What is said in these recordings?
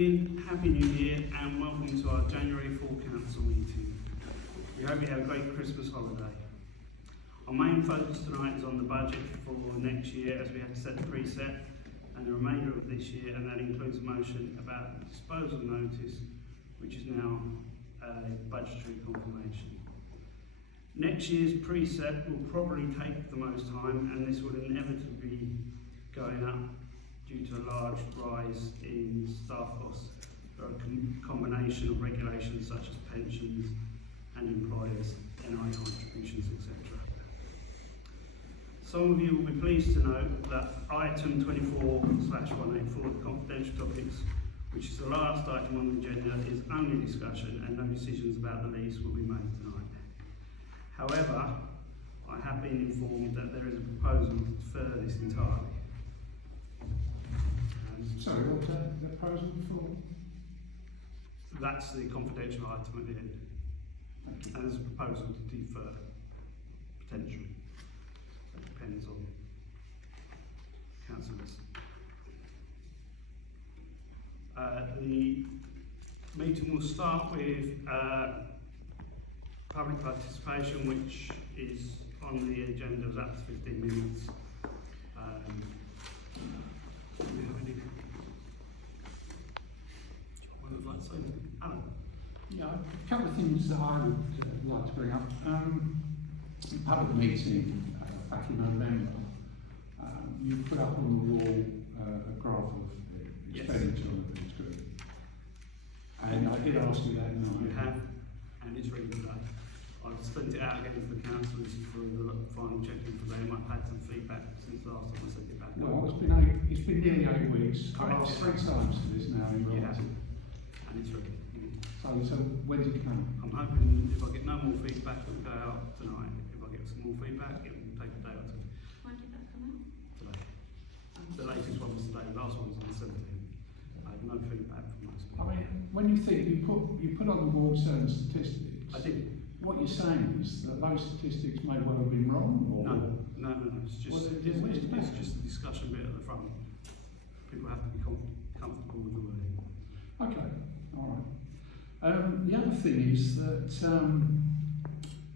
Happy New Year and welcome to our January full council meeting. We hope you have a great Christmas holiday. Our main focus tonight is on the budget for next year, as we have to set the precept and the remainder of this year, and that includes a motion about the disposal notice, which is now a budgetary confirmation. Next year's precept will probably take the most time, and this will inevitably be going up due to a large rise in staff costs for a combination of regulations such as pensions and employers' NI contributions, etc. Some of you will be pleased to note that item 24/184, the confidential topics, which is the last item on the agenda, is only discussion and no decisions about the lease will be made tonight. However, I have been informed that there is a proposal to defer this entirely. Sorry, what's that proposal for? That's the confidential item at the end. And there's a proposal to defer, potentially. That depends on councillors. The meeting will start with public participation, which is on the agenda of up to 15 minutes. Do we have any? Would like to say anything? Alan? Yeah, a couple of things that I would like to bring up. Public meeting back in November, you put up on the wall a graph of expenditure on the village group. And I did ask you that, and You have, and it's ready today. I've sent it out again to the councillors for the final checking for them. I've had some feedback since last time I sent it back. No, it's been nearly 8 weeks. I've asked 3 times for this now in writing. And it's ready. So when did it come? I'm hoping if I get no more feedback, it'll go out tonight. If I get some more feedback, it will take a day or two. When did that come out? Today. The latest one was today. The last one was on the 17th. I have no feedback from most people. I mean, when you think you put on the wall certain statistics, I did. what you're saying is that those statistics may well have been wrong, or No. It's just, Well, it's just the discussion bit at the front. People have to be comfortable with the wording. Okay, all right. The other thing is that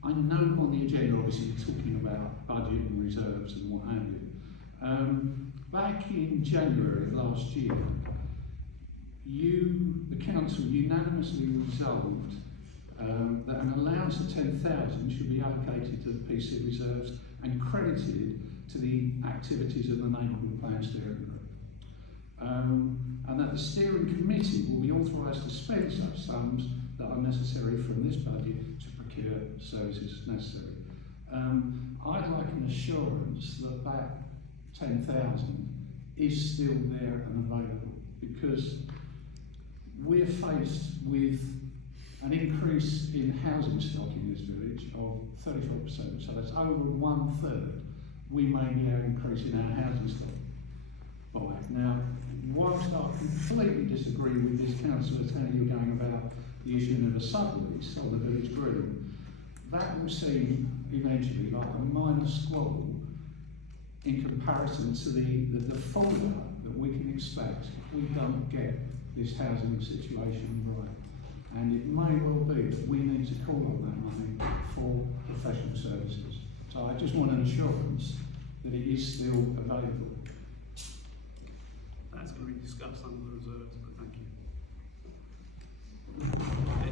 I know on the agenda, obviously, you're talking about budget and reserves and what have you. Back in January of last year, the council unanimously resolved that an allowance of 10,000 should be allocated to the PC reserves and credited to the activities of the neighbourhood plan steering group. And that the steering committee will be authorised to spend such sums that are necessary from this budget to procure services necessary. I'd like an assurance that that 10,000 is still there and available, because we're faced with an increase in housing stock in this village of 34%, so that's over 1/3 we may now increase in our housing stock by. Now, whilst I completely disagree with this councillor telling you going about the issue of a sublease on the village green, that will seem eventually like a minor squabble in comparison to the fallout that we can expect if we don't get this housing situation right. And it may well be that we need to call on that money for professional services. So I just want an assurance that it is still available. That's going to be discussed under the reserves, but thank you.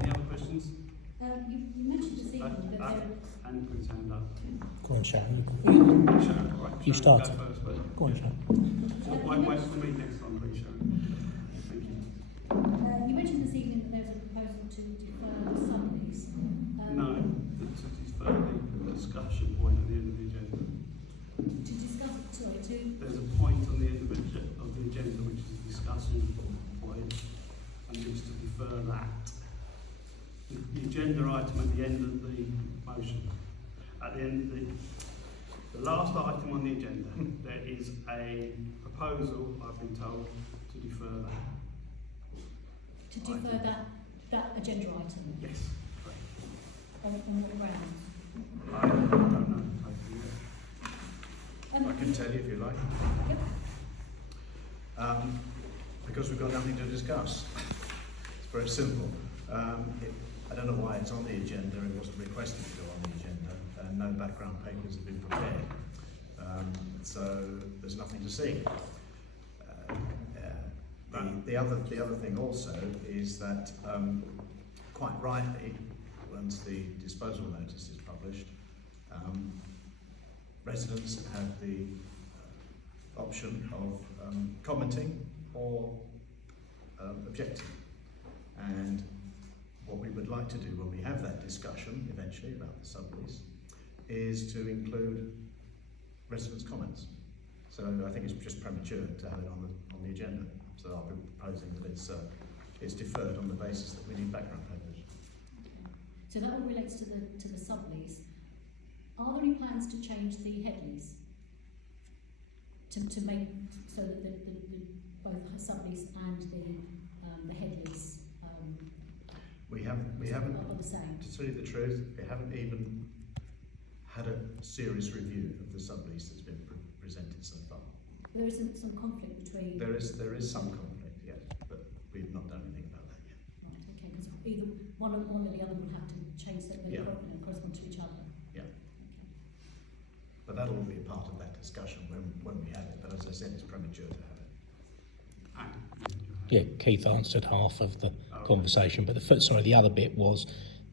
Any other questions? You mentioned this evening that there And put his hand up. Go on, Sharon. Sharon, right. You Sharon, start. Go first, please. Go on, Sharon. Wait for me next time, please, Sharon. Thank you. you mentioned this evening that there was a proposal to defer the sublease. No, this is for the discussion point at the end of the agenda. To discuss, There's a point on the end of the agenda which is a discussion point, and it's to defer that. The agenda item at the end of the motion. At the end of the last item on the agenda, there is a proposal, I've been told, to defer that. to defer that agenda item. Yes, correct. On what grounds? I don't know. I Um, can, I can tell you if you like. Because we've got nothing to discuss. It's very simple. I don't know why it's on the agenda. It wasn't requested to go on the agenda, and no background papers have been prepared. So there's nothing to see. The other thing also is that quite rightly, once the disposal notice is published, residents have the option of commenting or objecting. And what we would like to do when we have that discussion eventually about the sublease is to include residents' comments. So I think it's just premature to have it on the agenda. So I'll be proposing that it's deferred on the basis that we need background papers. So that all relates to the sublease. Are there any plans to change the head lease? To make so that the both sublease and the head lease We haven't. are the same? To tell you the truth, we haven't even had a serious review of the sublease that's been presented so far. There is some conflict between. There is some conflict, yes, but we've not done anything about that yet. Right, okay, because either one or the other will have to change that they Yeah. correspond to each other. Yeah. Okay. But that'll all be a part of that discussion when we have it. But as I said, it's premature to have it. Yeah, Keith answered half of the conversation, but the other bit was,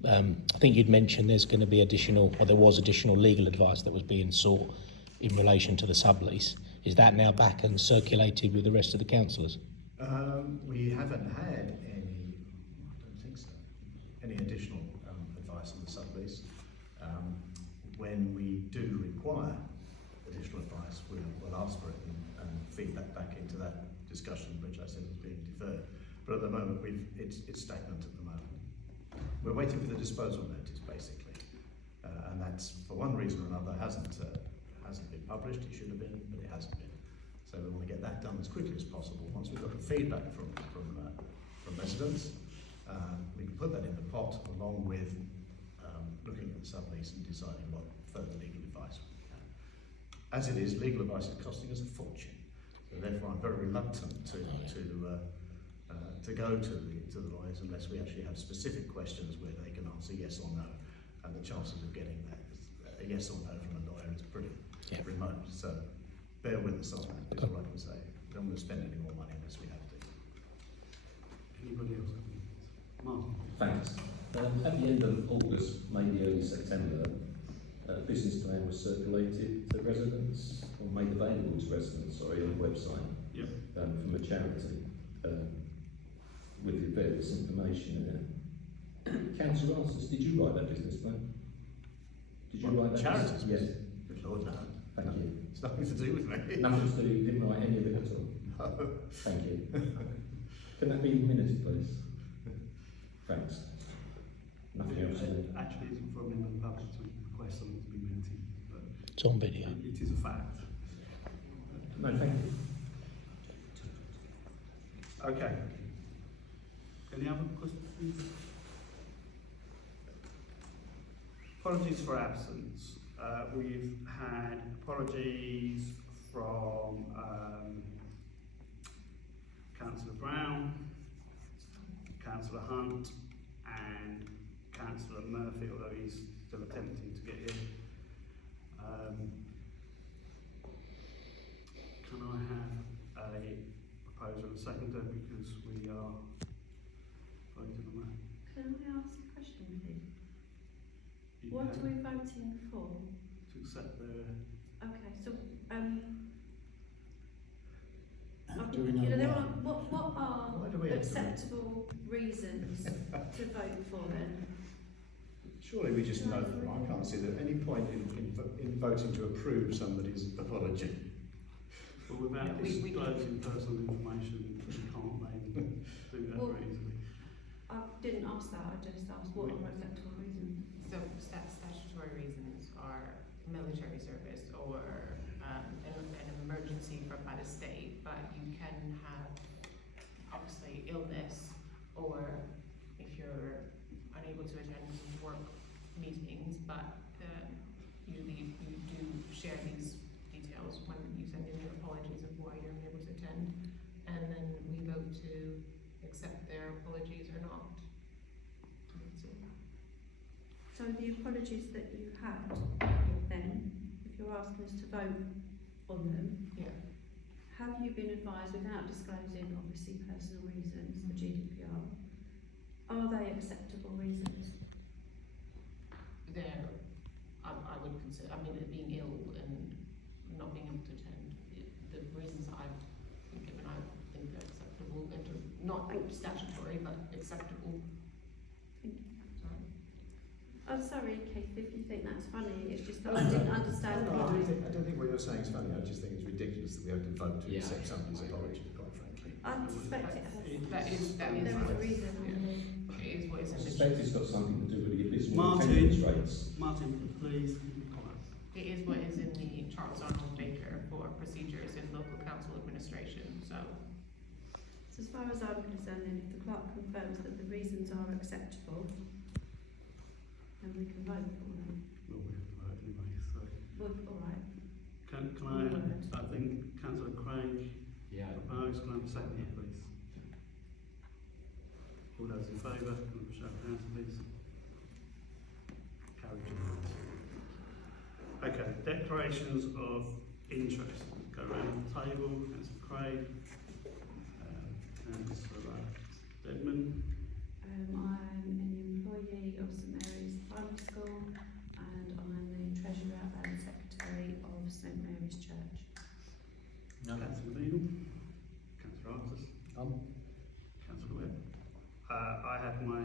I think you'd mentioned there's going to be there was additional legal advice that was being sought in relation to the sublease. Is that now back and circulated with the rest of the councillors? We haven't had any, I don't think so, any additional advice on the sublease. When we do require additional advice, we'll ask for it and feed that back into that discussion, which I said is being deferred. But at the moment, it's stagnant at the moment. We're waiting for the disposal notice, basically, and that's for one reason or another hasn't been published. It should have been, but it hasn't been. So we want to get that done as quickly as possible. Once we've got the feedback from residents, we can put that in the pot along with looking at the sublease and deciding what further legal advice we can. As it is, legal advice is costing us a fortune. So therefore, I'm very reluctant to go to the lawyers unless we actually have specific questions where they can answer yes or no, and the chances of getting that a yes or no from a lawyer is pretty remote. So bear with us on that. Is all I can say. Don't want to spend any more money unless we have to. Anybody else? Martin. Thanks. At the end of August, maybe early September, a business plan was circulated to residents, or made available to residents, on the website, from a charity, with the various information in it. Councillor Arthurs, did you write that business plan? Did you write that? Charities? Yes. Good Lord, no. Thank you. It's nothing to do with me. Nothing to do, you didn't write any of it at all? No. Thank you. Can that be in minutes, please? Thanks. Nothing else in it? Actually, it's for a member of the public to request something to be minted, but It's on video. it is a fact. No, thank you. Okay. Any other questions? Apologies for absence. We've had apologies from Councillor Brown, Councillor Hunt, and Councillor Murphy, although he's still attempting to get here. Can I have a proposer and seconder, because we are voting on that? Can I ask a question, please? You What can- are we voting for? To accept the Okay, so Do we know you know, why? what Why do are we have to- acceptable reasons to vote for then? Surely we just know them. I can't see there any point in voting to approve somebody's apology. But without Yeah, we disclosing personal information, we can't maybe do that Well, very easily. I didn't ask that, I just asked what are acceptable reasons. So statutory reasons are military service or an emergency by the state, but you can have obviously illness, or if you're unable to attend work meetings, but you do share these details when you send in your apologies of why you're unable to attend, and then we vote their apologies or not. That's it. So the apologies that you had, then, if you're asking us to vote on them, Yeah. have you been advised, without disclosing obviously personal reasons for GDPR, are they acceptable reasons? There, I would consider, I mean, being ill and not being able to attend, the reasons I've been given, I think they're acceptable, not statutory, but acceptable. Sorry. Oh, sorry, Keith, if you think that's funny, it's just that I didn't understand No, why. I don't think what you're saying is funny. I just think it's ridiculous that we have to vote to Yeah. accept somebody's apology, quite frankly. I suspect it has. That is There is a reason. It is what is I in the suspect it's got something to do with the abysmal Martin. attendance rates. Martin, please keep it quiet. It is what is in the Charles Arnold Baker for procedures in local council administration, so. So as far as I'm concerned, then, if the clerk confirms that the reasons are acceptable, then we can vote for them. Well, we have to vote anyway, so. Well, all right. Can I think Councillor Craig Yeah. proposed, can I have a second, please? All those in favour, can I have a show of hands, please? Carried unanimously. Okay, declarations of interest. Go around the table. Councillor Craig, Councillor Deadman, I'm an employee of St Mary's Primary School, and I'm the treasurer and secretary of St Mary's Church. Councillor Beadle, Councillor Artis, Councillor Webb. I have my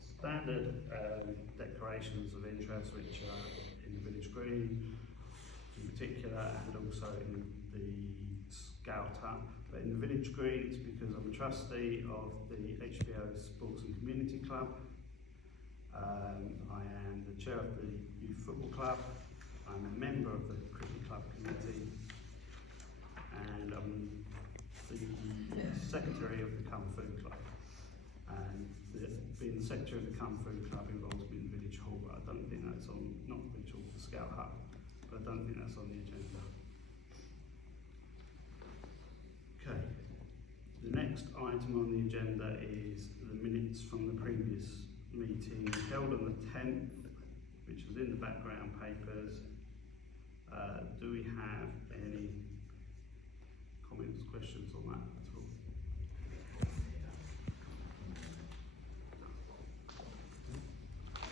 standard declarations of interest, which are in the village green in particular, and also in the Scout Hut. But in the village green, it's because I'm a trustee of the HBO Sports and Community Club. I am the chair of the Youth Football Club. I'm a member of the Cricket Club Committee, and I'm the secretary of the Kung Fu Club. And being the secretary of the Kung Fu Club involves me in the village hall, but I don't think that's on, not the village hall, the Scout Hut, but I don't think that's on the agenda. Okay, the next item on the agenda is the minutes from the previous meeting held on the 10th, which was in the background papers. Do we have any comments, questions on that at all?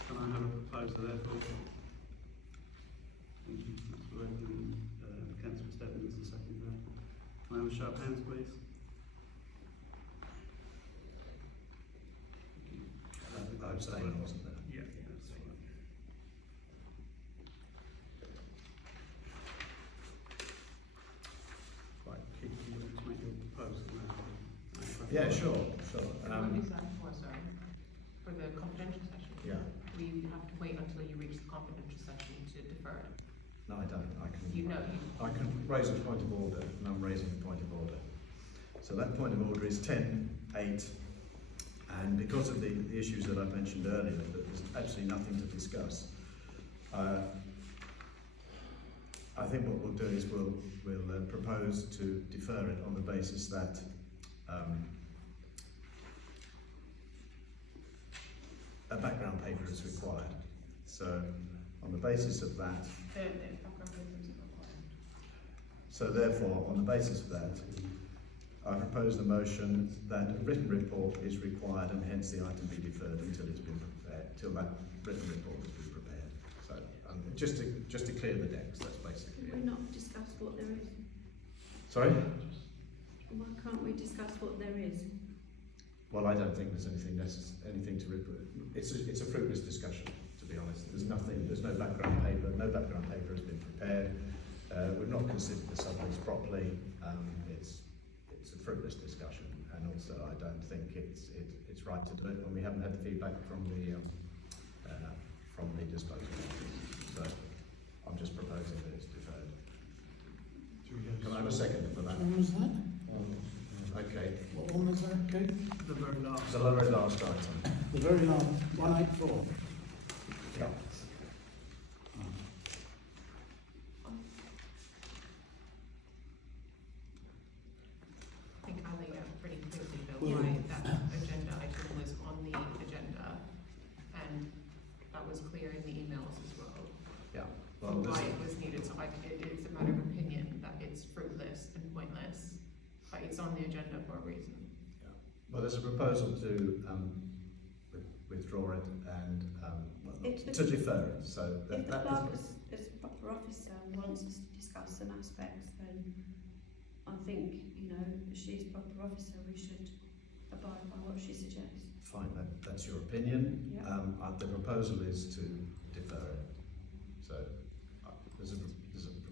Can I have a proposal therefore? Thank you, Councillor Redmond, Councillor Stebbins, the second there. Can I have a show of hands, please? I abstained, wasn't there? Yeah, that's fine. Right, Keith, do you want to make your proposal now? Yeah, sure. What is that for, sorry? For the confidential session? Yeah. We have to wait until you reach the confidential session to defer it. No, I don't. I I can raise a point of order, and I'm raising a point of order. So that point of order is 10.8, and because of the issues that I mentioned earlier, that there's absolutely nothing to discuss. I think what we'll do is we'll propose to defer it on the basis that a background paper is required. So on the basis of that, so therefore, on the basis of that, I propose the motion that a written report is required and hence the item be deferred until it's been prepared, till that written report has been prepared. So just to clear the decks, that's basically Can we it. not discuss what there is? Sorry? Why can't we discuss what there is? Well, I don't think there's anything to report. It's a fruitless discussion, to be honest. There's no background paper. No background paper has been prepared. We've not considered the subjects properly. It's a fruitless discussion, and also I don't think it's right to do it when we haven't had the feedback from the disposal. So I'm just proposing that it's deferred. Can I have a second for that? When was that? Okay. What one was that, Kate? The very last. The very last item. The very last, 184. Yeah. I think I laid out pretty clearly, Bill, Well, why that agenda item like, it's a matter of opinion that it's fruitless and pointless, but it's on the agenda for a reason. Well, there's a proposal to withdraw it and to defer it. So If the that clerk as proper officer wants us to discuss some aspects, then I think, you know, she's proper officer, we should abide by what she suggests. fine. That's your opinion. Yeah. The proposal is to defer it. So there's a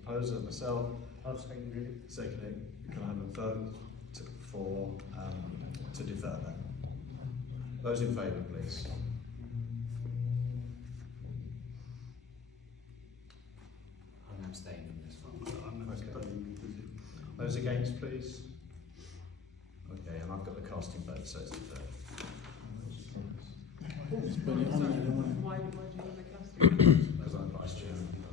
proposal myself. I'll second it. Seconding. Can I have a vote to defer that? Those in favour, please. I'm abstaining on this one. I'm abstaining because Those against, please. Okay, and I've got the casting vote, so it's deferred. Let's put it on there, don't we? Why do you have the casting? Because I'm vice chairman.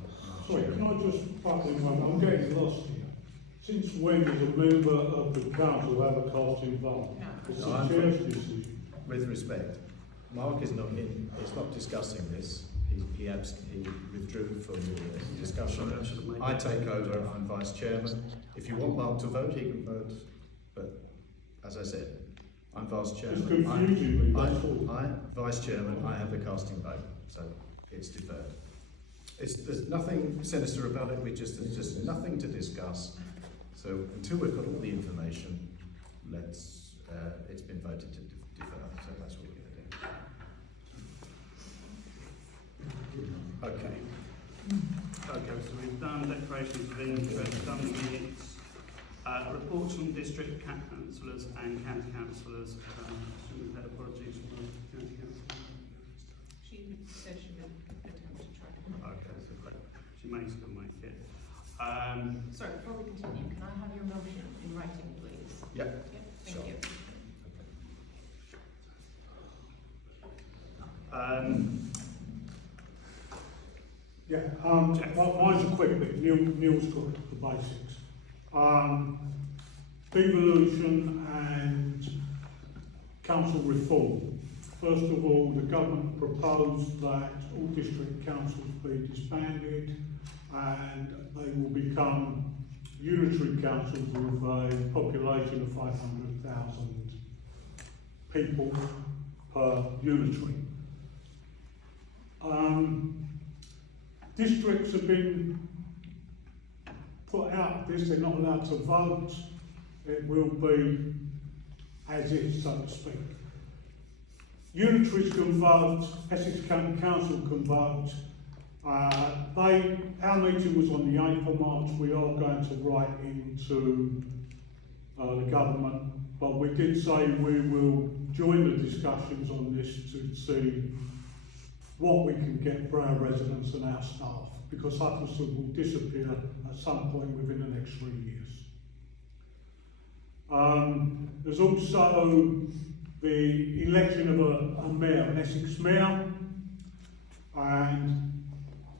Sorry, can I just pop in one? I'm getting lost here. Since when does a member of the council have a casting vote? No. It's No, the I'm- chair's decision. With respect, Mark is not in. He's not discussing this. He withdrew from the discussion. I take over. I'm vice chairman. If you want Mark to vote, he can vote. But as I said, I'm vice chairman. It's confusing me, that's all. I'm vice chairman. I have the casting vote, so it's deferred. There's nothing sinister about it. There's just nothing to discuss. So until we've got all the information, it's been voted to defer. So that's what we're going to do. Okay. Okay, so we've done declarations of interest, done the minutes, reports from district councillors and county councillors. We've had apologies from the county councillor. She said she would attempt to try. Okay, so great. She may still make it. Sorry, before we continue, can I have your motion in writing, please? Yep. Yeah, thank Sure. you. Yeah, mine's a quick bit. Neil's got the basics. Devolution and council reform. First of all, the government proposed that all district councils be disbanded and they will become unitary councils with a population of 500,000 people per unitary. Districts have been put out of this, they're not allowed to vote. It will be as is, so to speak. Unitaries can vote, Essex County Council can vote. Our meeting was on the 8th of March. We are going to write into the government, but we did say we will join the discussions on this to see what we can get for our residents and our staff, because Hutchinson will disappear at some point within the next 3 years. There's also the election of a mayor, an Essex mayor, and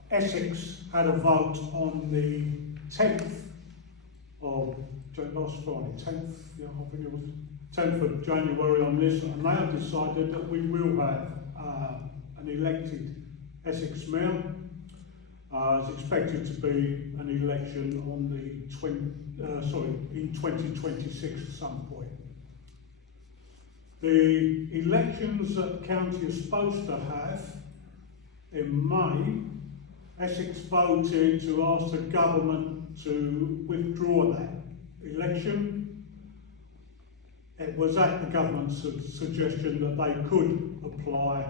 Essex had a vote on the 10th of last Friday, 10th, yeah, I think it was 10th of January on this, and they have decided that we will have an elected Essex mayor. It's expected to be an election on the in 2026 at some point. The elections that the county is supposed to have in May, Essex voted to ask the government to withdraw that election. It was at the government's suggestion that they could apply.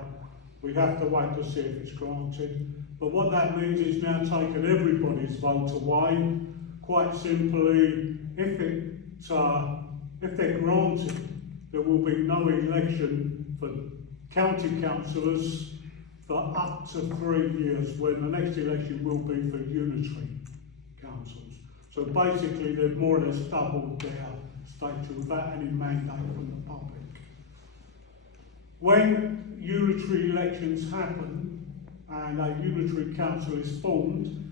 We have to wait to see if it's granted. But what that means is now taking everybody's vote away. Quite simply, if they're granted, there will be no election for county councillors for up to 3 years, when the next election will be for unitary councils. So basically, they've more or less doubled their stature without any mandate from the public. When unitary elections happen and a unitary council is formed,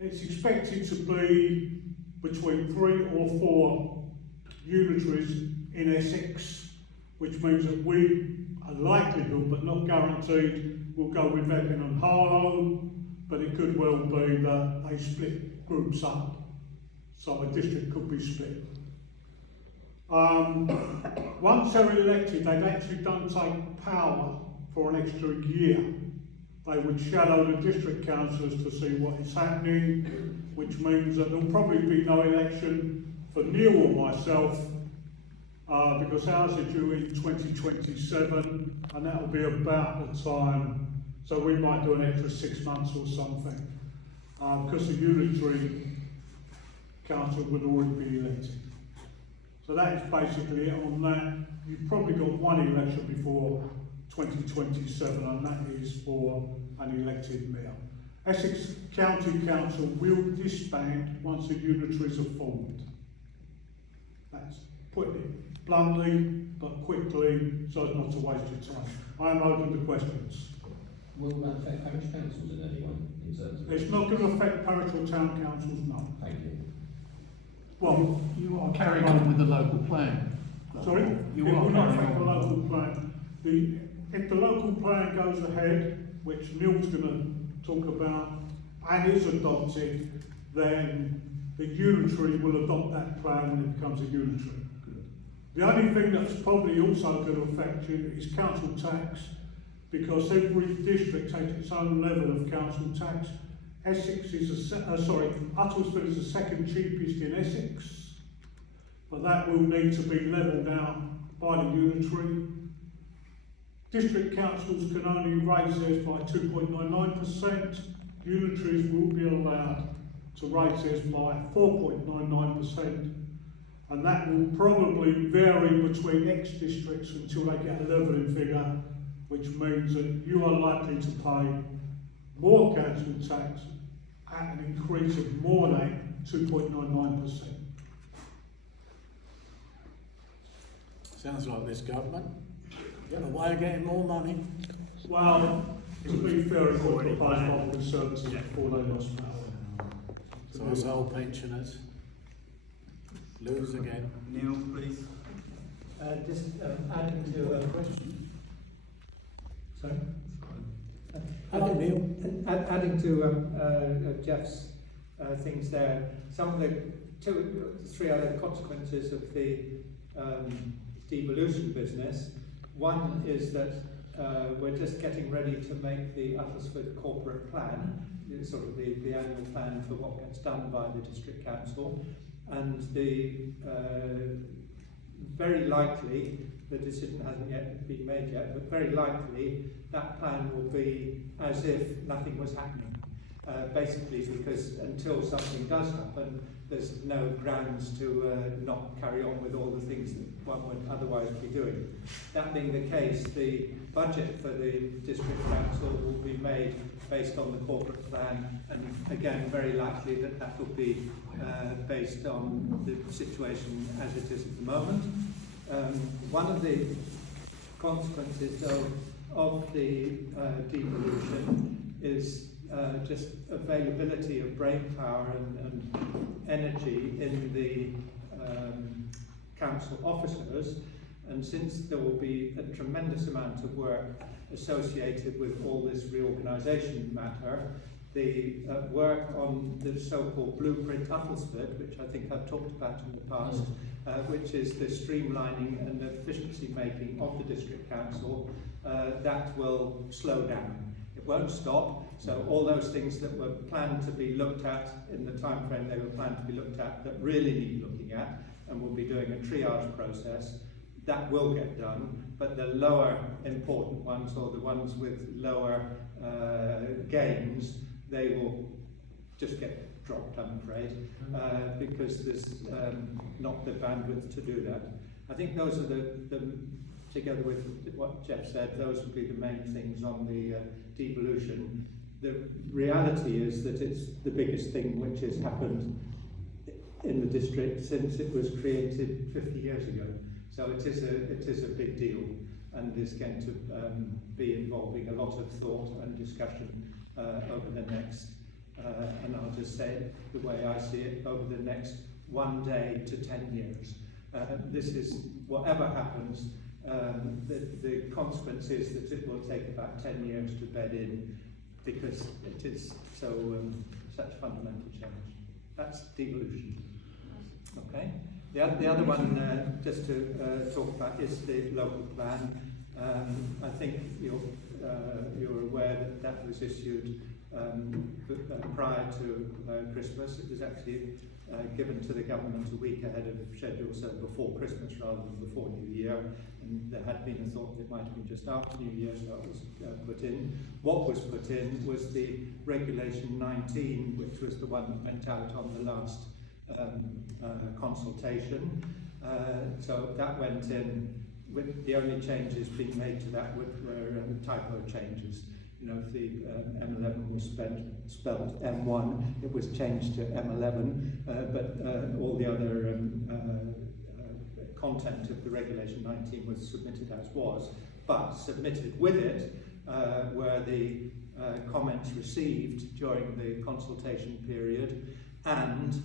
it's expected to be between 3 or 4 unitaries in Essex, which means that we, a likelihood but not guaranteed, will go with Epping and Harlow, but it could well be that they split groups up, so a district could be split. Once they're elected, they actually don't take power for an extra year. They would shadow the district councillors to see what is happening, which means that there'll probably be no election for Neil or myself, because ours are due in 2027, and that'll be about the time, so we might do an extra 6 months or something, because the unitary council would already be elected. So that is basically it on that. You've probably got one election before 2027, and that is for an elected mayor. Essex County Council will disband once the unitaries are formed. That's putting it bluntly, but quickly, so as not to waste your time. I am open to questions. Will that affect parish councils in any way? In terms of It's not going to affect parish or town councils, no. Thank you. Well, You are carrying on with the local plan. sorry? You It are will not carrying affect the on. local plan. If the local plan goes ahead, which Neil's going to talk about, and is adopted, then the unitary will adopt that plan when it becomes a unitary. The only thing that's probably also going to affect you is council tax, because every district takes its own level of council tax. Essex is Uttlesford is the second cheapest in Essex, but that will need to be levelled out by the unitary. District councils can only raise theirs by 2.99%. Unitaries will be allowed to raise theirs by 4.99%, and that will probably vary between X districts until they get a levelling figure, which means that you are likely to pay more council tax at an increase of more than 2.99%. Sounds like this government. A way of getting more money. Well, to be fair, it was proposed by the Conservatives before they lost power. So us old pensioners lose again. Neil, please. Just adding to a question. Sorry? Adding to Jeff's things there, some of the three other consequences of the devolution business. One is that we're just getting ready to make the Uttlesford corporate plan, sort of the annual plan for what gets done by the district council, and very likely, the decision hasn't yet been made yet, but very likely that plan will be as if nothing was happening. Basically because until something does happen, there's no grounds to not carry on with all the things that one would otherwise be doing. That being the case, the budget for the district council will be made based on the corporate plan, and again, very likely that that will be based on the situation as it is at the moment. One of the consequences, though, of the devolution is just availability of brain power and energy in the council officers, and since there will be a tremendous amount of work associated with all this reorganisation matter, the work on the so-called Blueprint Uttlesford, which I think I've talked about in the past, which is the streamlining and efficiency making of the district council, that will slow down. It won't stop, so all those things that were planned to be looked at in the time frame they were planned to be looked at, that really need looking at, and we'll be doing a triage process, that will get done, but the lower important ones, or the ones with lower gains, they will just get dropped, I'm afraid, because there's not the bandwidth to do that. I think those are together with what Jeff said, those would be the main things on the devolution. The reality is that it's the biggest thing which has happened in the district since it was created 50 years ago. So it is a big deal, and is going to be involving a lot of thought and discussion over the next, and I'll just say it the way I see it, over the next 1 day to 10 years. This is, whatever happens, the consequence is that it will take about 10 years to bed in because it is so such fundamental change. That's devolution. Okay. The other one, just to talk about, is the local plan. I think you're aware that that was issued prior to Christmas. It was actually given to the government a week ahead of schedule, so before Christmas rather than before New Year. And there had been a thought that it might have been just after New Year, so that was put in. What was put in was the Regulation 19, which was the one that went out on the last consultation. So that went in, with the only changes being made to that were typo changes. You know, if the M11 was spelled M1, it was changed to M11, but all the other content of the Regulation 19 was submitted as was, but submitted with it were the comments received during the consultation period and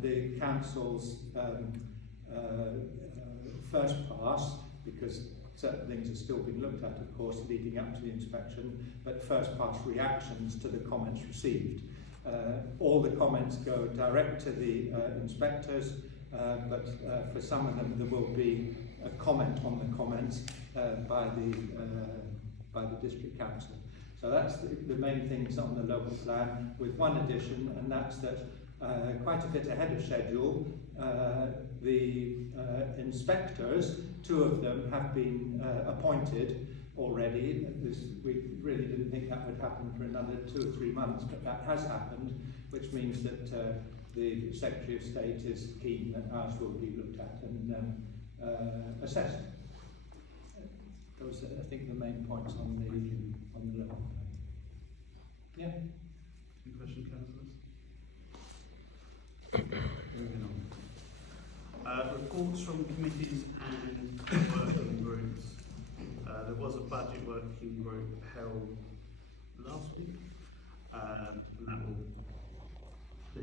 the council's first pass, because certain things are still being looked at, of course, leading up to the inspection, but first pass reactions to the comments received. All the comments go direct to the inspectors, but for some of them there will be a comment on the comments by the district council. So that's the main things on the local plan, with one addition, and that's that quite a bit ahead of schedule, the inspectors, 2 of them have been appointed already. We really didn't think that would happen for another 2 or 3 months, but that has happened, which means that the Secretary of State is keen that ours will be looked at and assessed. Those are, I think, the main points on the level. Yeah. Any questions, councillors? Moving on. Reports from committees and working groups. There was a budget working group held last week, and that will, the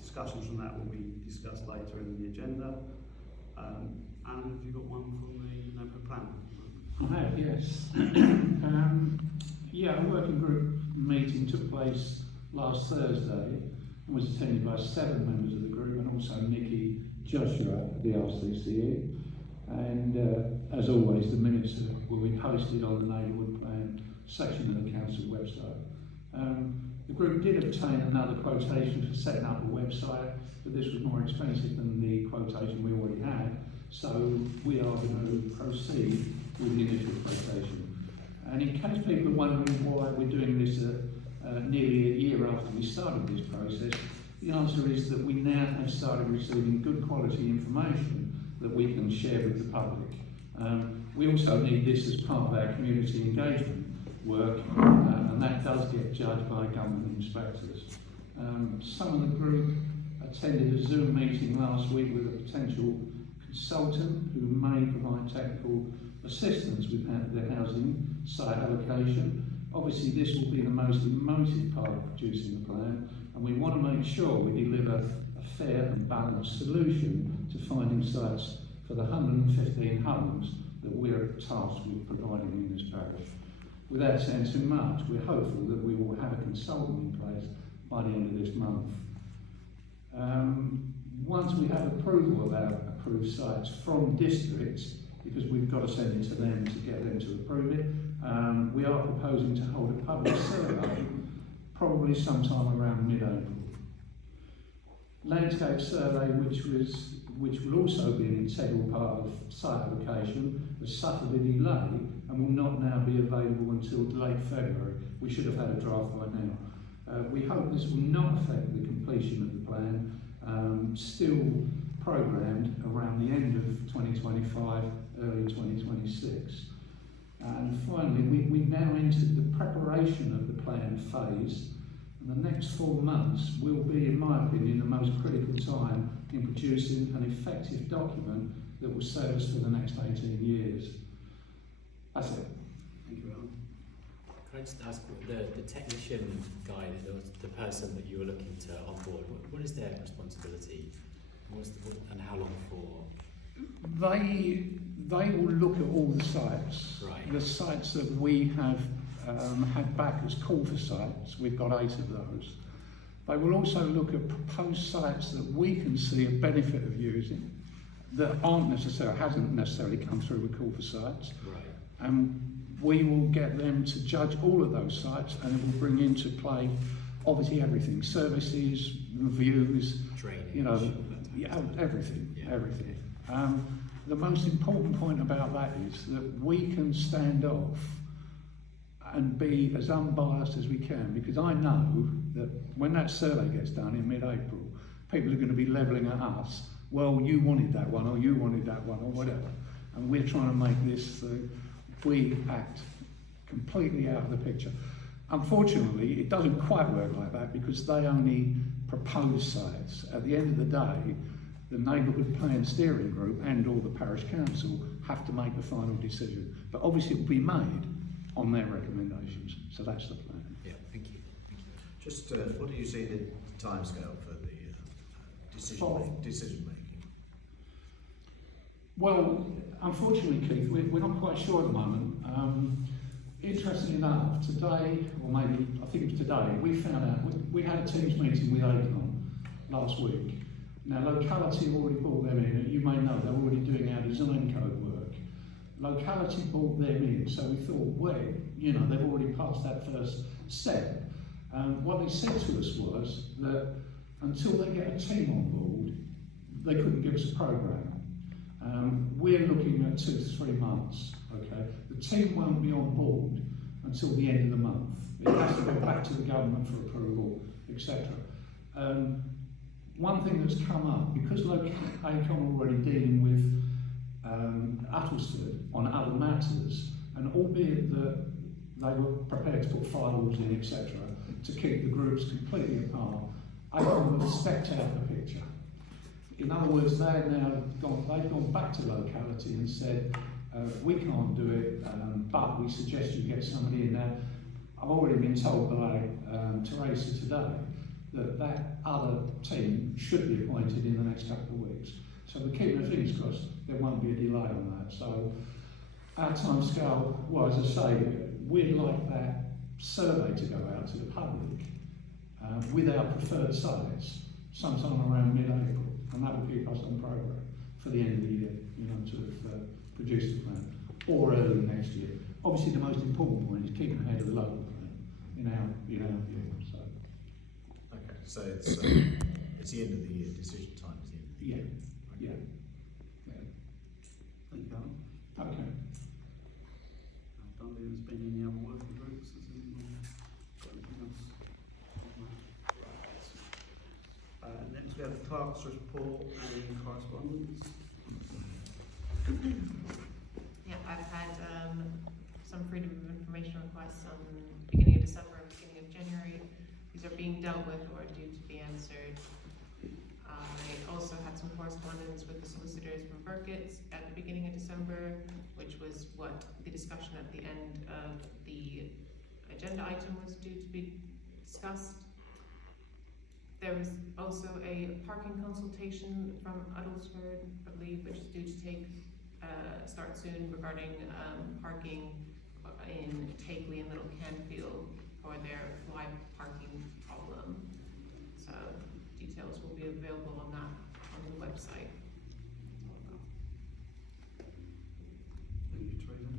discussions from that will be discussed later in the agenda. Alan, have you got one from the local plan? I have, yes. Yeah, a working group meeting took place last Thursday and was attended by 7 members of the group and also Nikki Joshua of the RCCE. And as always, the minutes will be posted on the Neighbourhood Plan section of the council website. The group did obtain another quotation for setting up a website, but this was more expensive than the quotation we already had, so we are going to proceed with the initial quotation. And in case people are wondering why we're doing this nearly a year after we started this process, the answer is that we now have started receiving good quality information that we can share with the public. We also need this as part of our community engagement work, and that does get judged by government inspectors. Some of the group attended a Zoom meeting last week with a potential consultant who may provide technical assistance with the housing site allocation. Obviously this will be the most emotive part of producing the plan, and we want to make sure we deliver a fair and balanced solution to finding sites for the 115 homes that we're tasked with providing in this parish. Without saying too much, we're hopeful that we will have a consultant in place by the end of this month. Once we have approval of our approved sites from districts, because we've got to send it to them to get them to approve it, we are proposing to hold a public survey probably sometime around mid-April. Landscape survey, which will also be an integral part of site application, has suffered a delay and will not now be available until late February. We should have had a draft by now. We hope this will not affect the completion of the plan, still programmed around the end of 2025, early 2026. And finally, we've now entered the preparation of the plan phase, and the next 4 months will be, in my opinion, the most critical time in producing an effective document that will serve us for the next 18 years. That's it. Thank you, Alan. Can I just ask, the technician guy, the person that you were looking to onboard, what is their responsibility? And how long for? They will look at all the sites. Right. The sites that we have had back as call for sites, we've got 8 of those. They will also look at proposed sites that we can see a benefit of using that hasn't necessarily come through with call for sites. Right. And we will get them to judge all of those sites, and it will bring into play obviously everything: services, reviews, Drainage. you know, all that type of yeah, stuff. everything, Yeah. everything. The most important point about that is that we can stand off and be as unbiased as we can, because I know that when that survey gets done in mid-April, people are going to be levelling at us. Well, you wanted that one, or you wanted that one, or whatever. And we're trying to make this, we act completely out of the picture. Unfortunately, it doesn't quite work like that, because they only propose sites. At the end of the day, the neighbourhood plan steering group and or the parish council have to make the final decision. But obviously it will be made on their recommendations. So that's the plan. Yeah, thank you. Thank you. Just what do you see the timescale for the decision making? Well, unfortunately, Keith, we're not quite sure at the moment. Interestingly enough, today, or maybe I think it was today, we found out we had a Teams meeting with ACON last week. Now, Locality already brought them in, and you may know they're already doing our design code work. Locality brought them in, so we thought, well, you know, they've already passed that first step. What they said to us was that until they get a team on board, they couldn't give us a programme. We're looking at 2 to 3 months, okay? The team won't be on board until the end of the month. It has to go back to the government for approval, etc. One thing that's come up, because ACON are already dealing with Uttlesford on other matters, and albeit that they were prepared to put firewalls in, etc., to keep the groups completely apart, ACON have stepped out of the picture. In other words, they've gone back to Locality and said, we can't do it, but we suggest you get somebody in there. I've already been told by Teresa today that other team should be appointed in the next couple of weeks. So we're keeping our fingers crossed there won't be a delay on that. So our timescale, well, as I say, we'd like that survey to go out to the public with our preferred sites sometime around mid-April, and that will keep us on programme for the end of the year, you know, to produce the plan, or early next year. Obviously, the most important point is keeping ahead of the local plan in our view. So. Okay, so it's the end of the year. Decision time is the end of the year. Yeah. Thank you, Alan. Okay. I don't think there's been any other working groups. Has anyone got anything else? Next we have the clerk's report and correspondence. Yeah, I've had some freedom of information requests on beginning of December and beginning of January. These are being dealt with or due to be answered. I also had some correspondence with the solicitors from Burkitt's at the beginning of December, which was what the discussion at the end of the agenda item was due to be discussed. There was also a parking consultation from Uttlesford, I believe, which is due to start soon regarding parking in Takeley and Little Canfield for their live parking problem. So details will be available on that on the website. Thank you, Teresa.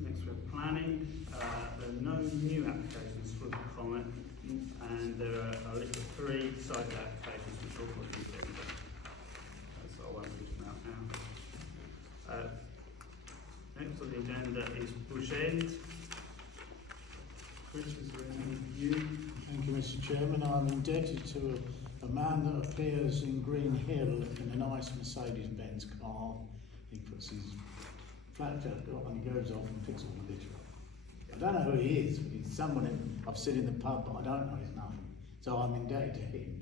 Next we have planning. There are no new applications for the comment, and there are a list of 3 site applications which all got rejected. So I won't read them out now. Next on the agenda is Bush End. Chris, is there anything for you? Thank you, Mr. Chairman. I'm indebted to a man that appears in Green Hill in a nice Mercedes-Benz car. He puts his flat jacket on and he goes off and picks all the litter up. I don't know who he is. He's someone I've seen in the pub, but I don't know his name. So I'm indebted to him.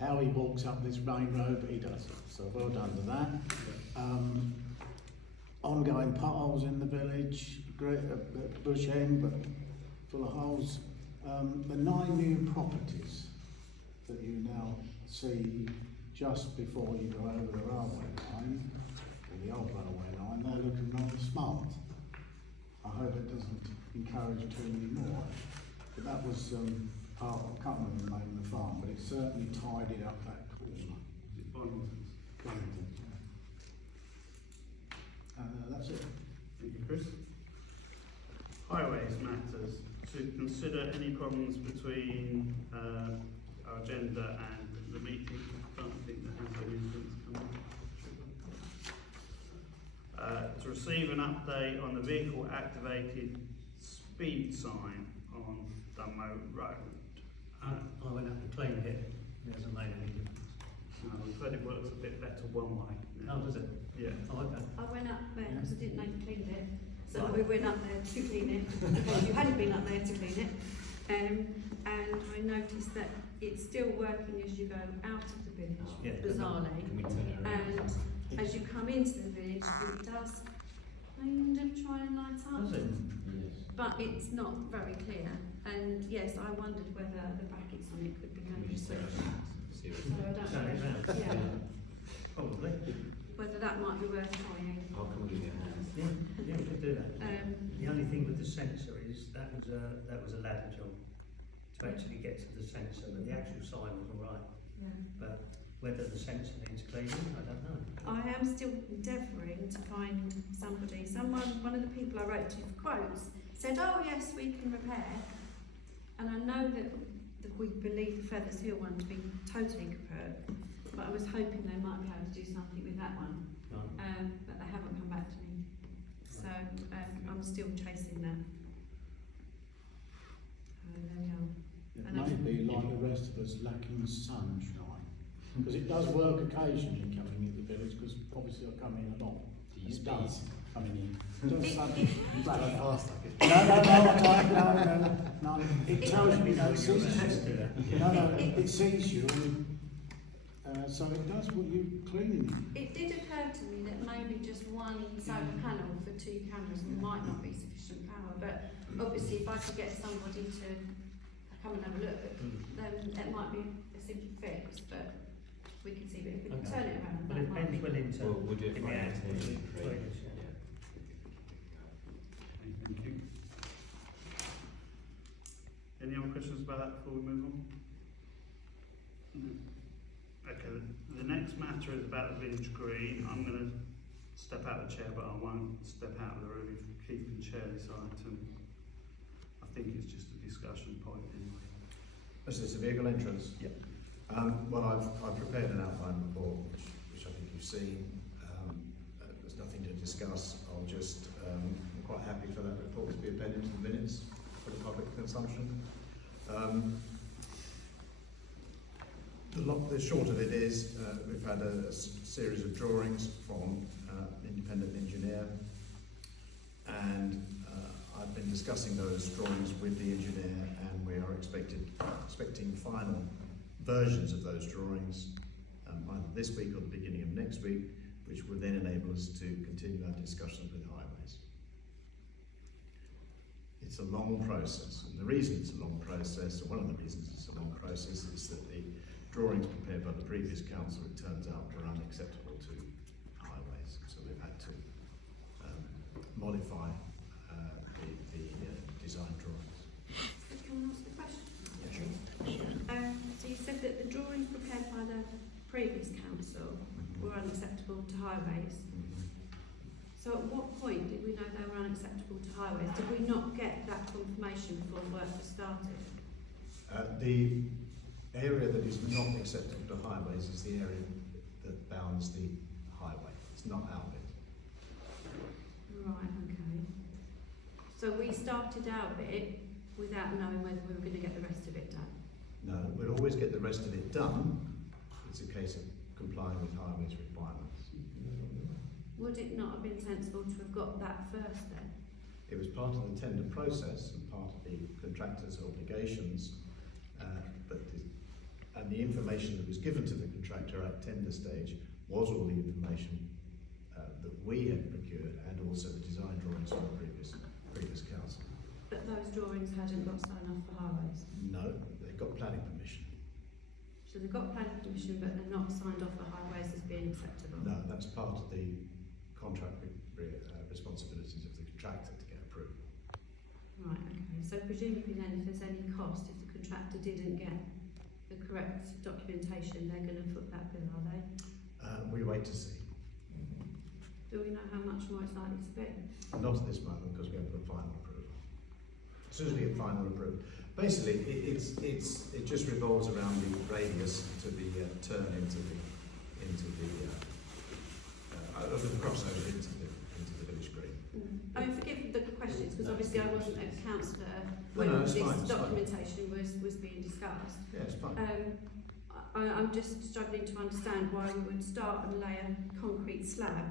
How he walks up this main road, but he does. So well done to that. Ongoing potholes in the village, great Bush End, but full of holes. The 9 new properties that you now see just before you go over the railway line, or the old railway line, they're looking rather smart. I hope it doesn't encourage too many more. But that was part, I can't remember the name of the farm, but it certainly tidied up that corner. Bonington. That's it. Thank you, Chris. Highways matters. To consider any problems between our agenda and the meeting. I don't think there has been anything to come up. To receive an update on the vehicle activated speed sign on Dunmow Road. I went up and cleaned it, it hasn't made any difference. We've heard it works a bit better one way. Oh, does it? Yeah. Oh, okay. I went up there because I didn't know you cleaned it, so we went up there to clean it, because you hadn't been up there to clean it. And I noticed that it's still working as you go out of the village, Yeah. bizarrely. Can we turn it around? And as you come into the village, it does kind of try and light up. Does it? But it's not very clear. And yes, I wondered whether the brackets on it could be maybe switched. So I don't Turn it round? know. Yeah. Probably. Whether that might be worth trying. I'll come and give you a hand. Yeah, we could do that. The only thing with the sensor is that was a ladder job to actually get to the sensor, but the actual sign was all right. Yeah. But whether the sensor needs cleaning, I don't know. I am still endeavouring to find somebody. One of the people I wrote to for quotes said, "Oh yes, we can repair." And I know that we believe the Feathers Hill one to be totally kaput, but I was hoping they might be able to do something with that one. Right. But they haven't come back to me. So I'm still chasing that. There we are. It And may be like the rest of us lacking sunshine. Because it does work occasionally coming into the village, because obviously I come in a lot. It does coming in. Just suddenly flash up. No. It tells me, it sees you. It sees you, and so it does what you cleaning it. it did occur to me that maybe just one solar panel for 2 cameras might not be sufficient power, but obviously if I could get somebody to come and have a look, then it might be a simple fix, but we can see. But if we can turn it around, Well, that if might Ben's be. willing to We'll do it give me Friday a hand, afternoon, we'll Craig. do it, yeah. Thank you. Any other questions about that before we move on? No. Okay, the next matter is about the village green. I'm going to step out of the chair, but I won't step out of the room if Keith can chair this item. I think it's just a discussion point anyway. Is this a vehicle entrance? Yep. Well, I've prepared an outline report, which I think you've seen. There's nothing to discuss. I'm quite happy for that report to be appended to the minutes for the public consumption. The short of it is, we've had a series of drawings from an independent engineer, and I've been discussing those drawings with the engineer, and we are expecting final versions of those drawings either this week or the beginning of next week, which will then enable us to continue our discussions with highways. It's a long process, and the reason it's a long process, or one of the reasons it's a long process, is that the drawings prepared by the previous council, it turns out, were unacceptable to highways, so we've had to modify the design drawings. Can I ask a question? So you said that the drawings prepared by the previous council were unacceptable to highways. So at what point did we know they were unacceptable to highways? Did we not get that confirmation before the work was started? The area that is not acceptable to highways is the area that bounds the highway. It's not our bit. Right, okay. So we started our bit without knowing whether we were going to get the rest of it done? No, we'll always get the rest of it done. It's a case of complying with highways requirements. Would it not have been sensible to have got that first then? It was part of the tender process and part of the contractor's obligations, and the information that was given to the contractor at tender stage was all the information that we had procured, and also the design drawings from the previous council. But those drawings hadn't got signed off for highways? No, they got planning permission. So they've got planning permission, but they're not signed off for highways as being acceptable. No, that's part of the contract responsibilities of the contractor to get approved. Right, okay. So presumably then, if there's any cost, if the contractor didn't get the correct documentation, they're going to foot that bill, are they? We wait to see. Do we know how much more it's likely to be? Not at this moment because we haven't got final approval. As soon as we get final approval, basically it just revolves around the radius to be turned into the crossover into the village green. I mean, forgive the questions because obviously I wasn't a councillor No, when it's this fine, it's fine. documentation was being discussed. Yeah, it's fine. I'm just struggling to understand why we would start and lay a concrete slab,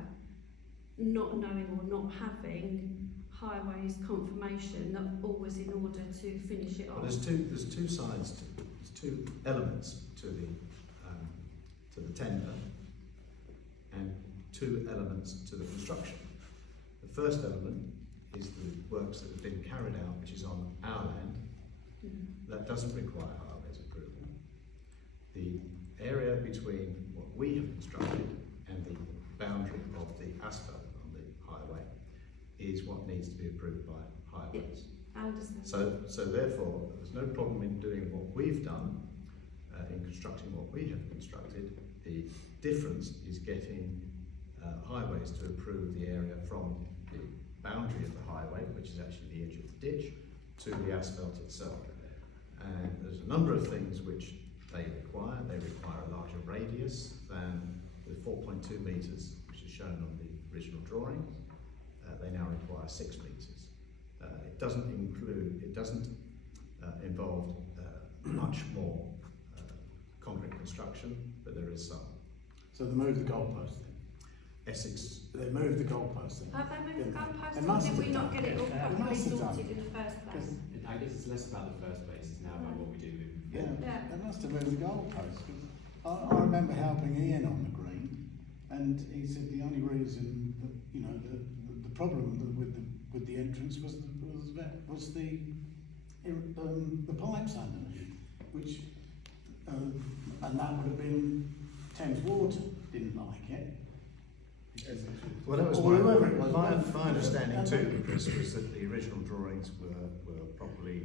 not knowing or not having highways confirmation that all was in order to finish it Well, off. there's two sides to there's two elements to the tender and two elements to the construction. The first element is the works that have been carried out, which is on our land. That doesn't require highways approval. The area between what we have constructed and the boundary of the asphalt on the highway is what needs to be approved by highways. I understand. So therefore, there's no problem in doing what we've done, in constructing what we have constructed. The difference is getting highways to approve the area from the boundary of the highway, which is actually the edge of the ditch, to the asphalt itself. And there's a number of things which they require. They require a larger radius than the 4.2 metres, which is shown on the original drawing. They now require 6 metres. It doesn't involve much more concrete construction, but there is some. So they moved the goalpost then? Essex. They moved the goalpost then? Have they moved the They goalposts, or must did we have not done. get it all They properly must have done. sorted in the first place? I guess it's less about the first place, it's now about what we do moving Yeah, Yeah. they must have moved the goalpost. 'Cause I remember helping Ian on the green, and he said the only reason that, the problem with the entrance was the pipes underneath, which and that would have been Thames Water didn't like it. Well, that was Or whoever it was. my understanding too, Chris, was that the original drawings were properly,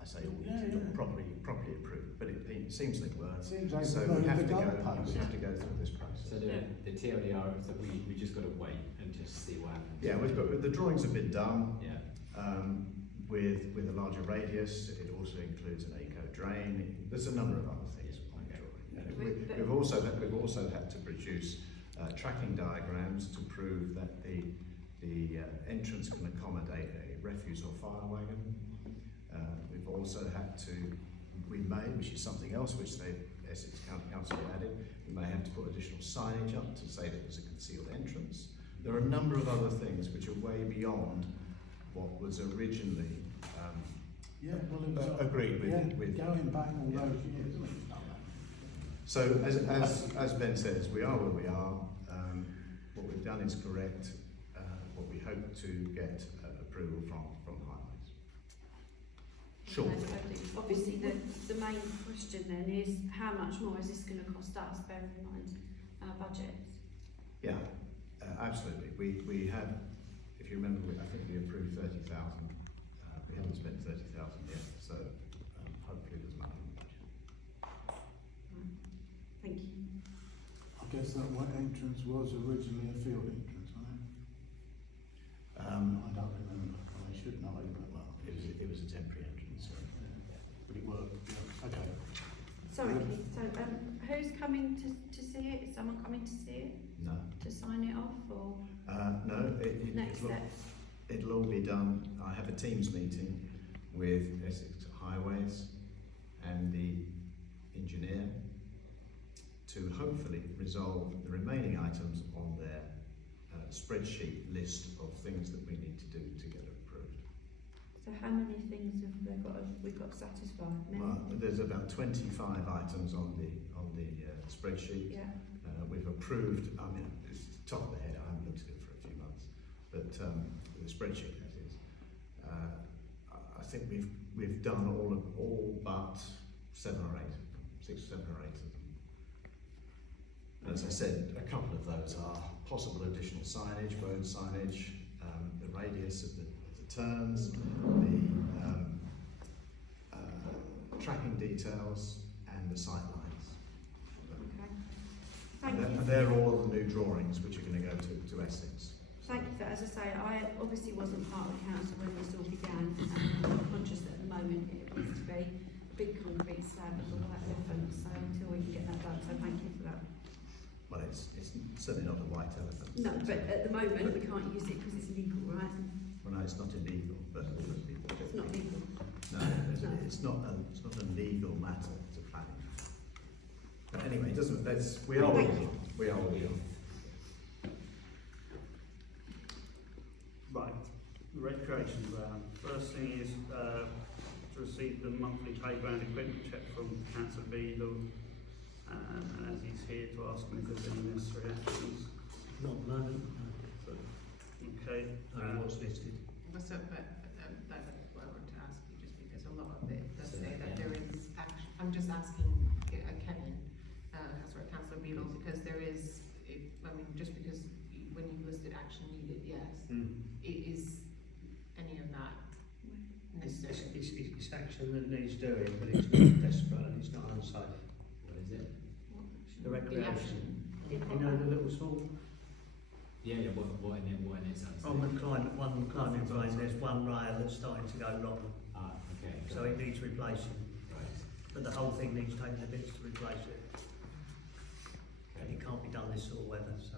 I say audited, or properly approved, but it seems they weren't. Seems like So they we have moved to the go goalpost. through this process. So the TLDR is that we just got to wait and just see what happens. Yeah, the drawings have been done. Yeah. With a larger radius. It also includes an eco drain. There's a number of other things on the drawing. And we've also had to produce tracking diagrams to prove that the entrance can accommodate a refuse or fire wagon. We've also had to, which is something else which Essex County Council added, we may have to put additional signage up to say that there's a concealed entrance. There are a number of other things which are way beyond what was originally agreed with. Going back all those years, isn't it? So as Ben says, we are where we are. What we've done is correct. What we hope to get approval from highways. Sure. Obviously, the main question then is how much more is this going to cost us, bearing in mind our budgets? Yeah, absolutely. We have, if you remember, I think we approved 30,000. We haven't spent 30,000 yet, so hopefully there's money in the budget. Thank you. I guess that what entrance was originally a field entrance, wasn't it? I don't remember. I should know it, but well, It was a temporary entrance. but it worked. Yeah. Okay. Sorry, Keith. So, who's coming to see it? Is someone coming to see it? No. To sign it off, or No. next steps? It'll all be done. I have a Teams meeting with Essex Highways and the engineer to hopefully resolve the remaining items on their spreadsheet list of things that we need to do to get it approved. So, how many things have they got? We've got satisfied. Many? Well, there's about 25 items on the spreadsheet. Yeah. We've approved. I mean, it's top of the head. I haven't looked at it for a few months, but the spreadsheet that is. I think we've done all but 7 or 8, 6 6, 7 or 8 of them. And as I said, a couple of those are possible additional signage, road signage, the radius of the turns, the tracking details, and the sight lines. Okay. And Thank you. they're all the new drawings which are going to go to Essex. Thank you for that. As I say, I obviously wasn't part of the council when this all began. I'm conscious that at the moment it needs to be a big concrete slab with a white elephant, so until we can get that done, so thank you for that. Well, it's certainly not a white elephant. No, but at the moment we can't use it because it's illegal, right? Well, no, it's not illegal, but It's not legal. no, it's not a legal matter to planning. But anyway, it doesn't. We are where we are. Right, the recreation ground. First thing is to receive the monthly playground equipment check from Councillor Beadle, and as he's here to ask him if there's any necessary actions. Not at the moment, So, okay. only what's listed. So, but that's what I want to ask you, just because a lot of it does say that there is action. I'm just asking Kevin, Councillor Beadle, because there is, just because when you listed action needed, yes, is any of that necessary? It's action that needs doing, but it's not desperate and it's not unsafe. What is it? The recreation. The You know the little small. Yeah, what in it sounds On the one climbing frame, there's one rail that's starting to go wrong, Ah, okay. so it needs replacing. Right. But the whole thing needs taking the bits to replace it. And it can't be done this sort of weather, so.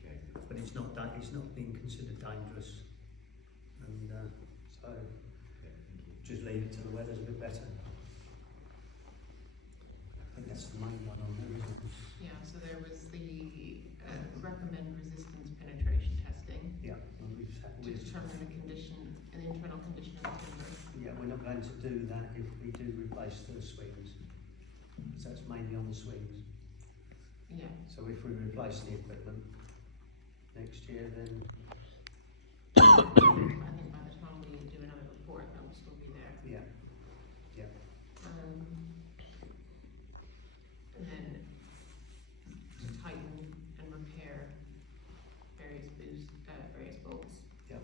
Okay. But it's not being considered dangerous, and so Okay, thank you. just leave it till the weather's a bit better. I think that's the main one on there, isn't it? Yeah, so there was the recommend resistance penetration testing Yeah, and to determine the condition, an internal condition of the timber. yeah, we're not going to do that if we do replace the swings, because that's mainly on the swings. Yeah, So if we replace the equipment next year, then I think by the time we do another report, that will still be there. yeah, And then to tighten and repair various bolts. yeah.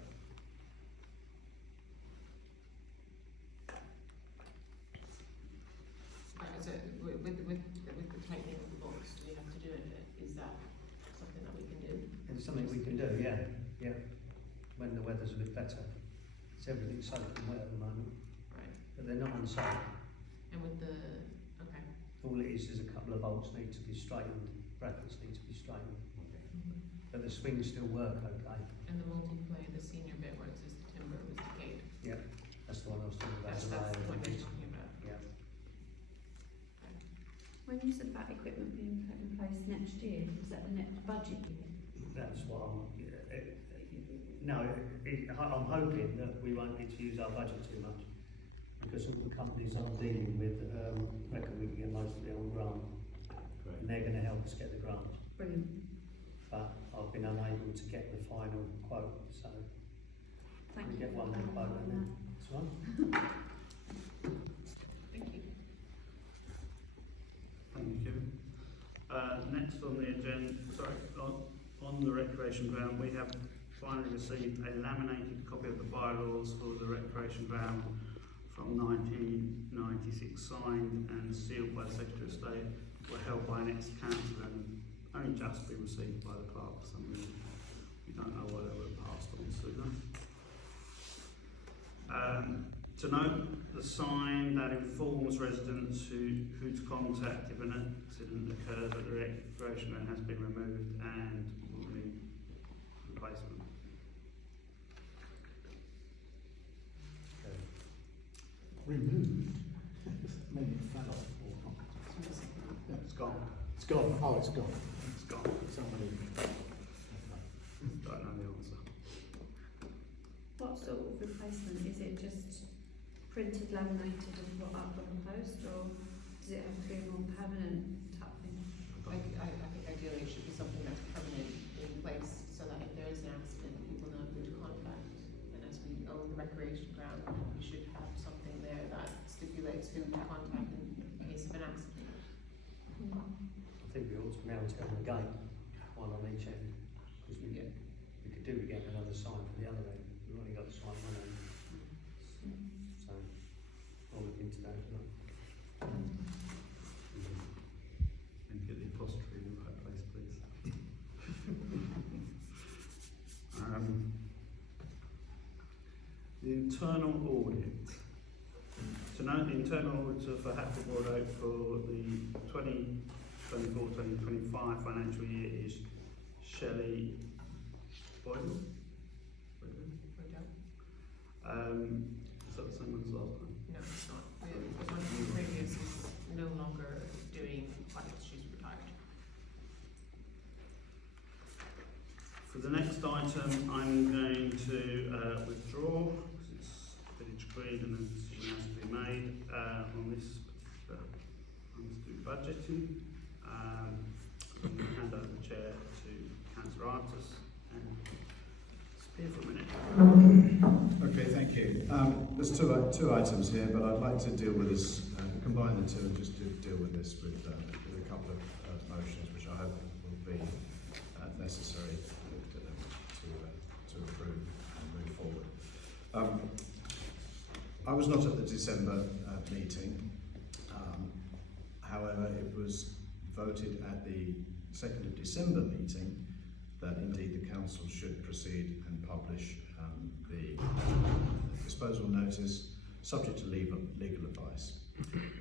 So with the tightening of the bolts, do we have to do it? Is that something that we can do? It's something we can do, yeah, when the weather's a bit better. It's everything's soaking wet at the moment, Right. but they're not unsafe. And with the, okay. All it is a couple of bolts need to be straightened, brackets need to be straightened. But the swings still work okay. And the multiplayer, the senior bit where it says the timber was decayed. Yeah, that's the one I was talking about. That's the the layer one that you're needs- talking about. Yeah. When you said about equipment being put in place next year, is that the next budget year? That's what I'm, I'm hoping that we won't need to use our budget too much, because all the companies I'm dealing with reckon we can get most of it on grant, and they're going to help us get the grant. Brilliant. But I've been unable to get the final quote, so Thank we you. get one more for quote and then this one. Thank you. Thank you, Kevin. Next on the agenda, on the recreation ground, we have finally received a laminated copy of the bylaws for the recreation ground from 1996, signed and sealed by the Secretary of State, were held by an ex-councillor and only just been received by the clerk for some reason. We don't know why they were passed on sooner. To note, the sign that informs residents who to contact if an accident occurs at the recreation ground has been removed and will need replacement. Removed? Maybe it fell off or not. Yeah, it's gone. It's gone. Oh, it's gone. It's gone. Somebody. Don't know the answer. What sort of replacement? Is it just printed, laminated and put up on the post, or does it have to be a more permanent type thing? I think ideally it should be something that's permanent in place, so that if there is an accident, people know who to contact. And as we own the recreation ground, we should have something there that stipulates who to contact in case of an accident. pounds going again, one on each end, because we could do with getting another sign for the other end. We've only got the sign one end, so I'll look into that. And get the apostrophe in the right place, please. The internal audit. So now the internal auditor for Hatfield Ward Oak for the 2024-2025 financial year is Shelley Boyle. Is that the same one as last time? No, it's not. The one previous is no longer doing audits, she's retired. For the next item, I'm going to withdraw, because it's village green and a decision has to be made on this. I'm going to do budgeting. I'm going to hand over the chair to Councillor Artis and spear for a minute. Okay, thank you. There's two items here, but I'd like to deal with this, combine the two and just deal with this with a couple of motions, which I hope will be necessary to approve and move forward. I was not at the December meeting. However, it was voted at the 2nd of December meeting that indeed the council should proceed and publish the disposal notice subject to legal advice.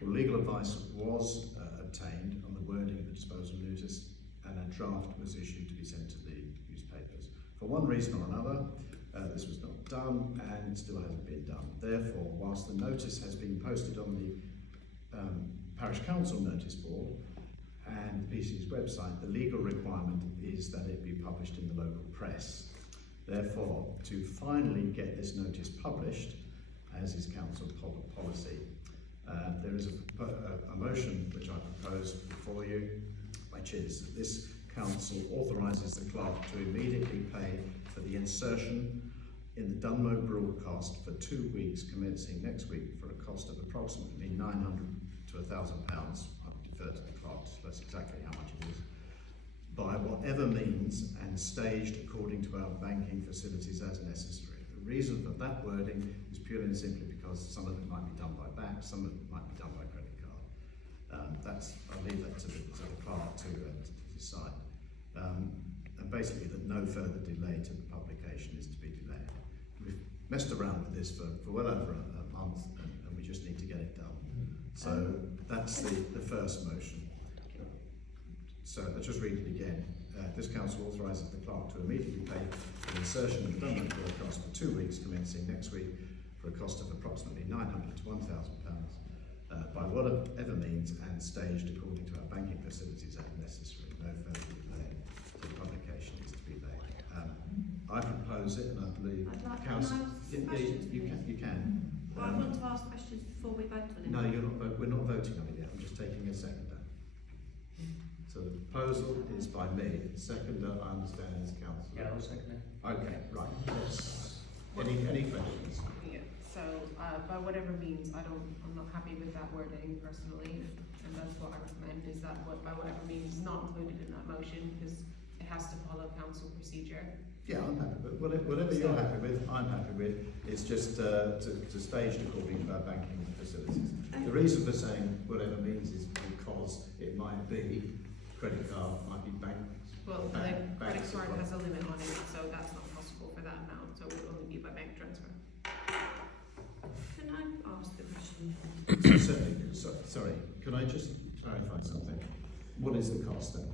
Well, legal advice was obtained on the wording of the disposal notice, and a draft was issued to be sent to the newspapers. For one reason or another, this was not done and still hasn't been done. Therefore, whilst the notice has been posted on the parish council notice board and the PC's website, the legal requirement is that it be published in the local press. Therefore, to finally get this notice published, as is council policy, there is a motion which I propose before you, which is that this council authorises the clerk to immediately pay for the insertion in the Dunmo broadcast for 2 weeks commencing next week for a cost of approximately £900 to £1,000. I defer to the clerk to tell us exactly how much it is, by whatever means and staged according to our banking facilities as necessary. The reason for that wording is purely and simply because some of it might be done by back, some of it might be done by credit card. I'll leave that to the clerk to decide. And basically that no further delay to the publication is to be delayed. We've messed around with this for well over a month and we just need to get it done. So that's the first motion. So I'll just read it again. This council authorises the clerk to immediately pay for the insertion of the Dunmo broadcast for 2 weeks commencing next week for a cost of approximately £900 to £1,000 by whatever means and staged according to our banking facilities as necessary. No further delay to the publication is to be made. I propose it, and I believe council. Can I ask questions, You can. Well, I want to ask questions before we vote on it. No, you're not. We're not voting on it yet. I'm just taking a seconder. So the proposal is by me. The seconder, I understand, is council. Yeah, I'll second it. Okay, right. Yes. Any questions? Yeah, so by whatever means, I'm not happy with that wording personally, and that's what I recommend, is that by whatever means is not included in that motion, because it has to follow council procedure. Yeah, I'm happy with whatever you're happy with. I'm happy with. It's just to staged according to our banking facilities. The reason for saying whatever means is because it might be credit card, might be bank. Well, the credit card has a limit on it, so that's not possible for that amount, so it will only be by bank transfer. Can I ask a question? Sorry, can I just clarify something? What is the cost then?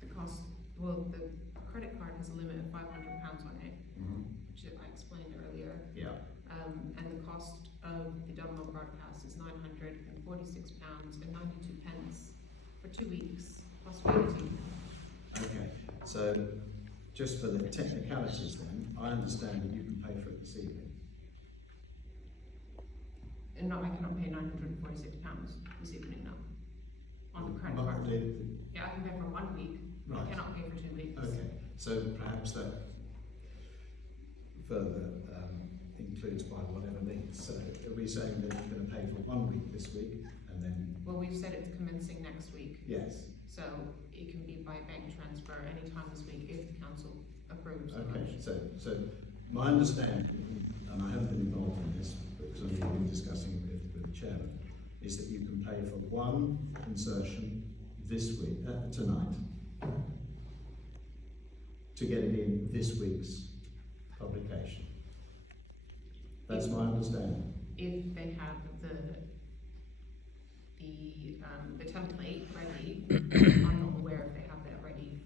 The cost, well, the credit card has a limit of £500 on it, which I explained earlier. Yeah. And the cost of the Dunmo broadcast is £946.92 for 2 weeks, plus VAT. Okay, so just for the technicalities then, I understand that you can pay for it this evening. And no, I cannot pay £946 this evening, no. On the credit card. Yeah, I can pay for 1 week. Right. I cannot pay for 2 weeks. Okay, so perhaps that further includes by whatever means. So are we saying that you're going to pay for 1 week this week and then? Well, we've said it's commencing next week. Yes. So it can be by bank transfer any time this week if the council approves the Okay, motion. so my understanding, and I haven't been involved in this, because I've been discussing it with the chairman, is that you can pay for one insertion this week, tonight, to get it in this week's publication. That's my understanding. If they have the template ready, I'm not aware if they have that ready.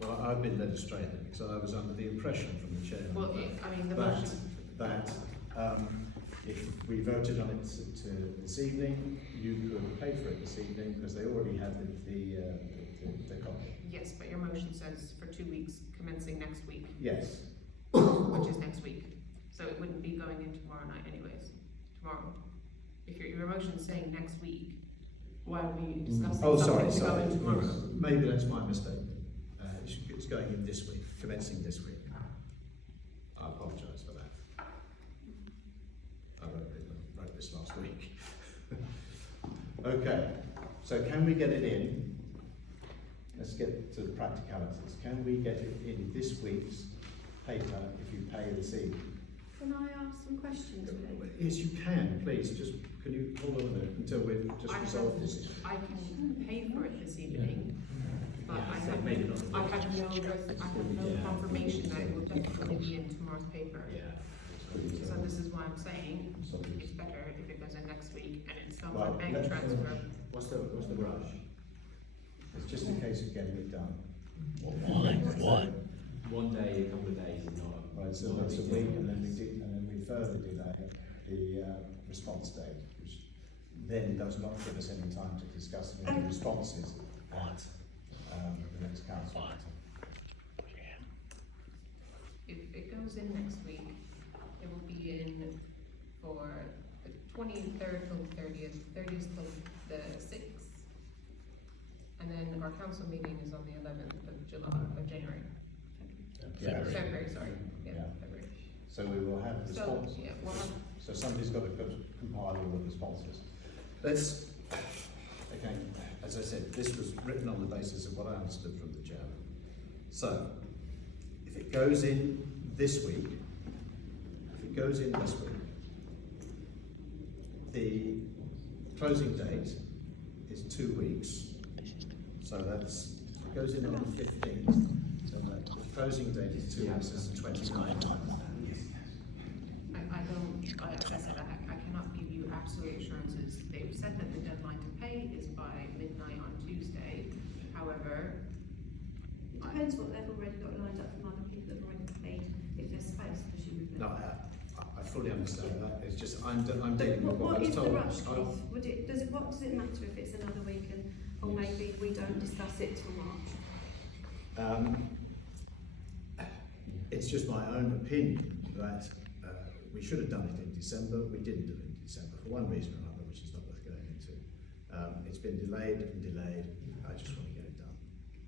Well, I've been led astray then, because I was under the impression from the chairman Well, the motion. that if we voted on it this evening, you could pay for it this evening, because they already had the copy. Yes, but your motion says for 2 weeks commencing next week, Yes. which is next week. So it wouldn't be going in tomorrow night anyways, tomorrow. If your motion's saying next week, why are we discussing Oh, something sorry. to go in tomorrow? Maybe that's my mistake. It's going in this week, commencing this week. I apologise for that. I wrote this last week. Okay, so can we get it in? Let's get to the practicalities. Can we get it in this week's paper if you pay this evening? Can I ask some questions, please? Yes, you can, please. Just can you hold on a minute until we've just resolved this issue? I can pay for it this evening, but Yeah, I so have maybe not the no Yeah. confirmation that it will definitely be in tomorrow's paper. Yeah. So this is why I'm saying it's better if it goes in next week and it's some Well, bank let's- transfer. What's the rush? It's just a case of getting it done. Why? One day, a couple of days is not. Right, so that's a week, and then we further delay the response date, which then does not give us any time to discuss any responses at the next council meeting. If it goes in next week, it will be in for the 23rd till the 30th, 30th till the 6th. And then our council meeting is on the 11th of January. Yeah. February, sorry. Yeah, Yeah. February. So we will have a So, response. yeah, we'll have, So somebody's got to compile all the responses. Let's, again, as I said, this was written on the basis of what I understood from the chairman. So, if it goes in this week, the closing date is 2 weeks. So that's, it goes in on the 15th. So the closing date is 2 weeks, it's the 29th. as I said, I cannot give you absolute assurances. They've said that the deadline to pay is by midnight on Tuesday. However, It depends what they've already got lined up from other people that have already paid, if there's space, presumably. No, I fully understand that. It's just I'm dealing with What what I was is the told. rush, Keith? What does it matter if it's another week or maybe we don't discuss it till March? It's just my own opinion that we should have done it in December. We didn't do it in December for one reason or another, which is not worth going into. It's been delayed and delayed. I just want to get it done.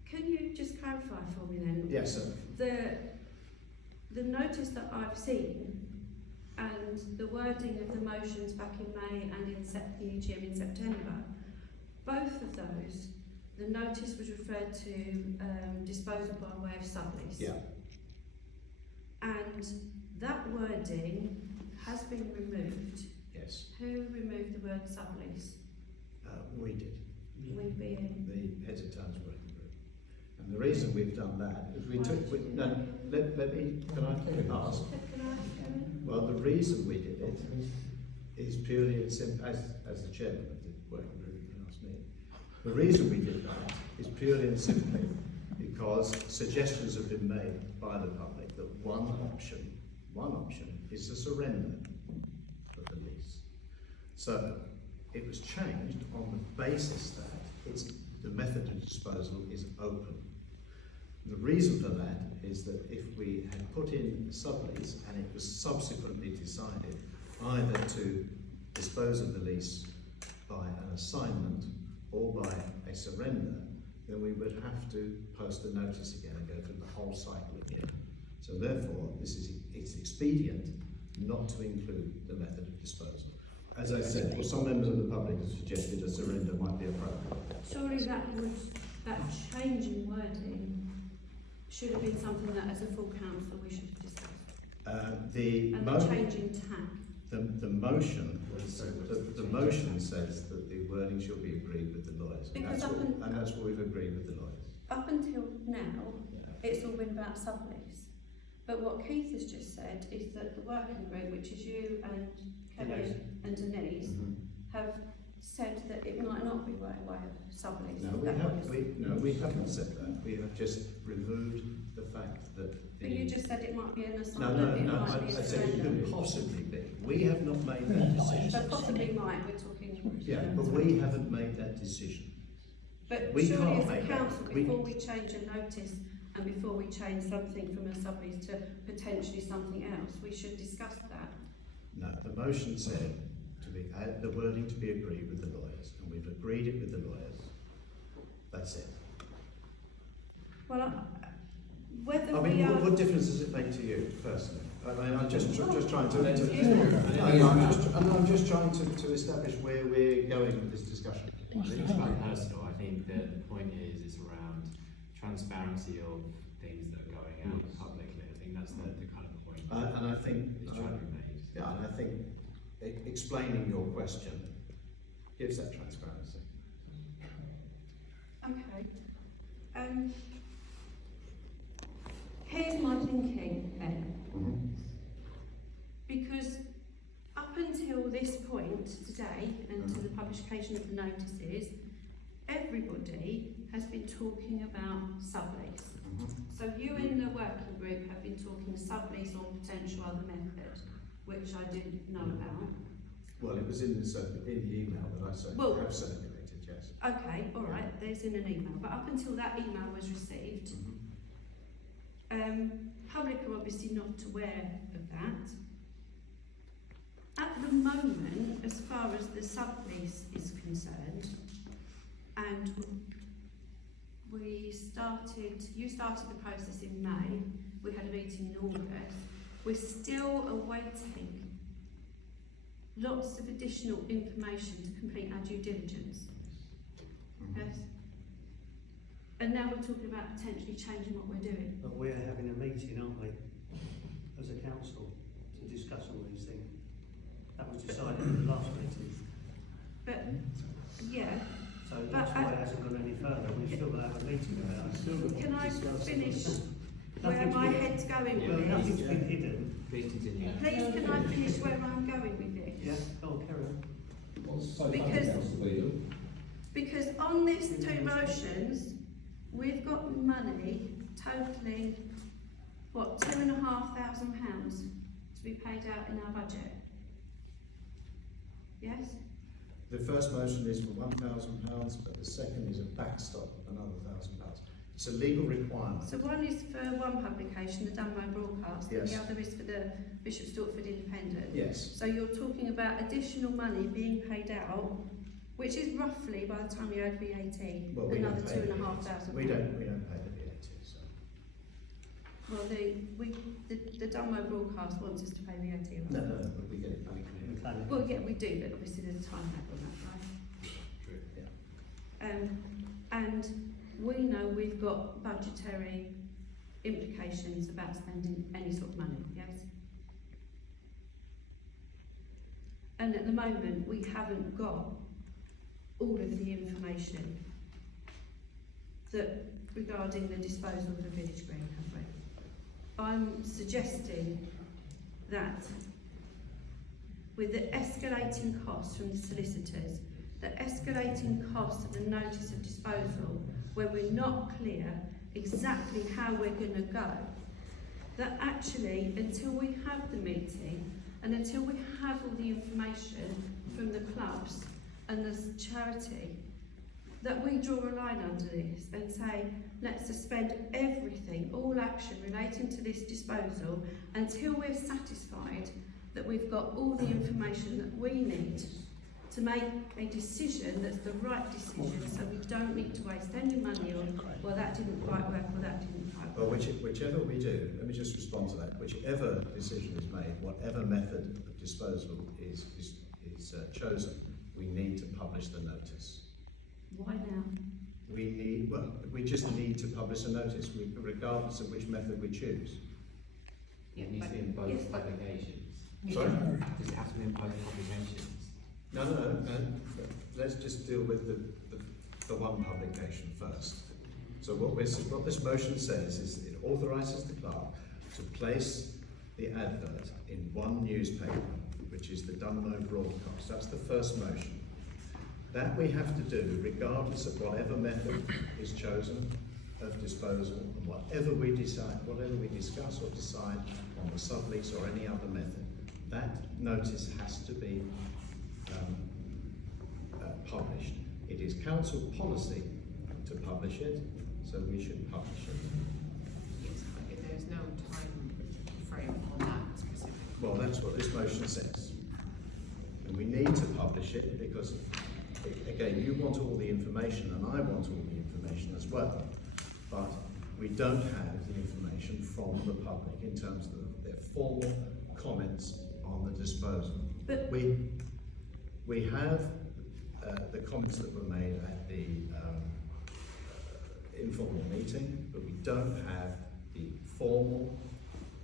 Can you just clarify for me then? Yes, sir. The notice that I've seen and the wording of the motions back in May and in the EGM in September, both of those, the notice was referred to disposal by way of sublease. Yeah. And that wording has been removed. Yes. Who removed the word sublease? We did. We being? The heads of towns working group. And the reason we've done that is let me, can I ask? Well, the reason we did it is purely and simple, as the chairman of the working group, you can ask me. The reason we did that is purely and simply because suggestions have been made by the public that one option is the surrender of the lease. So it was changed on the basis that the method of disposal is open. The reason for that is that if we had put in a sublease and it was subsequently decided either to dispose of the lease by an assignment or by a surrender, then we would have to post the notice again and go through the whole cycle again. So therefore, it's expedient not to include the method of disposal. As I said, well, some members of the public have suggested a surrender might be appropriate. Surely that change in wording should have been something that as a full council we should have discussed. And the change in tack. The motion says that the wording shall be agreed with the lawyers. And that's what we've agreed with the lawyers. Up until now, it's all been about sublease. But what Keith has just said is that the working group, which is you and Kelly and Denise, have said that it might not be right away of sublease. No, we haven't said that. We have just removed the fact that But you just said it might be an assignment. I said it could possibly be. We have not made that decision. So possibly might, we're talking. Yeah, but we haven't made that decision. But we surely can't as a make council, that. before we change a notice and before we change something from a sublease to potentially something else, we should discuss that. No, the motion said the wording to be agreed with the lawyers, and we've agreed it with the lawyers. That's it. Well, whether I mean, we are... what difference does it make to you personally? I mean, I'm just trying to I'm just trying to establish where we're going with this discussion. I think it's quite personal. I think that the point is around transparency of things that are going out publicly. I think that's the kind of point. And I think it's trying to be made. Yeah, and I think explaining your question gives that transparency. Okay. Here's my thinking then. Because up until this point today, and to the publication of the notices, everybody has been talking about sublease. So you in the working group have been talking sublease or potential other method, which I didn't know about. Well, it was in the email that I have circulated, yes. Okay, all right, there's in an email. But up until that email was received, public are obviously not aware of that. At the moment, as far as the sublease is concerned, and you started the process in May, we had a meeting in August, we're still awaiting lots of additional information to complete our due diligence. Yes? And now we're talking about potentially changing what we're doing. But we're having a meeting, aren't we, as a council, to discuss all these things. That was decided at the last meeting. But, yeah. So that's why it hasn't gone any further. We've still got to have a meeting about it. Can I finish where my head's going with well, this? nothing's been hidden. Please continue. Please, can I finish where I'm going with this? Yeah, go on, carry on. Because on these two motions, we've got money totaling, what, £2,500 to be paid out in our budget. Yes? The first motion is for £1,000, but the second is a backstop of another £1,000. It's a legal requirement. So one is for one publication, the Dunmo Broadcast, and Yes. the other is for the Bishop Stortford Independent. Yes. So you're talking about additional money being paid out, which is roughly, by the time you add VAT, Well, we another don't pay £2,500. We don't pay the VAT. So. Well, the Dunmo Broadcast wants us to pay VAT. Right? No, but we get it back. Well, yeah, we do, but obviously there's a time lag on that, right? True. Yeah. And we know we've got budgetary implications about spending any sort of money, yes? And at the moment, we haven't got all of the information that regarding the disposal of the village green, have we? I'm suggesting that with the escalating costs from the solicitors, the escalating cost of the notice of disposal, where we're not clear exactly how we're going to go, that actually, until we have the meeting and until we have all the information from the clubs and the charity, that we draw a line under this and say, let's suspend everything, all action relating to this disposal until we're satisfied that we've got all the information that we need to make a decision that's the right decision, so we don't need to waste any money on, well, that didn't quite work, or that didn't quite work. Well, whichever we do, let me just respond to that. Whichever decision is made, whatever method of disposal is chosen, we need to publish the notice. Why now? We just need to publish a notice, regardless of which method we choose. It needs to be in both publications. Sorry? Does it have to be in both publications? No. Let's just deal with the one publication first. So what this motion says is it authorises the clerk to place the advert in one newspaper, which is the Dunmow Broadcast. That's the first motion. That we have to do regardless of whatever method is chosen of disposal, and whatever we discuss or decide on the sublease or any other method. That notice has to be published. It is council policy to publish it, so we should publish it. Yes, but there's no time frame on that specific. Well, that's what this motion says. And we need to publish it because, again, you want all the information and I want all the information as well. But we don't have the information from the public in terms of their formal comments on the disposal. But we have the comments that were made at the informal meeting, but we don't have the formal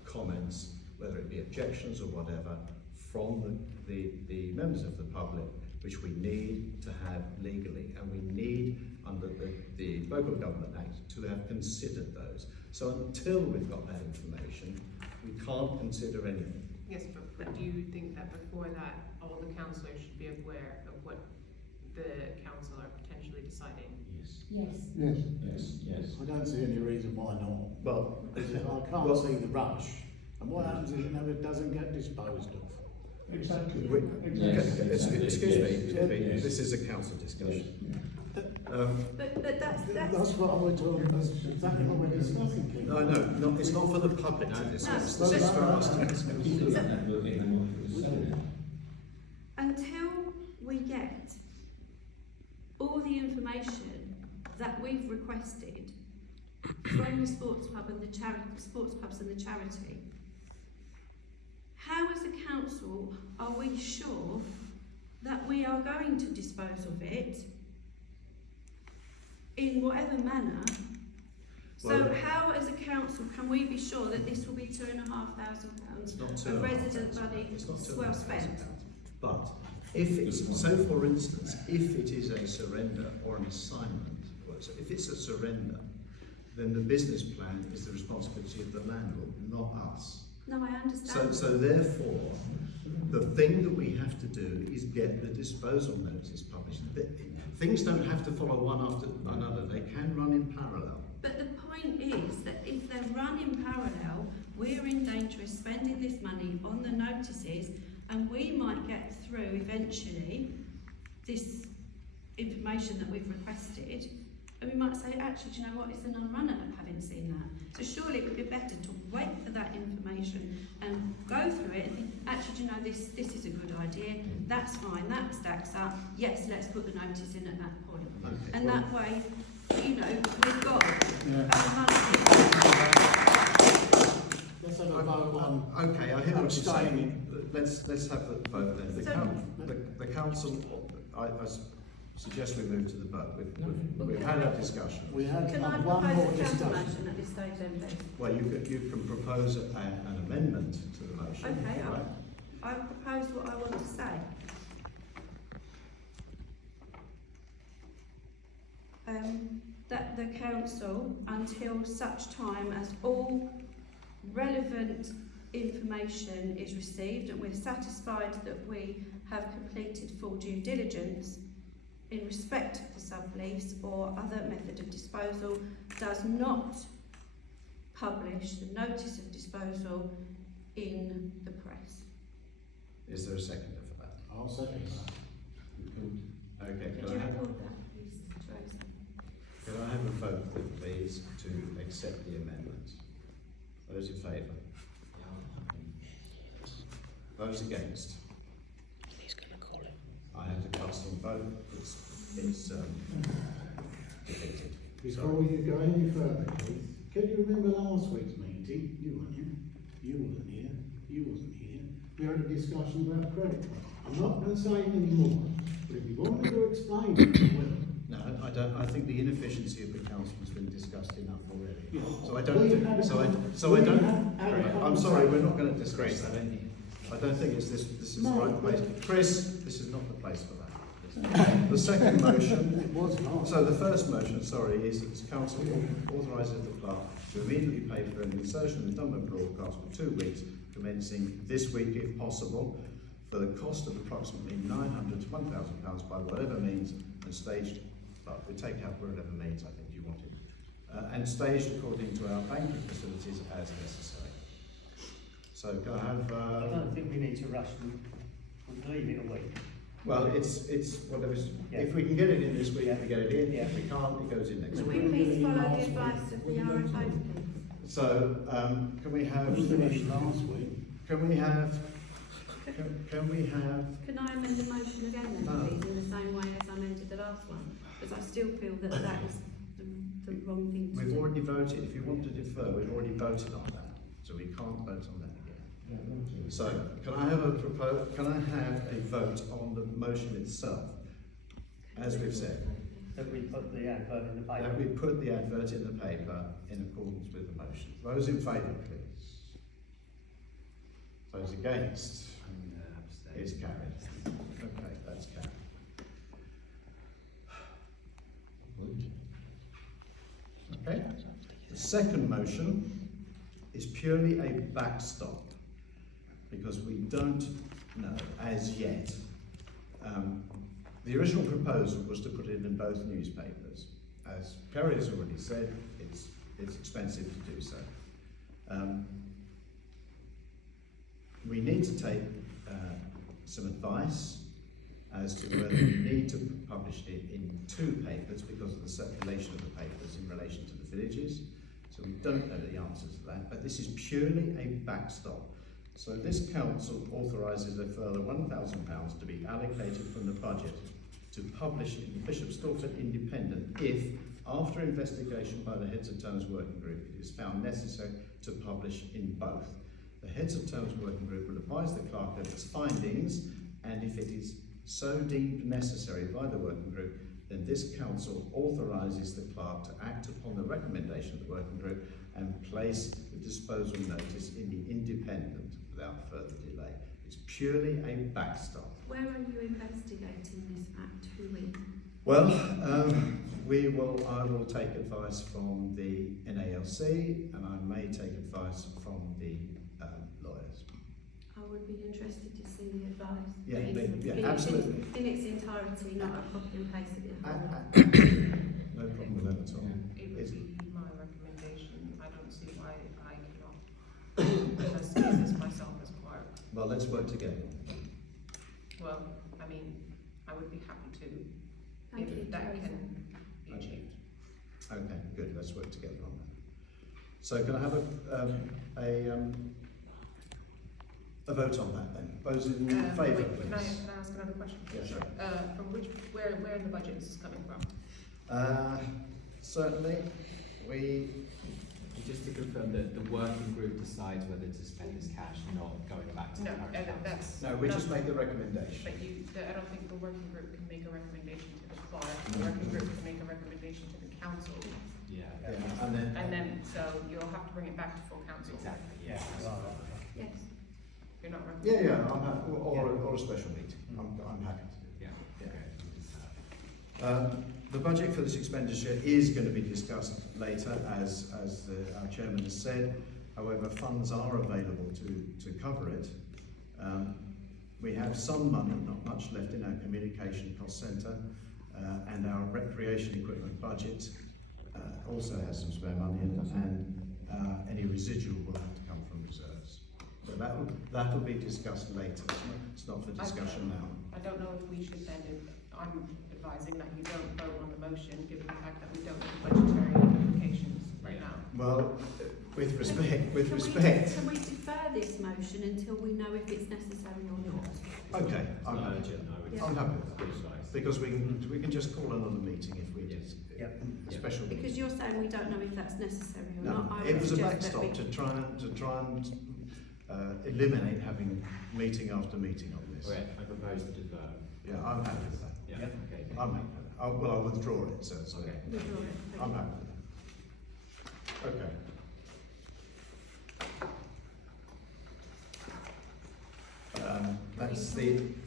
comments, whether it be objections or whatever, from the members of the public, which we need to have legally, and we need under the Local Government Act to have considered those. So until we've got that information, we can't consider anything. Yes, but do you think that before that, all the councillors should be aware of what the council are potentially deciding? Yes. Yes. I don't see any reason why not. Well, I can't see the rush. And what happens is, it doesn't get disposed of. Exactly. Excuse me, this is a council discussion. But That's what we're talking about. That's exactly what we're discussing. No, it's not for the public to discuss. No, This is for us to discuss. until we get all the information that we've requested from the sports pub and the sports pubs and the charity, how as a council are we sure that we are going to dispose of it in whatever manner? So Well, how as a council can we be sure that this will be £2,500 It's not of resident money It's not well spent? £2,500. But if it's, so for instance, if it is a surrender or an assignment, so if it's a surrender, then the business plan is the responsibility of the landlord, not us. No, I understand. So therefore, the thing that we have to do is get the disposal notice published. Things don't have to follow one after another, they can run in parallel. But the point is that if they're run in parallel, we're in danger of spending this money on the notices, and we might get through eventually this information that we've requested, and we might say, actually, do you know what, it's a non-runner having seen that. So surely it would be better to wait for that information and go through it and think, actually, do you know, this is a good idea, that's fine, that stacks up, yes, let's put the notice in at that point. Okay, And well, that way, you know, we've got Let's have a vote on. Okay, I hear what you're saying. abstaining. Let's have the vote then. The council, I suggest we move to the vote. We've had our discussion. We had Can I one more propose a counter discussion. motion at this stage then, please? Well, you can propose an amendment to the motion. Okay, right? I propose what I want to say. That the council, until such time as all relevant information is received and we're satisfied that we have completed full due diligence in respect of the sublease or other method of disposal, does not publish the notice of disposal in the press. Is there a seconder for that? I'll second that. Okay, Could you record that, please, Teresa? can I have a vote, please, to accept the amendment? Those in favour? Those against? He's going to call it. I have the casting vote. It's defeated. Before you go any further, Keith, can you remember last week's meeting? You weren't here. You wasn't here. You wasn't here. we had a discussion about credit. I'm not going to say any more, but if you want me to explain it, I will. No, I don't. I think the inefficiency of the council has been discussed enough already. Yeah. So I don't. I'm sorry. We're not going to discuss that. I don't think it's this. This is the right place. Chris, this is not the place for that. The second motion. It was not. So the first motion, sorry, is that the council authorises the clerk to immediately pay for an insertion in Dunbar broadcast for 2 weeks, commencing this week if possible, for the cost of approximately £900 to £1,000 by whatever means, and staged, well, we take out whatever means I think you wanted, and staged according to our banking facilities as necessary. So can I have... I don't think we need to rush and leave it a week. Well, it's whatever. Yeah. If we can get it in this week, Yeah. we get it in. Yeah. If we can't, it goes in next Can week. we please follow the advice of the RFO, please? So, can we have? We finished last week. Can we have? Can we have? Can I amend the motion again then, No. please, in the same way as I amended the last one? Because I still feel that that is the wrong thing to We've do. already voted. If you want to defer, we've already voted on that, so we can't vote on that again. So, can I have a vote on the motion itself, as we've said? That we put the advert in the paper. That we put the advert in the paper in accordance with the motion. Those in favour, please. Those against? Is carried. Okay, that's carried. Okay. The second motion is purely a backstop, because we don't know as yet. The original proposal was to put it in both newspapers. As Perry has already said, it's expensive to do so. We need to take some advice as to whether we need to publish it in 2 papers because of the circulation of the papers in relation to the villages. So we don't know the answer to that, but this is purely a backstop. So this council authorises a further £1,000 to be allocated from the budget to publish in the Bishop Stortford Independent if, after investigation by the Heads of Terms Working Group, it is found necessary to publish in both. The Heads of Terms Working Group will advise the clerk of its findings, and if it is so deemed necessary by the working group, then this council authorises the clerk to act upon the recommendation of the working group and place the disposal notice in the Independent without further delay. It's purely a backstop. Where are you investigating this at 2 weeks? Well, I will take advice from the NALC, and I may take advice from the lawyers. I would be interested to see the advice. Yeah, In absolutely. In its entirety, not a copy and paste of it. No problem with that at all. It would be my recommendation. I don't see why I cannot see this myself as clerk. Well, let's work together. Well, I mean, I would be happy to Thank you, if that Teresa. can be achieved. Okay, good. Let's work together on that. So, can I have a vote on that then? Those in favour, Wait, can I please. ask another question? Yeah, sure. From where in the budget is this coming from? Certainly, Just to confirm that the working group decides whether to spend this cash, not going back to No, the parish council. that's. no, we just make the recommendation. But I don't think the working group can make a recommendation to the clerk. The working group can make a recommendation to the council. Yeah. Yeah, and then So you'll have to bring it back to full council. Exactly, yeah. Yes. You're not recommending. yeah, I'm happy, or a special meeting. I'm happy to do. Yeah. Yeah. The budget for this expenditure is going to be discussed later, as our chairman has said. However, funds are available to cover it. We have some money, not much left in our communication cost centre, and our recreation equipment budget also has some spare money in it, and any residual will have to come from reserves. So that will be discussed later. It's not for discussion now. I don't know if we should then, I'm advising that you don't vote on the motion, given the fact that we don't know the budgetary implications right now. Well, with respect. Can we defer this motion until we know if it's necessary or not? Okay, I'm happy. Yeah. I'm happy with that. Because we can just call another meeting if we just Yep. a special meeting. Because you're saying we don't know if that's necessary or No, not. I it would was a suggest that backstop we- to try and eliminate having meeting after meeting on this. Okay, I propose to defer. Yeah, I'm happy with that. Yeah, okay. I'm happy with that. I'll withdraw it, so Okay. Withdraw it. I'm happy with that. Okay.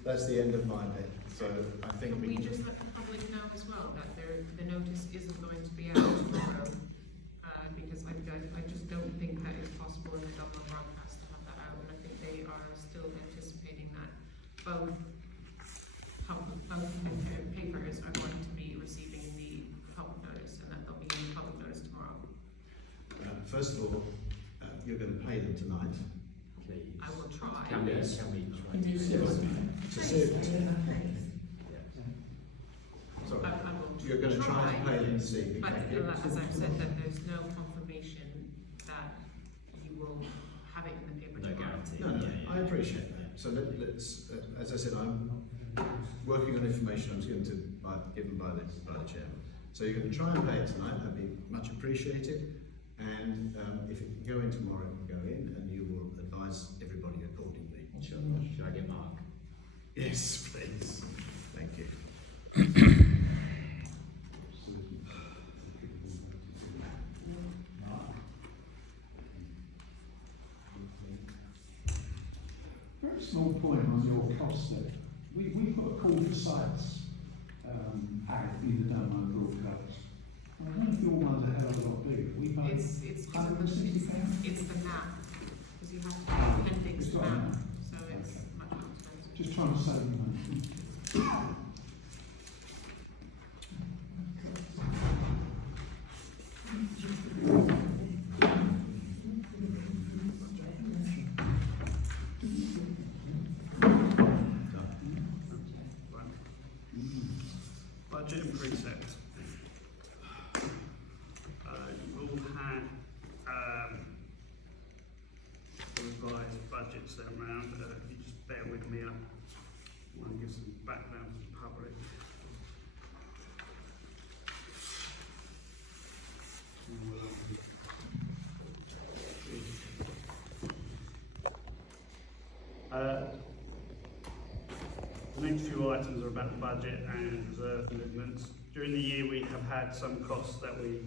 That's the end of my bit. So I think Can we just let the public know as well that the notice isn't going to be out tomorrow? Because I just don't think that it's possible in the Dublin broadcast to have that out, and I think they are still anticipating that both papers are going to be receiving the public notice, and that they'll be in public notice tomorrow. first of all, you're going to pay them tonight. Please. I will try. Can we try to Sorry. I will You're going to try to pay them this evening. But Thank you. as I've said, that there's no confirmation that you will have it in the paper No tomorrow. guarantee. No, I appreciate that. So let's, as I said, I'm working on information I was given by the chairman. So you're going to try and pay it tonight. That'd be much appreciated. And if it can go in tomorrow, it can go in, and you will advise everybody accordingly. Sure. Should I get Mark? Yes, please. Thank you. Very small point on your cost there. We put a call for sites out in the Demo broadcast. I don't know if your one's a hell of a lot bigger. We paid It's £160. It's the map, because you have to do appendix It's got a map, map. so it's Okay. much more expensive. Just trying to save you money. Budget and precept. You've all had revised budgets that round. If you just bear with me, I want to give some background to the public. The next few items are about the budget and reserve movements. During the year we have had some costs that we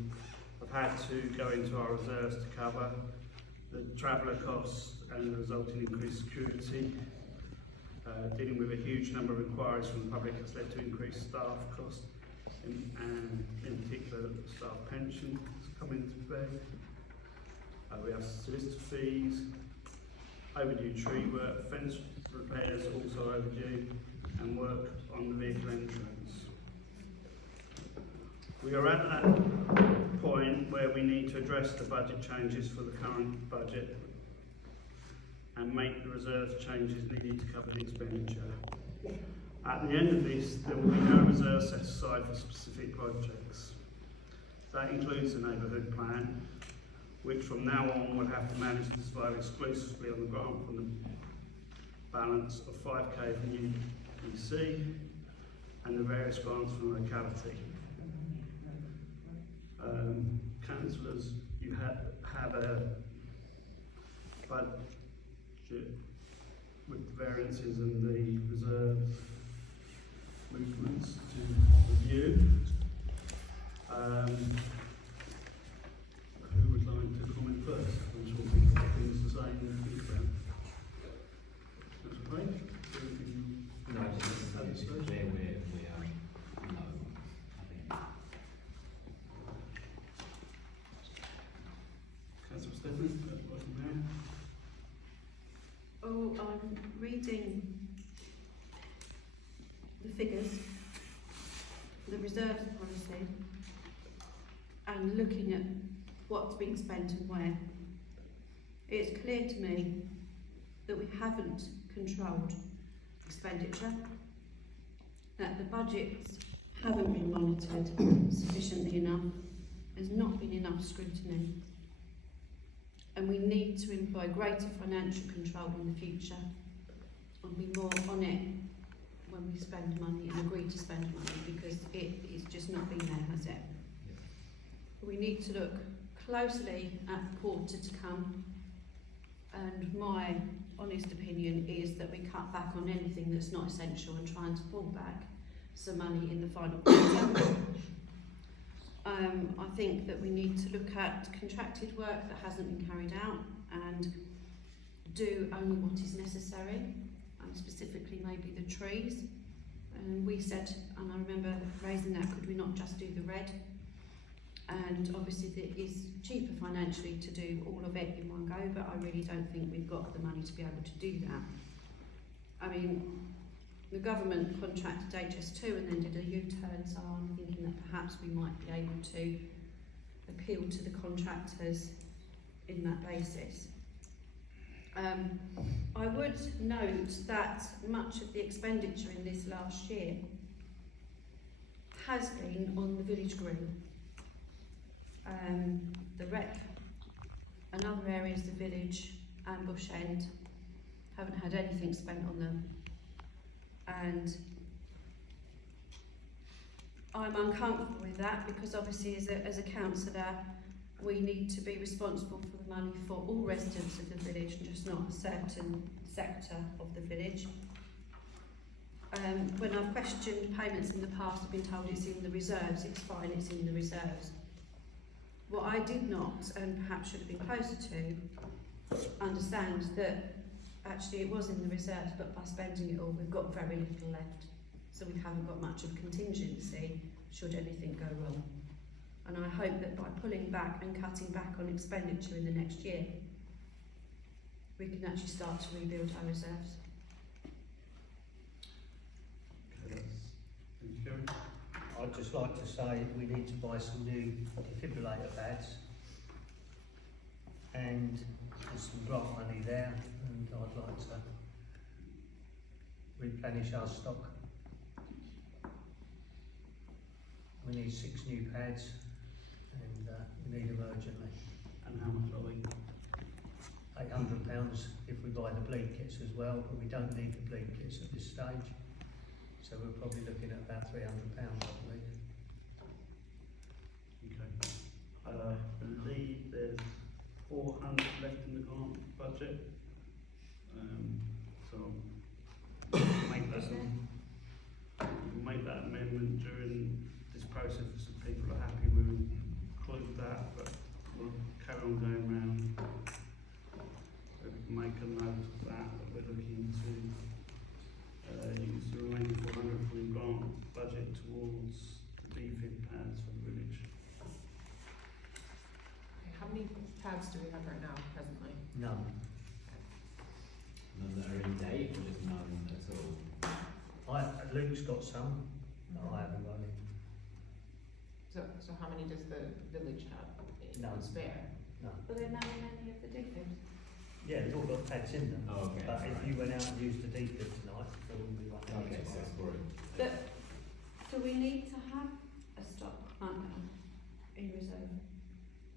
have had to go into our reserves to cover. The traveller costs and the resulting increased security. Dealing with a huge number of inquiries from the public has led to increased staff costs and in particular staff pension has come into play. We have solicitor fees, overdue tree work, fence repairs also overdue, and work on the vehicle entrance. We are at that point where we need to address the budget changes for the current budget and make the reserve changes needed to cover the expenditure. At the end of this, there will be no reserve set aside for specific projects. That includes the neighbourhood plan, which from now on will have to manage to survive exclusively on the grant from the balance of 5k from UBC and the various grants from the locality. Councillors, you have a budget with the variances and the reserves movements to review. Who would like to comment first? I'm sure people have things to say and think about. That's great. No, just to be clear, we are no, I think. Councillor Stephens, welcome there. Oh, I'm reading the figures, the reserves policy, and looking at what's being spent and where. It's clear to me that we haven't controlled expenditure, that the budgets haven't been monitored sufficiently enough, there's not been enough scrutiny, and we need to employ greater financial control in the future and be more on it when we spend money and agree to spend money, because it's just not been there, has it? We need to look closely at the quarter to come And my honest opinion is that we cut back on anything that's not essential and trying to pull back some money in the final quarter. I think that we need to look at contracted work that hasn't been carried out and do only what is necessary, and specifically maybe the trees. And we said, and I remember raising that, could we not just do the red? And obviously it is cheaper financially to do all of it in one go, but I really don't think we've got the money to be able to do that. I mean, the government contracted HS2 and then did a U-turn, so I'm thinking that perhaps we might be able to appeal to the contractors in that basis. I would note that much of the expenditure in this last year has been on the village green. The rec and other areas of the village and Bush End haven't had anything spent on them, and I'm uncomfortable with that because obviously as a councillor we need to be responsible for the money for all residents of the village and just not a certain sector of the village. When I've questioned payments in the past, I've been told it's in the reserves. It's fine, it's in the reserves. What I did not, and perhaps should have been closer to, understand that actually it was in the reserves, but by spending it all, we've got very little left. So we haven't got much of contingency should anything go wrong. And I hope that by pulling back and cutting back on expenditure in the next year, we can actually start to rebuild our reserves. I'd just like to say we need to buy some new defibrillator pads, and there's some grant money there, and I'd like to replenish our stock. We need 6 new pads, and we need them urgently. And how much are we? £800 if we buy the bleed kits as well, but we don't need the bleed kits at this stage. So we're probably looking at about £300, I believe. Okay. I believe there's 400 left in the grant budget. So we'll make that amendment during this process so people are happy we'll include that, but we'll carry on going round. So we can make a note of that we're looking to use the remaining 400 from the grant budget towards the defib pads for the village. Okay, how many pads do we have right now, presently? None. None that are in date, or just none at all? Luke's got some, no, I haven't got any. So how many does the village have None. spare? But they're now in any of the defibs. Yeah, they've all got pads in them. Oh, okay. But if you went out and used the defib tonight, there wouldn't be one. Okay, so it's boring. But do we need to have a stock in reserve?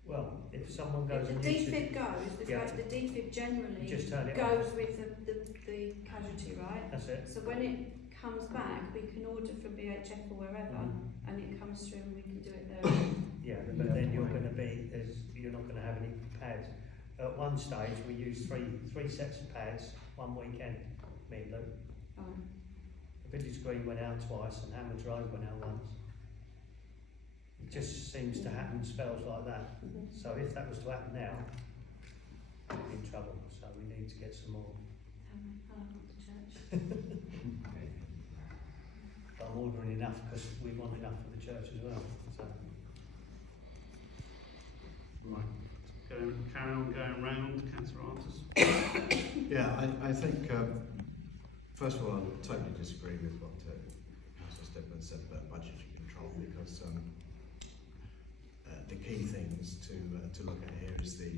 Well, if someone goes If and the uses defib goes, Yeah. the defib generally just turn it goes on. with the casualty, right? That's it. So when it comes back, we can order from BHF or wherever, and it comes through and we can do it there. Yeah, but then you're not going to have any pads. At one stage, we used three sets of pads one weekend. Me and Luke. Oh. The village green went out twice, and Hammond's Road went out once. It just seems to happen spells like that. So if that was to happen now, we'd be in trouble. So we need to get some more. I'll come to church. But I'm ordering enough because we want enough for the church as well. So. Right. Carry on going round, Councillor Artis. Yeah, I think, first of all, I totally disagree with what Councillor Stedman said about budgetary control, because the key things to look at here is the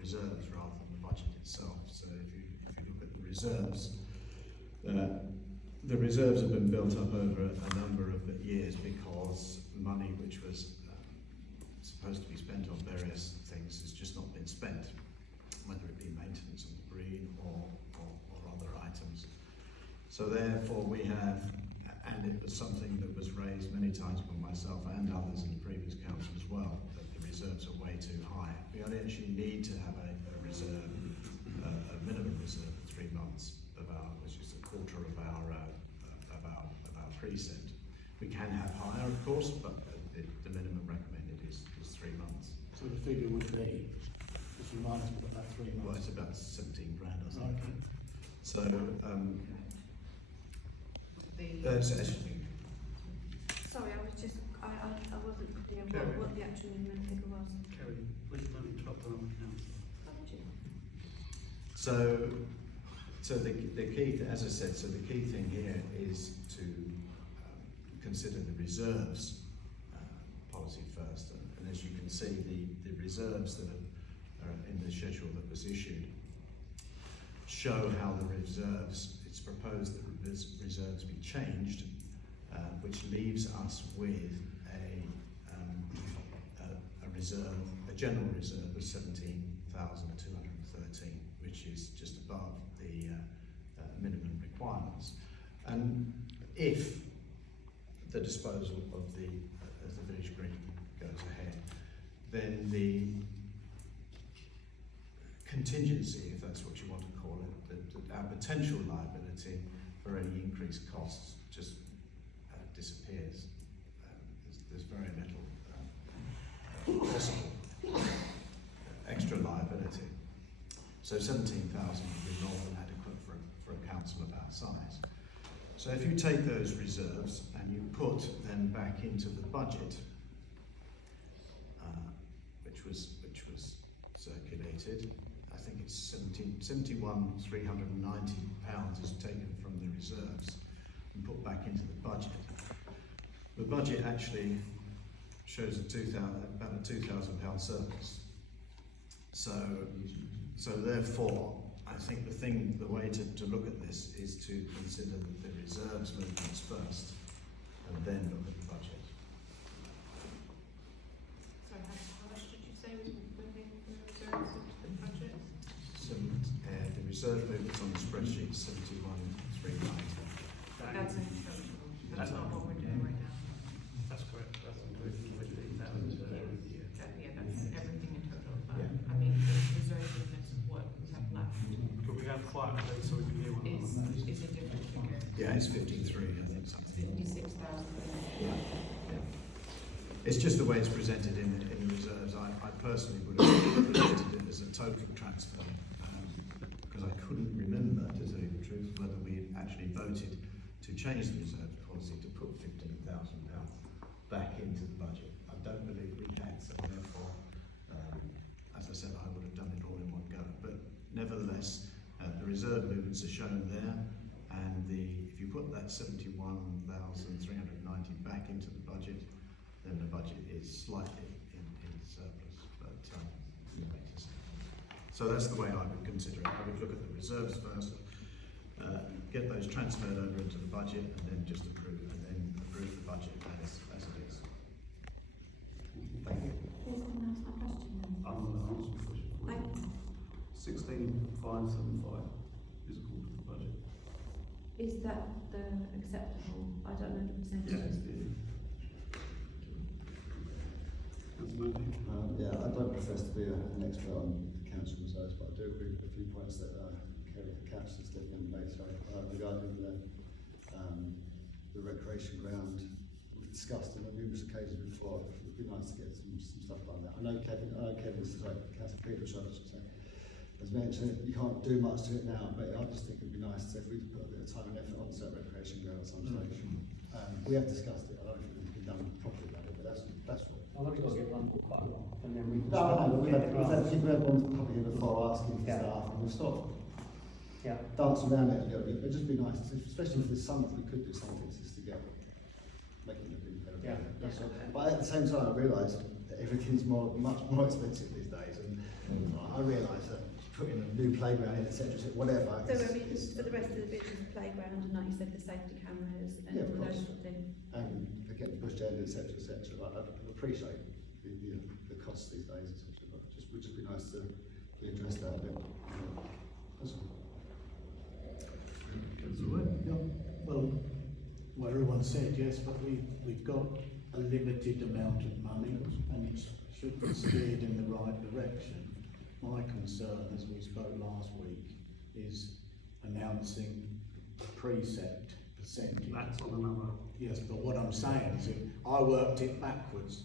reserves rather than the budget itself. So if you look at the reserves have been built up over a number of years because money which was supposed to be spent on various things has just not been spent, whether it be maintenance of the green or other items. So therefore we have, and it was something that was raised many times by myself and others in the previous council as well, that the reserves are way too high. We only actually need to have a reserve minimum reserve at 3 months which is a quarter of our precept. We can have higher, of course, but the minimum recommended is 3 months. So the figure would be, if you minus about 3 months. Well, it's about 17 grand, I think. Okay. So, Sorry, I was just, I wasn't clear Carry what the actual minimum figure was. Kerry, please don't interrupt on the council. So the key, as I said, so the key thing here is to consider the reserves policy first, and as you can see, the reserves that are in the schedule that was issued show how the reserves. It's proposed that the reserves be changed, which leaves us with a reserve, a general reserve of 17,213, which is just above the minimum requirements. And if the disposal of the village green goes ahead, then the contingency, if that's what you want to call it, our potential liability for any increased costs just disappears. There's very little possible extra liability. So 17,000 would be more than adequate for a council of our size. So if you take those reserves and you put them back into the budget, which was circulated, I think it's £71,390 is taken from the reserves and put back into the budget. The budget actually shows about a £2,000 surplus. So therefore, I think the way to look at this is to consider the reserves movements first, and then look at the budget. So how much did you say was moving the reserves into the budget? So the reserve movements on the spreadsheet is 71,390. That's in total. That's not what we're doing right now. That's correct. That's including with the reserve year. Yeah, that's everything in total. But Yeah. I mean, the reserve movements of what we have left Could we have quiet, please, so we can hear what is a different figure. Yeah, it's 53, I think, something. 56,000. Yeah. It's just the way it's presented in the reserves. I personally would have presented it as a total transfer, because I couldn't remember, to tell you the truth, whether we had actually voted to change the reserves policy to put £15,000 back into the budget. I don't believe we had, so therefore, as I said, I would have done it all in one go. But nevertheless, the reserve movements are shown there, and if you put that 71,390 back into the budget, then the budget is slightly in surplus. But so that's the way I would consider it. I would look at the reserves first, get those transferred over into the budget, and then just approve the budget as it is. Thank you. Please can I ask my question then? I'm going to answer the question. Thank you. 16,575 is according to the budget. Is that the acceptable? I don't know the percentages. Yeah, I don't profess to be an expert on council reserves, but I do agree with a few points that Councillor Stephen made regarding the recreation ground. We've discussed it on numerous occasions before. It would be nice to get some stuff like that. I know Kevin's right, Councillor Peter has mentioned you can't do much to it now, but I just think it would be nice if we put a bit of time and effort onto that recreation ground at some stage. We have discussed it. I don't think it's been done properly about it, but that's what. Well, we've got to get one for quite a lot, and then we can. We've had one come here before asking for stuff, and we've sort of danced around it a little bit. It'd just be nice, especially for this summer, if we could do something just to make it a bit better. Yeah. That's all. But at the same time, I realise that everything's much more expensive these days, and I realise that putting a new playground in, etc., whatever. So I mean, for the rest of the business, playground, and like you said, the safety cameras and all those sort of things. And getting pushed down, etc., etc. Like, I appreciate the costs these days, etc. But it would just be nice to be addressed that a bit. That's all. Well, everyone said yes, but we've got a limited amount of money, and it should be steered in the right direction. My concern, as we spoke last week, is announcing precept percentage. That's on another. Yes, but what I'm saying is I worked it backwards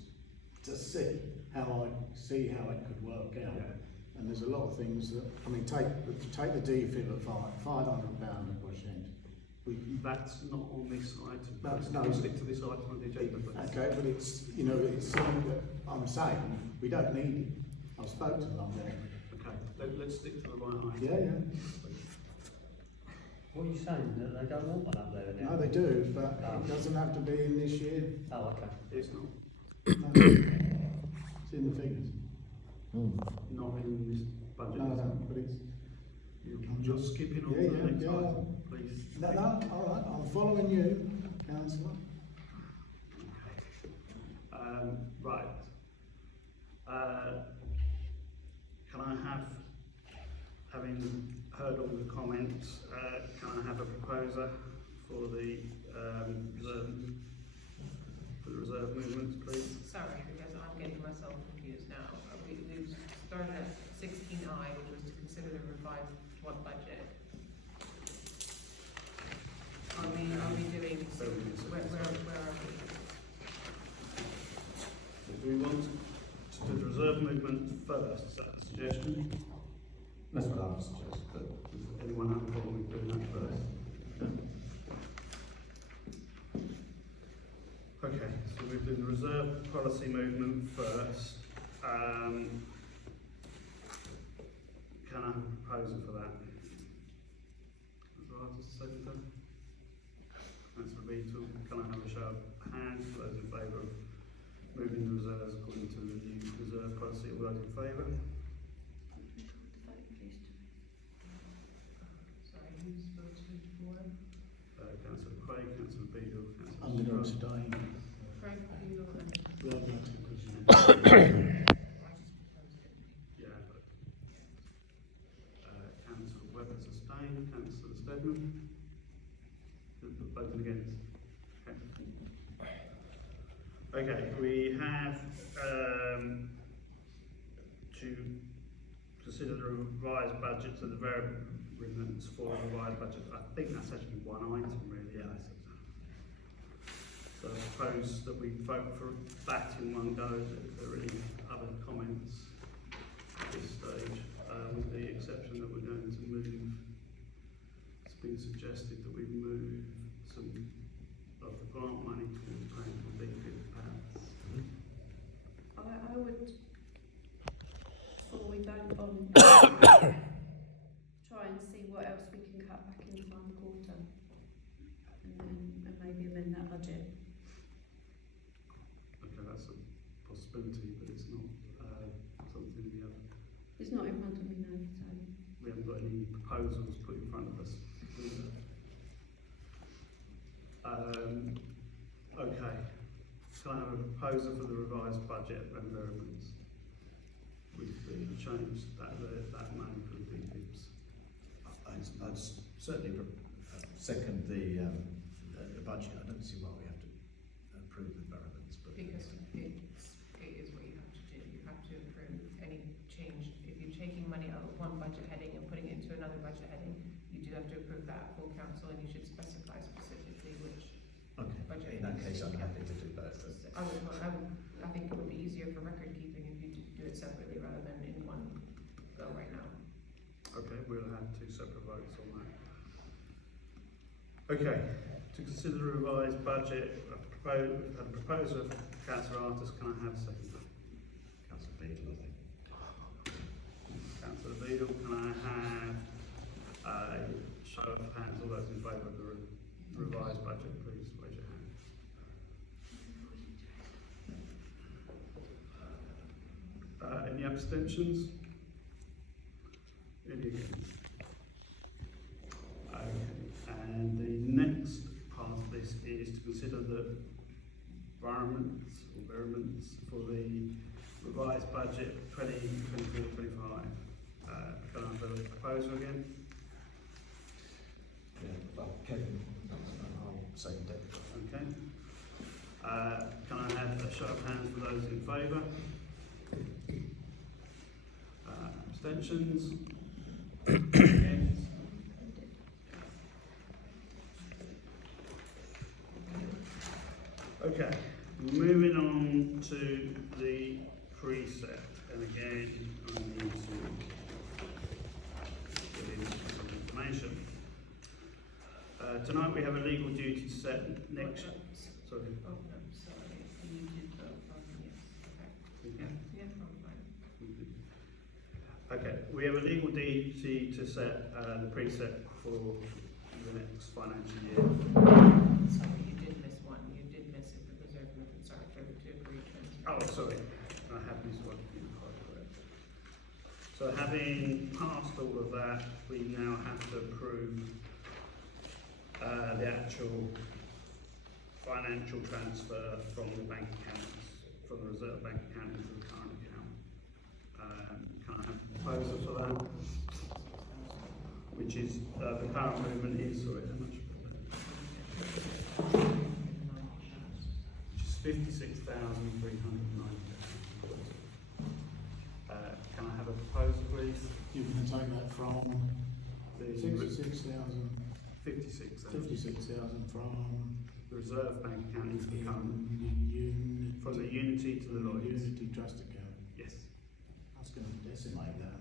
to see how it could work out. Yeah. And there's a lot of things that, I mean, take the defib at £500 a percent. That's not on this item. No, We'll stick to this item on the agenda. Please. Okay, but it's, you know, it's something that I'm saying we don't need it. I've spoken to them up there. Okay, let's stick to the right item. Yeah. What are you saying, that they don't want one up there now? No, they do, but it doesn't have to be in this year. Oh, okay. It's not. No, it's in the figures. Not in this budget. No, but it's. You're skipping on Yeah, to the next yeah. item, please. No, all right, I'm following you, councillor. Right. Can I have, having heard all the comments, can I have a proposer for the reserve movements, please? Sorry, because I'm getting myself confused now. We've started at 16I, which was to consider the revised budget. Are we doing, where are we? Do we want to do the reserve movement first? Is that a suggestion? That's what I would suggest, but Does anyone have a problem with doing that first? Okay, so we've done the reserve policy movement first. Can I have a proposal for that? Artist Centre. Councillor Beetle, can I have a show of hands for those in favour of moving the reserves according to the new reserve policy? All those in favour? Sorry, who's voted for? Councillor Craig, Councillor Beetle, I'm going to Councillor abstain. Craig, Beadle, and Yeah, but Councillor Webber's abstained, Councillor Stedman voting against. Okay, we have to consider the revised budget to the variable movements for the revised budget. I think that's actually one item really. Yeah, so I propose that we vote for that in one go. If there are any other comments at this stage, with the exception that we're going to move, it's been suggested that we move some of the grant money towards paying for the pads. I would, before we vote on, try and see what else we can cut back in the final quarter, and maybe amend that budget. Okay, that's a possibility, but it's not something we have. It's not in front of me now, so. We haven't got any proposals put in front of us. Okay. Can I have a proposal for the revised budget and variables with the change that money for the DPIPs? I'd certainly second the budget. I don't see why we have to approve the variables, but because it is what you have to do. You have to approve any change. If you're taking money out of one budget heading and putting it into another budget heading, you do have to approve that full council, and you should specify specifically which budget. in that case, I'm happy to do both. I think it would be easier for record keeping if you do it separately rather than in one go right now. Okay, we'll have two separate votes on that. Okay, to consider the revised budget, a proposal of Councillor Artis, can I have a second? Councillor Beadle, I think. Councillor Beadle, can I have a show of hands, all those in favour of the revised budget, please raise your hand. Any abstentions? Any against? Okay, and the next part of this is to consider the environments for the revised budget 2024-25. Can I have a proposal again? Yeah, well, Kevin, I'll second it. Okay. Can I have a show of hands for those in favour? Abstentions? Against? Okay, moving on to the precept, and again, I need to get in some information. Tonight we have a legal duty to set next. Sorry. Oh, no, sorry, you did vote on yes, okay. Yeah, fine. Okay, we have a legal duty to set the precept for the next financial year. Sorry, you did miss one, you did miss it, the reserve movement, sorry, to agree transfer. Oh, sorry, I have missed one. You're quite correct. So having passed all of that, we now have to approve the actual financial transfer from the bank accounts, from the reserve bank account into the current account. Can I have a proposal for that? Which is, the current movement is, sorry, how much? Which is 56,390. Can I have a proposal, please? You can take that from The 66,000, 56,000 from the reserve bank account into the current, Unity, from the Unity to the Lloyds. Unity Trust account. Yes, That's going to decimate that,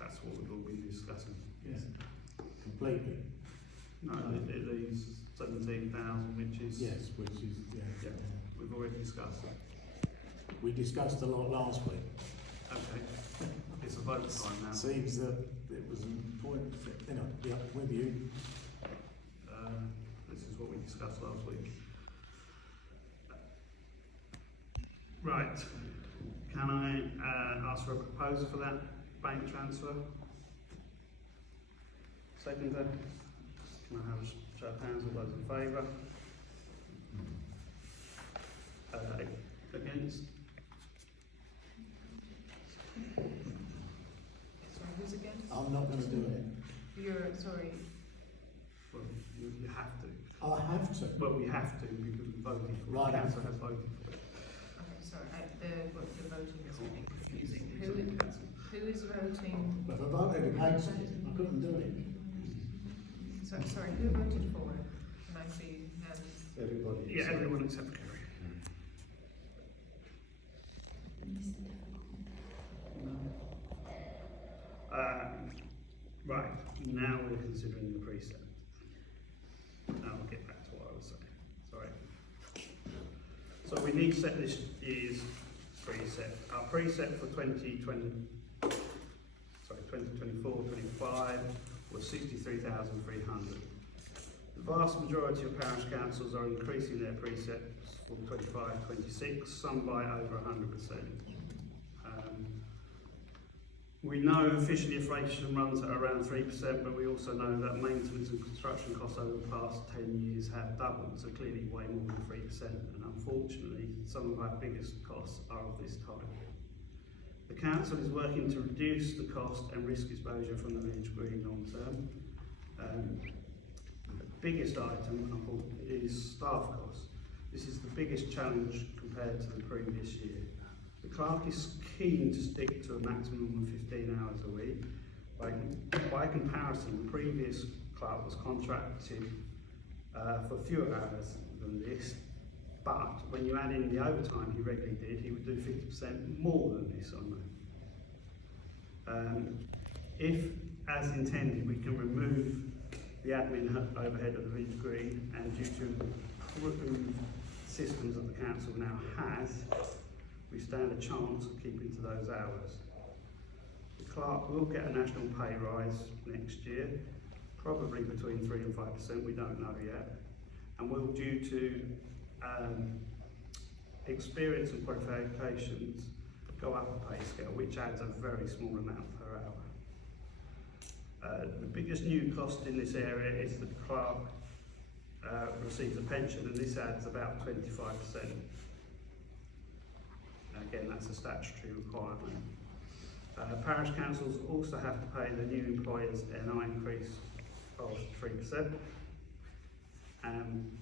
that's what we've all been discussing. yes, completely. No, it leaves 17,000, which is, Yes, which is, Yeah. we've already discussed. We discussed a lot last week. Okay, it's a vote time now. Seems that it was important, yeah, with you. This is what we discussed last week. Right, can I ask for a proposal for that bank transfer? Seconder? Can I have a show of hands, all those in favour? Against? Sorry, who's against? I'm not going to do it. You're, sorry, Well, you have to. I have to. Well, we have to because we voted for it. Right. The council has voted for it. okay, sorry, the voting is a bit confusing. It's on the council. Who is voting, But if I voted against it, I couldn't do it. sorry, who voted for? Can I see hands? Everybody. Yeah, everyone except Kerry. Right, now we're considering the precept. Now I'll get back to what I was saying. Sorry. So we need to set this year's precept. Our precept for 2024-25 was 63,300. The vast majority of parish councils are increasing their precepts for 25-26, some by over 100%. We know officially inflation runs at around 3%, but we also know that maintenance and construction costs over the past 10 years have doubled, so clearly way more than 3%, and unfortunately some of our biggest costs are of this type. The council is working to reduce the cost and risk exposure from the village green long term. The biggest item, unfortunately, is staff costs. This is the biggest challenge compared to the previous year. The clerk is keen to stick to a maximum of 15 hours a week. By comparison, the previous clerk was contracted for fewer hours than this, but when you add in the overtime he regularly did, he would do 50% more than this on that. If, as intended, we can remove the admin overhead of the village green, and due to improved systems that the council now has, we stand a chance of keeping to those hours. The clerk will get a national pay rise next year, probably between 3 and 5%, we don't know yet, and will, due to experience and qualifications, go up a pay scale, which adds a very small amount per hour. The biggest new cost in this area is the clerk receives a pension, and this adds about 25%. Again, that's a statutory requirement. Parish councils also have to pay the new employers NI increase of 3%.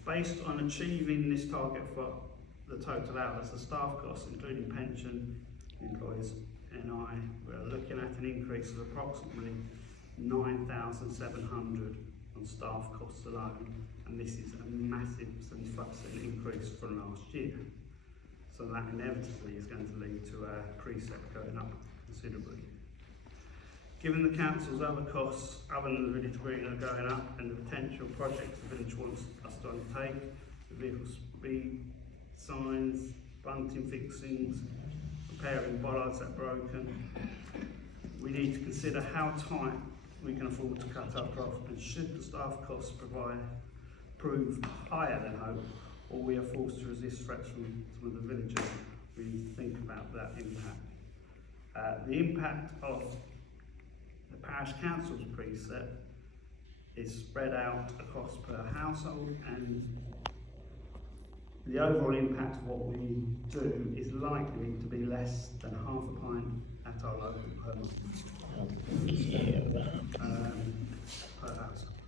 Based on achieving this target for the total hours, the staff costs, including pension, employers NI, we're looking at an increase of approximately 9,700 on staff costs alone, and this is a massive 75% increase from last year. So that inevitably is going to lead to our precept going up considerably. Given the council's other costs, other than the village green, are going up, and the potential projects the village wants us to undertake, the vehicle speed signs, bunting fixings, repairing bollards that are broken, we need to consider how tight we can afford to cut our cloth, and should the staff costs prove higher than hope, or we are forced to resist threats from some of the villagers, we need to think about that impact. The impact of the parish council's precept is spread out across per household, and the overall impact of what we do is likely to be less than half a pint at our local per month. Per household.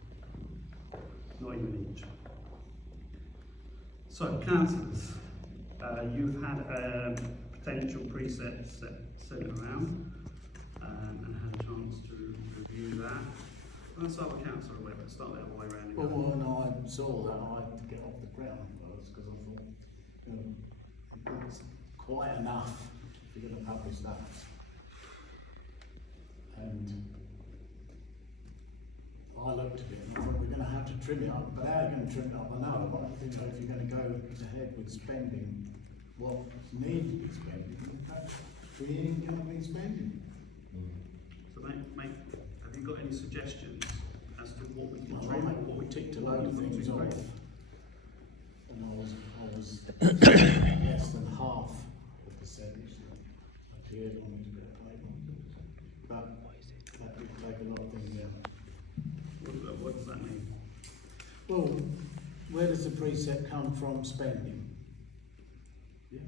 Not even each. So, councillors, you've had potential precepts sent around and had a chance to review that. Let's start with Councillor Webb. Let's start the other way around. Well, when I saw that, I had to get off the ground first because I thought, it's quite enough if you're going to publish that. And I looked at it and I thought, we're going to have to trim it up. But how are you going to trim it up? I know, but I think if you're going to go ahead with spending what's needed to be spent, we ain't going to be spending. So, mate, have you got any suggestions as to what we can I trim? what we ticked a load of things off, and I was less than half the percentage that appeared on the paper. But that did take a lot of things out. What does that mean? Well, where does the precept come from spending? Yeah.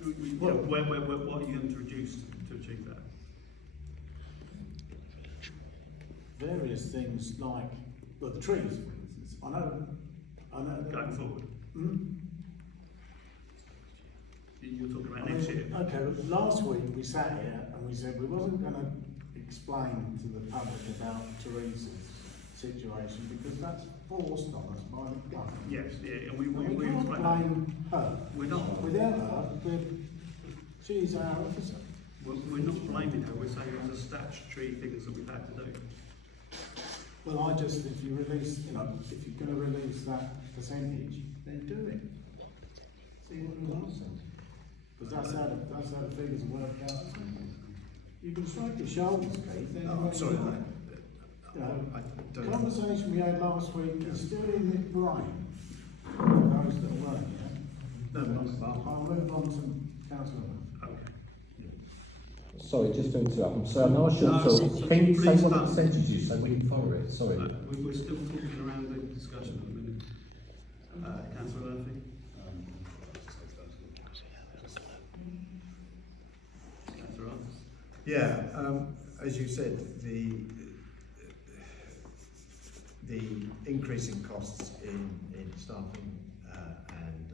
What are you going to reduce to achieve that? Various things like, well, the trees, for instance. I know. Going forward? Hmm? You're talking about next year? Okay, last week we sat here and we said we wasn't going to explain to the public about Teresa's situation because that's forced on us by the government. Yes, yeah, and we can't explain. blame her. We're not. Without her, she's our officer. We're not blaming her. We're saying it was a statutory things that we've had to do. Well, if you release, if you're going to release that percentage, then do it. See what the results are. Because that's how the figures work out. You can shrug your shoulders, Keith. No, I'm sorry, The conversation we had last week is still in your brain. For those that weren't, yeah? I'll move on to Councillor. Okay. Sorry, just to interrupt. I'm sorry, I'm not sure. So can you say what percentage you say we can follow it? Sorry. We're still talking around the discussion at the minute. Councillor Murphy? Councillor Ross? Yeah, as you said, the increase in costs in staffing and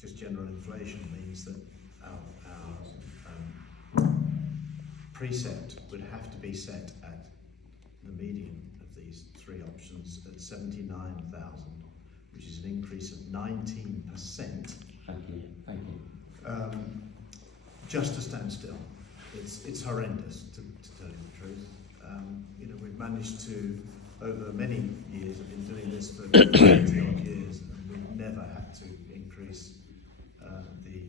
just general inflation means that our precept would have to be set at the median of these three options at 79,000, which is an increase of 19%. Thank you. Just to stand still. It's horrendous, to tell you the truth. We've managed to, over many years, I've been doing this for 20 odd years, and we've never had to increase the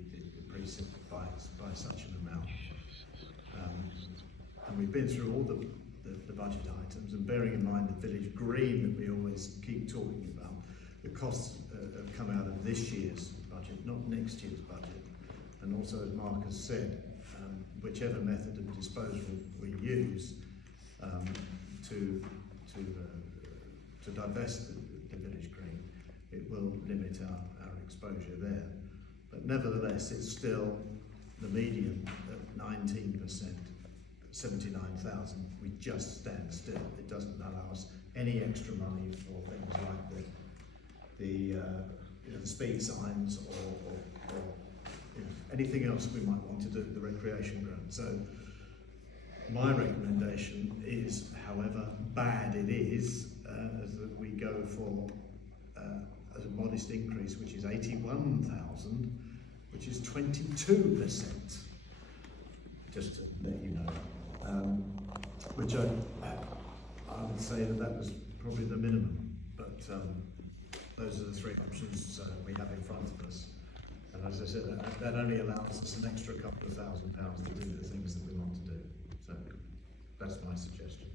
precept by such an amount. And we've been through all the budget items, and bearing in mind the village green that we always keep talking about, the costs have come out of this year's budget, not next year's budget. And also, as Mark has said, whichever method of disposal we use to divest the village green, it will limit our exposure there. But nevertheless, it's still the median at 19%, 79,000. We just stand still. It doesn't allow us any extra money for things like the speed signs or anything else we might want to do at the recreation ground. So My recommendation is, however bad it is, is that we go for as a modest increase, which is 81,000, which is 22%. Just to let you know, which I would say that was probably the minimum, but those are the three options we have in front of us. And as I said, that only allows us an extra couple of £1,000 to do the things that we want to do. So that's my suggestion.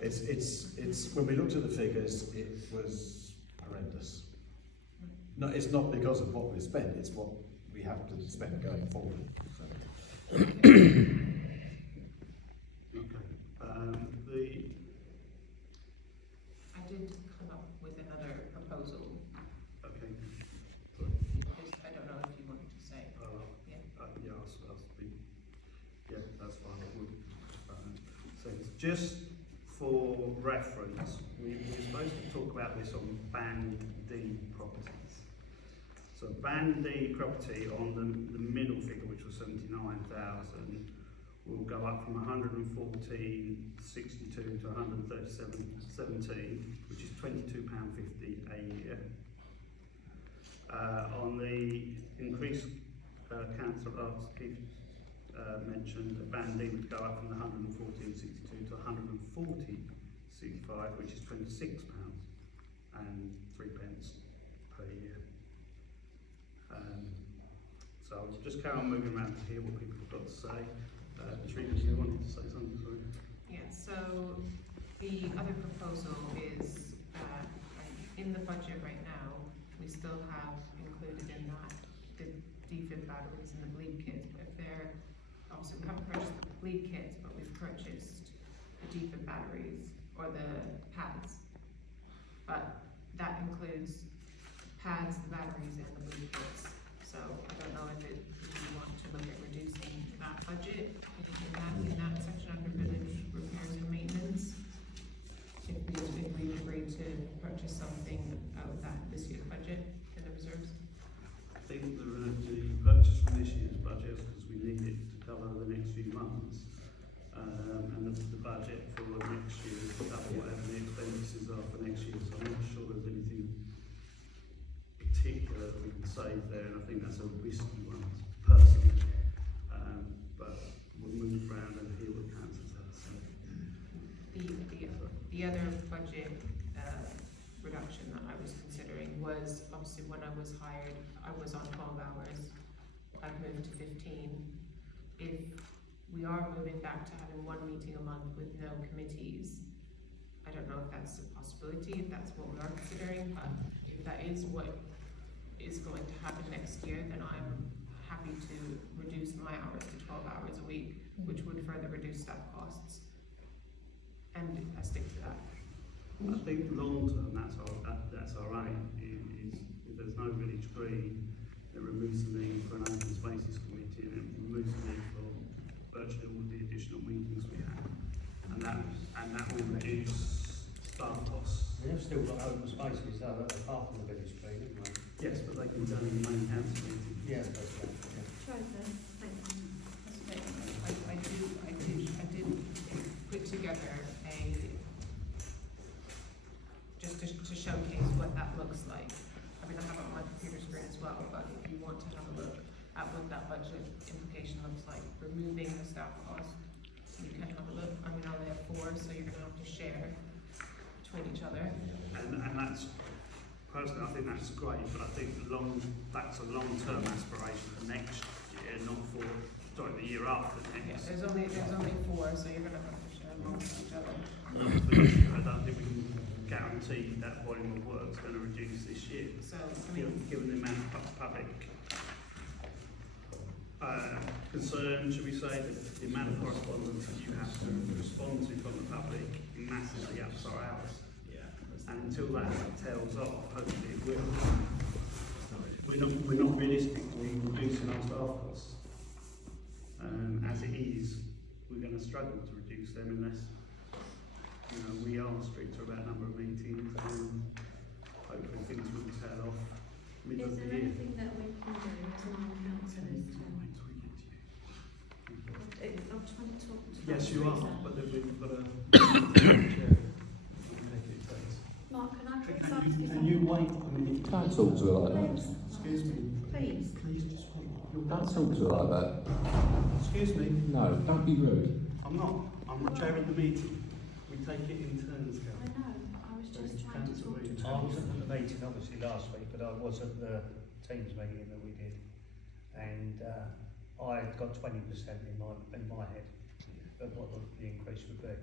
It's when we looked at the figures, it was horrendous. No, it's not because of what we spent; it's what we have to spend going forward. So. Okay. I did come up with another proposal. Okay. I don't know if you wanted to say. Yeah. Yeah, yeah, that's fine. So it's just for reference, we were supposed to talk about this on Band D properties. So Band D property on the middle figure, which was 79,000, will go up from 114.62 to 137.17, which is £22.50 a year. On the increased council Keith mentioned that Band D would go up from the 114.62 to 140.65, which is £26 and 3 pence per year. So I'll just carry on moving around to hear what people have got to say. Trina, you wanted to say something, sorry? Yeah, so the other proposal is in the budget right now, we still have included in that the defib batteries and the bleed kits. But if they're, obviously we haven't purchased the bleed kits, but we've purchased the defib batteries or the pads. But that includes pads, the batteries and the bleed kits. So I don't know if you want to look at reducing that budget in that section under village repairs and maintenance. If we agree to purchase something out of that this year's budget in the reserves. I think the purchase from this year's budget, because we need it to cover the next few months, and the budget for next year is to cover whatever the expenses are for next year. So I'm not sure there's anything particular that we can save there, and I think that's a risky one personally. But we'll move around and hear what councillors have to say. The other budget reduction that I was considering was obviously when I was hired, I was on 12 hours. I've moved to 15. If we are moving back to having one meeting a month with no committees, I don't know if that's a possibility, if that's what we are considering, but if that is what is going to happen next year, then I'm happy to reduce my hours to 12 hours a week, which would further reduce staff costs. And I stick to that. I think long term, that's our aim. Is if there's no village green, it removes the need for an open spaces committee, and it removes the need for virtually all the additional meetings we have, and that will reduce staff costs. We have still got open spaces though apart from the village green, haven't we? Yes, but they can be done in the main council meeting. Yeah, that's right. Yeah. Try that. Thank you. I did put together to showcase what that looks like. I mean, I have it on my computer screen as well, but if you want to have a look at what that budget implication looks like, removing the staff cost, you can have a look. I mean, I only have 4, so you're going to have to share between each other. And that's, personally, I think that's great, but I think that's a long-term aspiration for next year, not for the year after next. Yeah, there's only 4, so you're going to have to share amongst each other. Not for this year. I don't think we can guarantee that volume of work is going to reduce this year. So, I mean, given the amount of public concern, should we say, that the amount of correspondence that you have to respond to from the public massively ups our hours. And until that tails off, hopefully it will. We're not realistically reducing our staff costs. As it is, we're going to struggle to reduce them unless we are stricter about number of meetings, and hopefully things will tail off middle of Is the there year. anything that we can do as non-councillors to? I'm trying to to talk to Yes, you Teresa? are, but then we've got a chair. Take it, please. Mark, can I please Can ask you, you can you wait a minute? Can't talk to her like that. Please, Excuse me. please. Please just wait. You're Don't talk to her like that. Excuse me. No, don't be rude. I'm not. I'm the chair of the meeting. We take it in turns, I Gary. know, I was just trying to talk to I wasn't Teresa. at the meeting obviously last week, but I was at the Teams meeting that we did, and I got 20% in my head of what the increase would be.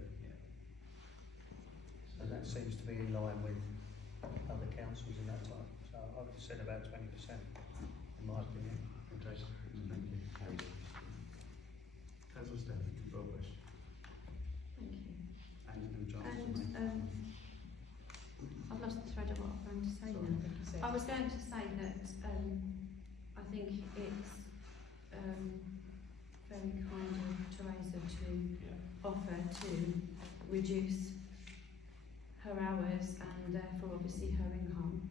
And that seems to be in line with other councils in that time. So I would have said about 20%, in my opinion. Okay. Thank you. Councillor Stanley, you've got a question. Thank you. And John. And I've lost the thread of what I'm going to say now. I was going to say that I think it's very kind of Teresa to offer to reduce her hours and therefore obviously her income.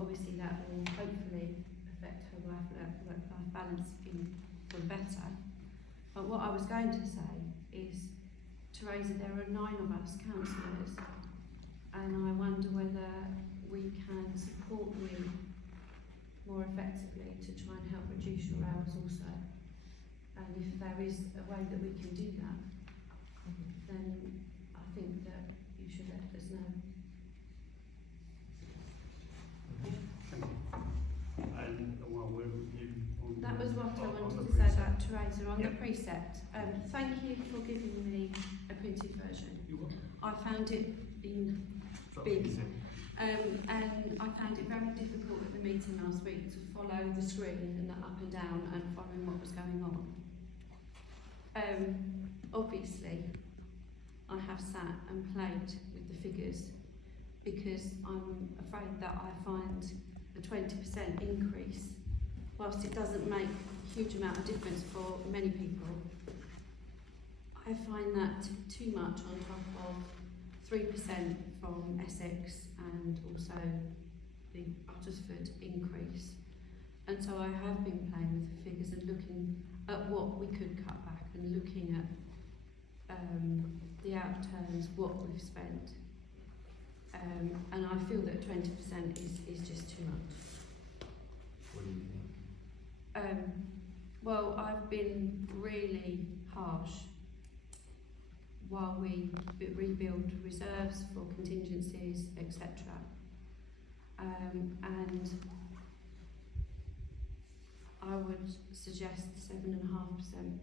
Obviously that will hopefully affect her work-life balance for the better. But what I was going to say is, Teresa, there are 9 of us councillors, and I wonder whether we can support you more effectively to try and help reduce your hours also. And if there is a way that we can do that, then I think that you should let us know. And while we're with you on That was what I on wanted the to say precept. about Teresa on Yeah. the precept. Thank you for giving me a printed version. You what? I found it in Drop big. these in. And I found it very difficult at the meeting last week to follow the screen and the up and down and following what was going on. Obviously, I have sat and played with the figures because I'm afraid that I find the 20% increase, whilst it doesn't make a huge amount of difference for many people, I find that too much on top of 3% from Essex and also the Uttersford increase. And so I have been playing with the figures and looking at what we could cut back and looking at the outturns, what we've spent. And I feel that 20% is just too much. What do you think? Well, I've been really harsh while we rebuild reserves for contingencies, etc. And I would suggest 7.5%.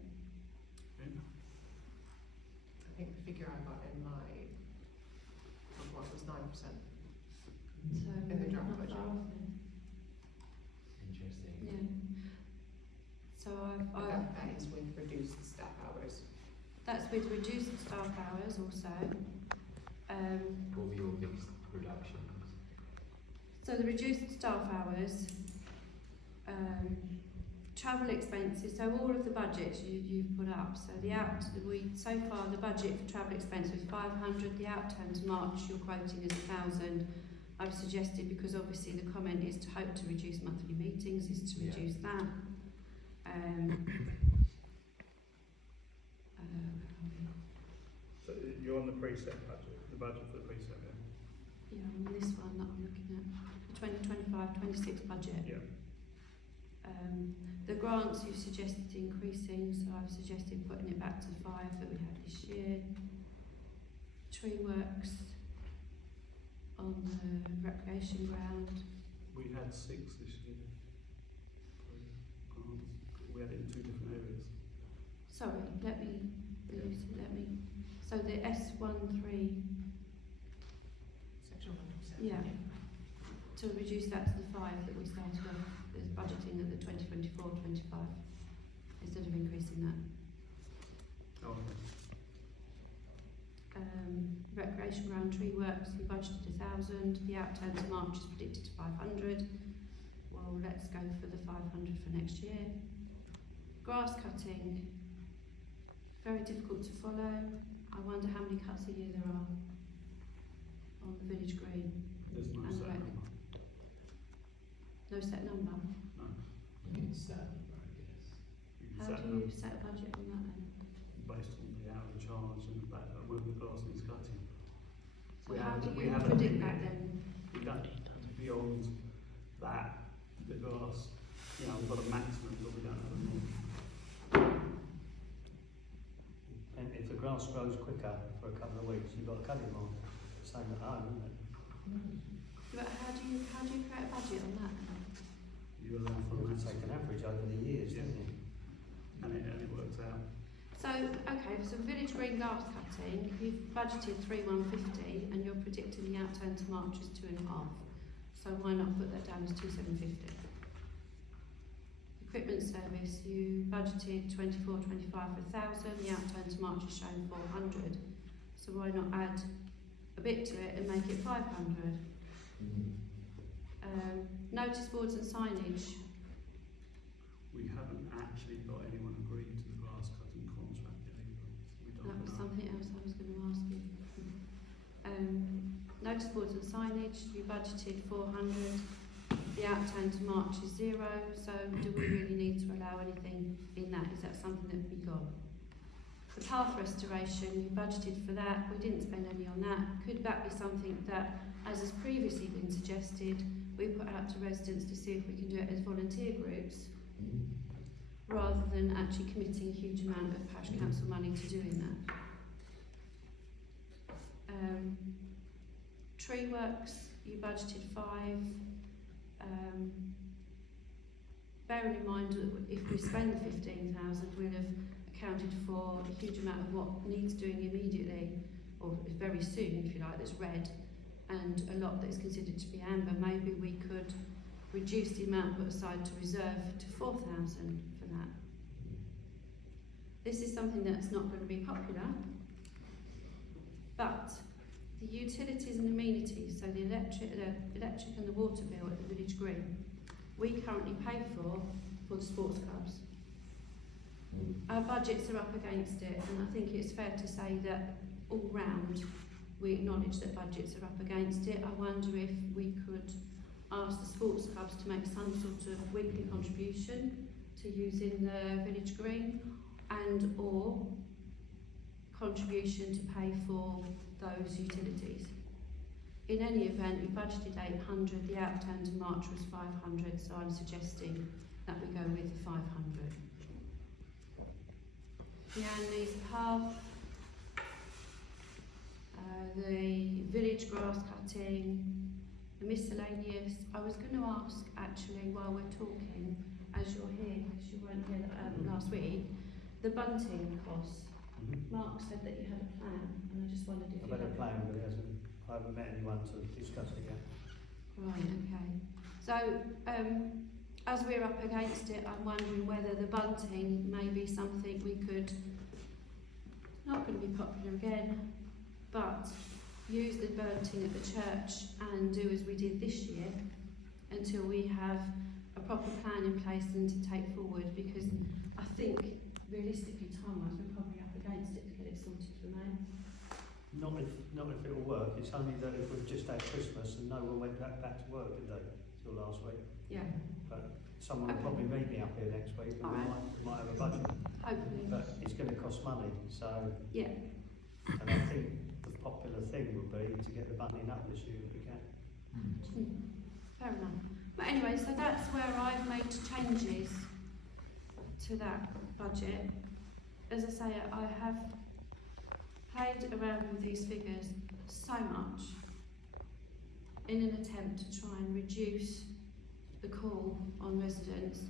I think the figure I got in my report was 9%. So In the draft not budget. far off then. Interesting. Yeah. So But that is with reduced staff hours. that's with reduced staff hours also. What were your biggest reductions? So the reduced staff hours, travel expenses, so all of the budgets you've put up. So so far the budget for travel expense was 500, the outturn to March you're quoting as 1,000. I've suggested, because obviously the comment is to hope to reduce monthly meetings, is to reduce that. So you're on the precept budget, the budget for the precept, yeah? Yeah, on this one that I'm looking at, the 2025-26 budget. Yeah. The grants you've suggested increasing, so I've suggested putting it back to 5 that we had this year. Tree works on the recreation ground. We had 6 this year. We had it in 2 different areas. Sorry, so the S13, Section 100%. yeah, to reduce that to the 5 that we started off as budgeting at the 2024-25, instead of increasing that. Oh, okay. Recreation ground tree works, we budgeted 1,000, the outturn to March is predicted to 500. Well, let's go for the 500 for next year. Grass cutting, very difficult to follow. I wonder how many cuts a year there are on the village green. There's no And set rec. number. No set number. No. It's that number, I guess. You can How set do number. you set a budget on that then? where the grass needs cutting. So how do we you have a predict limit. that then? We don't beyond that, the grass, you know, we've got a maximum, but we don't have a minimum. And if the grass grows quicker for a couple of weeks, you've got to cut it more. Same at home, isn't it? But how do you create a budget on that then? You allow for You a could take maximum, an average over the years, don't you? and it works out. So, okay, so village green grass cutting, you've budgeted 3,150 and you're predicting the outturn to March is 2.5. So why not put that down as 2,750? Equipment service, you budgeted 24-25 for 1,000, the outturn to March is showing 400. So why not add a bit to it and make it 500? Notice boards and signage, We haven't actually got anyone agreed to the grass cutting contract yet either. We don't that was know. something else I was going to ask you. Notice boards and signage, you budgeted 400, the outturn to March is 0, so do we really need to allow anything in that? Is that something that we got? The path restoration, you budgeted for that, we didn't spend any on that. Could that be something that, as has previously been suggested, we put out to residents to see if we can do it as volunteer groups, rather than actually committing a huge amount of parish council money to doing that? Tree works, you budgeted 5. Bearing in mind that if we spend the 15,000, we'll have accounted for a huge amount of what needs doing immediately, or very soon, if you like, that's red, and a lot that is considered to be amber. Maybe we could reduce the amount put aside to reserve to 4,000 for that. This is something that's not going to be popular, but the utilities and amenities, so the electric and the water bill at the village green, we currently pay for the sports clubs. Our budgets are up against it, and I think it's fair to say that all round we acknowledge that budgets are up against it. I wonder if we could ask the sports clubs to make some sort of weekly contribution to using the village green, and or contribution to pay for those utilities. In any event, we budgeted 800, the outturn to March was 500, so I'm suggesting that we go with the 500. The Anley's Pub, the village grass cutting, the miscellaneous. I was going to ask actually while we're talking, as you're here, because you weren't here last week, the bunting costs. Mark said that you had a plan, and I just wondered if I've had a plan, but I haven't met anyone to discuss it yet. Right, okay. So, as we're up against it, I'm wondering whether the bunting may be something we could, not going to be popular again, but use the bunting at the church and do as we did this year until we have a proper plan in place and to take forward, because I think realistically time-wise we're probably up against it to get it sorted for May. Not if it will work. It's only that if we've just had Christmas and no one went back to work, did they, till last week? Yeah. But someone will probably meet me up here next week, and Alright. we might have a budget. Hopefully. But it's going to cost money, so. Yeah. And I think the popular thing would be to get the bunting up this year if we can. Fair enough. But anyway, so that's where I've made changes to that budget. As I say, I have played around with these figures so much in an attempt to try and reduce the call on residents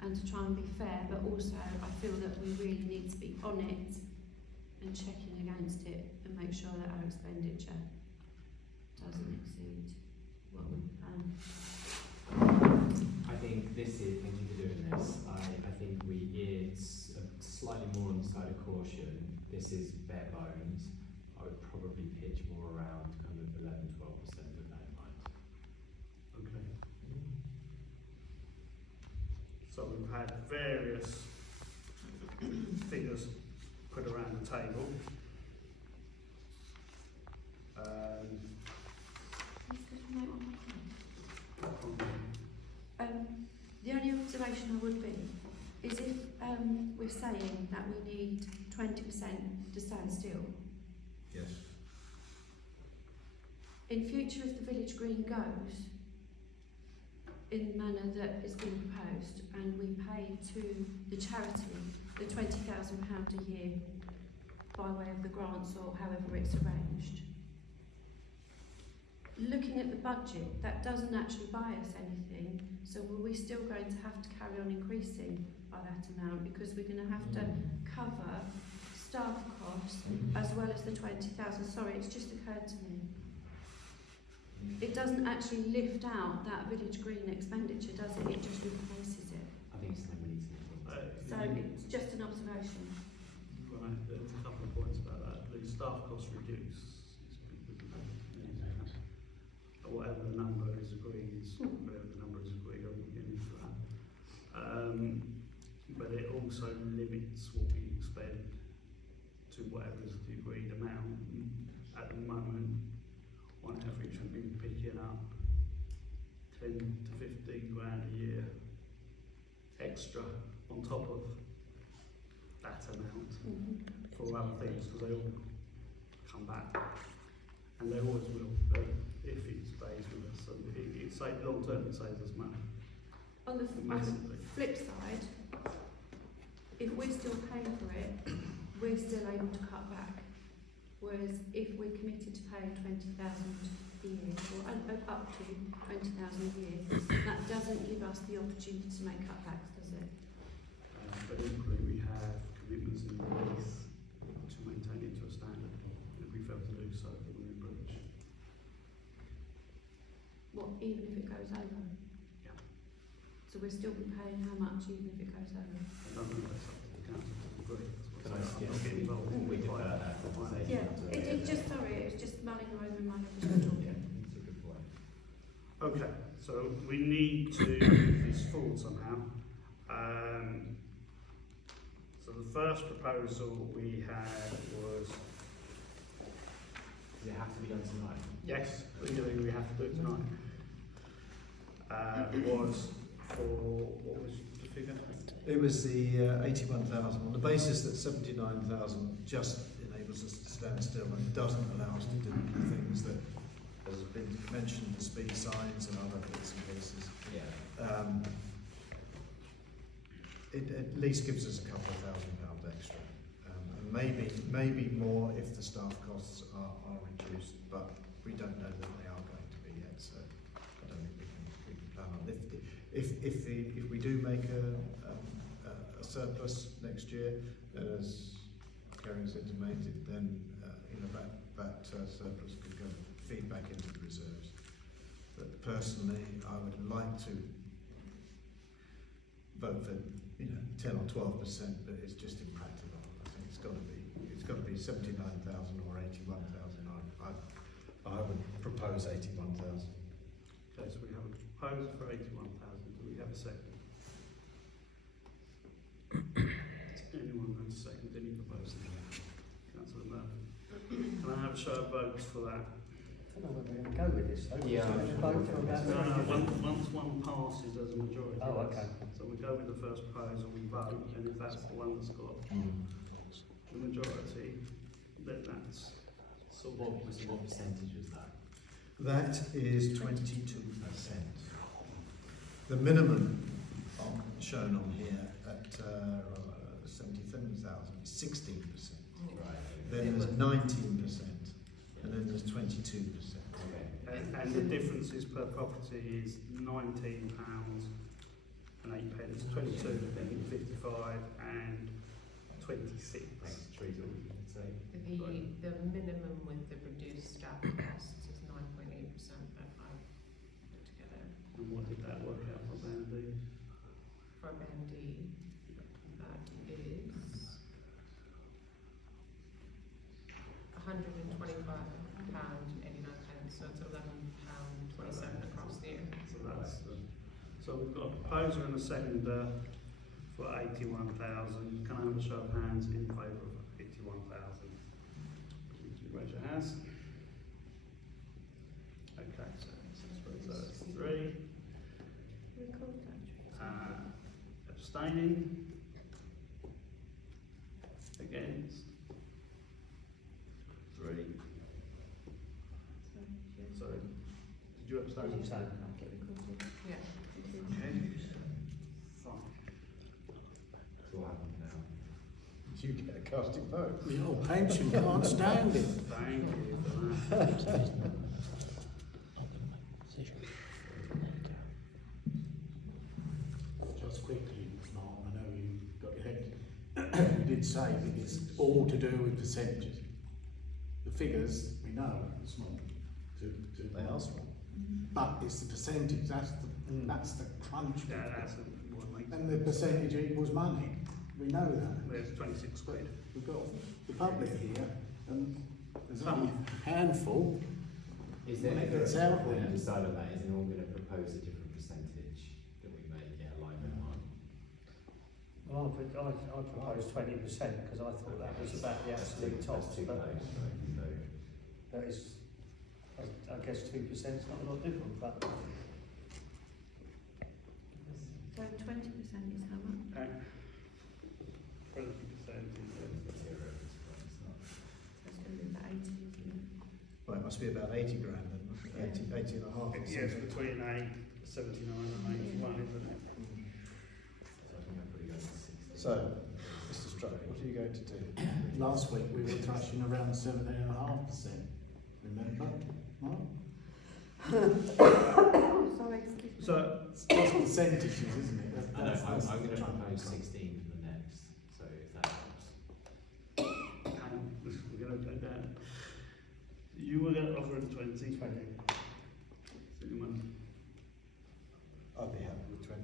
and to try and be fair, but also I feel that we really need to be on it and checking against it and make sure that our expenditure doesn't exceed what we plan. I think this is, thank you for doing this, I think we erred slightly more on the side of caution. This is bare bones. I would probably pitch more around kind of 11-12% with that in mind. Okay. So we've had various figures put around the table. The only observation I would be is if we're saying that we need 20% to stand still, in future, if the village green goes in the manner that is being proposed, and we pay to the charity the £20,000 a year by way of the grants or however it's arranged, looking at the budget, that doesn't actually buy us anything. So are we still going to have to carry on increasing by that amount, because we're going to have to cover staff costs as well as the 20,000? Sorry, it's just occurred to me. It doesn't actually lift out that village green expenditure, does it? It just replaces it. I think it's something we need to look into. So it's just an observation. Right, there's a couple of points about that. The staff costs reduce. Whatever the number is agreed, whatever the number is agreed, I won't get into that. But it also limits what we spend to whatever is the agreed amount. At the moment, on average, we've been picking up 10 to 15 grand a year extra on top of that amount for other things, because they all come back, and they always will. If it stays with us, and it saves long term, it saves us money. On the flip side, if we're still paying for it, we're still able to cut back. Whereas if we're committed to paying 20,000 a year, or up to 20,000 a year, that doesn't give us the opportunity to make cutbacks, does it? But equally, we have commitments in the lease to maintain it to a standard. If we fail to do so, then we're in breach. What, even if it goes over? Yeah. So we'll still be paying how much even if it goes over? I don't know if that's up to the council to agree. Can I I'm suggest not getting involved in we the defer fight. that conversation? Yeah, it just, sorry, it was just mulling over in my head as we were talking. It's a good point. Okay, so we need to move this forward somehow. So the first proposal we had was, Does it have to be done tonight? yes, legally we have to do it tonight. Was for, what was the figure? It was the 81,000, on the basis that 79,000 just enables us to stand still and doesn't allow us to do the things that has been mentioned, the speed signs and other bits and pieces. Yeah. It at least gives us a couple of £1,000 extra, and maybe more if the staff costs are reduced, but we don't know that they are going to be yet, so I don't think we can plan on it. If we do make a surplus next year, as Karen's intimated, then that surplus could go feed back into the reserves. But personally, I would like to vote for 10 or 12%, but it's just impractical. I think it's got to be 79,000 or 81,000. I would propose 81,000. Okay, so we have a proposal for 81,000. Do we have a second? Is anyone going to second any proposal? Councillor Murphy. Can I have a show of votes for that? I don't know whether we're going to go with this, though. Yeah. We're going to vote for about Once one passes as a majority. Oh, okay. So we go with the first proposal, we vote, and if that's the one that's got the majority, then that's So what percentage was that? That is 22%. The minimum shown on here at 77,000 is 16%. Right. Then there's 19%, and then there's 22%. Okay. and the differences per property is £19 and 8 pence, 22, then 55 and 26. That's treated, you could say. The minimum with the reduced staff costs is 9.8% that I've put together. And what did that work out for Bandy? For Bandy, that is £125.89, so it's £11.27 across the year. So that's so we've got a proposer and a seconder for 81,000. Can I have a show of hands in favour of 81,000? Raise your hands. Okay, so that's 3. Abstaining? Against? 3. So So, did you abstain? Abstain. Yeah. Okay. Fine. So what happens now? You get a casting vote. The old pension can't stand it. Thank you for that. Just quickly, Mark, I know you got your head. You did say that it's all to do with percentages. The figures, we know, are small. They are small. But it's the percentage, that's the crunch. Yeah, that's what makes And the percentage equals money. We know that. There's 26 quid. We've got the public here, and there's only a handful. Is there When it ever gets a out point there. you decide on that? Is anyone going to propose a different percentage that we may get alignment on? Well, I proposed 20% because I thought that was about the absolute top. That's too But close, right? So, that is, I guess 2% is not a lot different, but So 20% is how much? 20% is zero, it's not. So it's going to be about 80, isn't it? Well, it must be about 80 grand then, 80 and a half or yes, something. between 79 and 81, isn't it? So I think I'd probably go to 60. So, Mr. Stroke, what are you going to do? Last week we were thrashing around 17.5%. Remember? Mark? Sorry, excuse me. So, It's percentages, isn't it? I know, That's I'm going the to trump propose card. 16 for the next, so if that helps. hang on, we're going to go down. You were going to offer him 20. 20. Sigmund. I'd be happy with 20.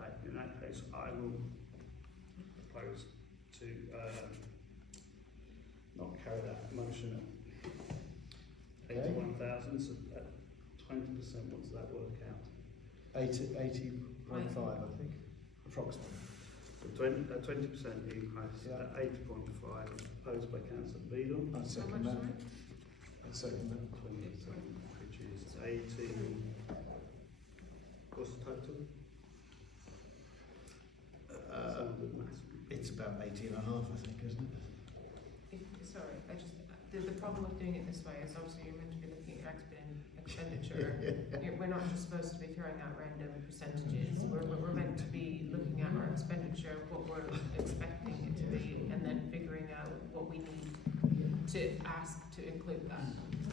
Okay, in that case, I will propose to not carry that motion at 81,000, so at 20%, what does that work out? 80.5, I think, approximately. So 20% increase Yeah. at 80.5, proposed by Councillor Beadle. I'd second that. I'd second that. 20%, which is 80. What's the total? Sounded massive. It's about 80 and a half, I think, isn't it? Sorry, the problem with doing it this way is obviously you're meant to be looking at expenditure. We're not just supposed to be throwing out random percentages. We're meant to be looking at our expenditure, what we're expecting it to be, and then figuring out what we need to ask to include that.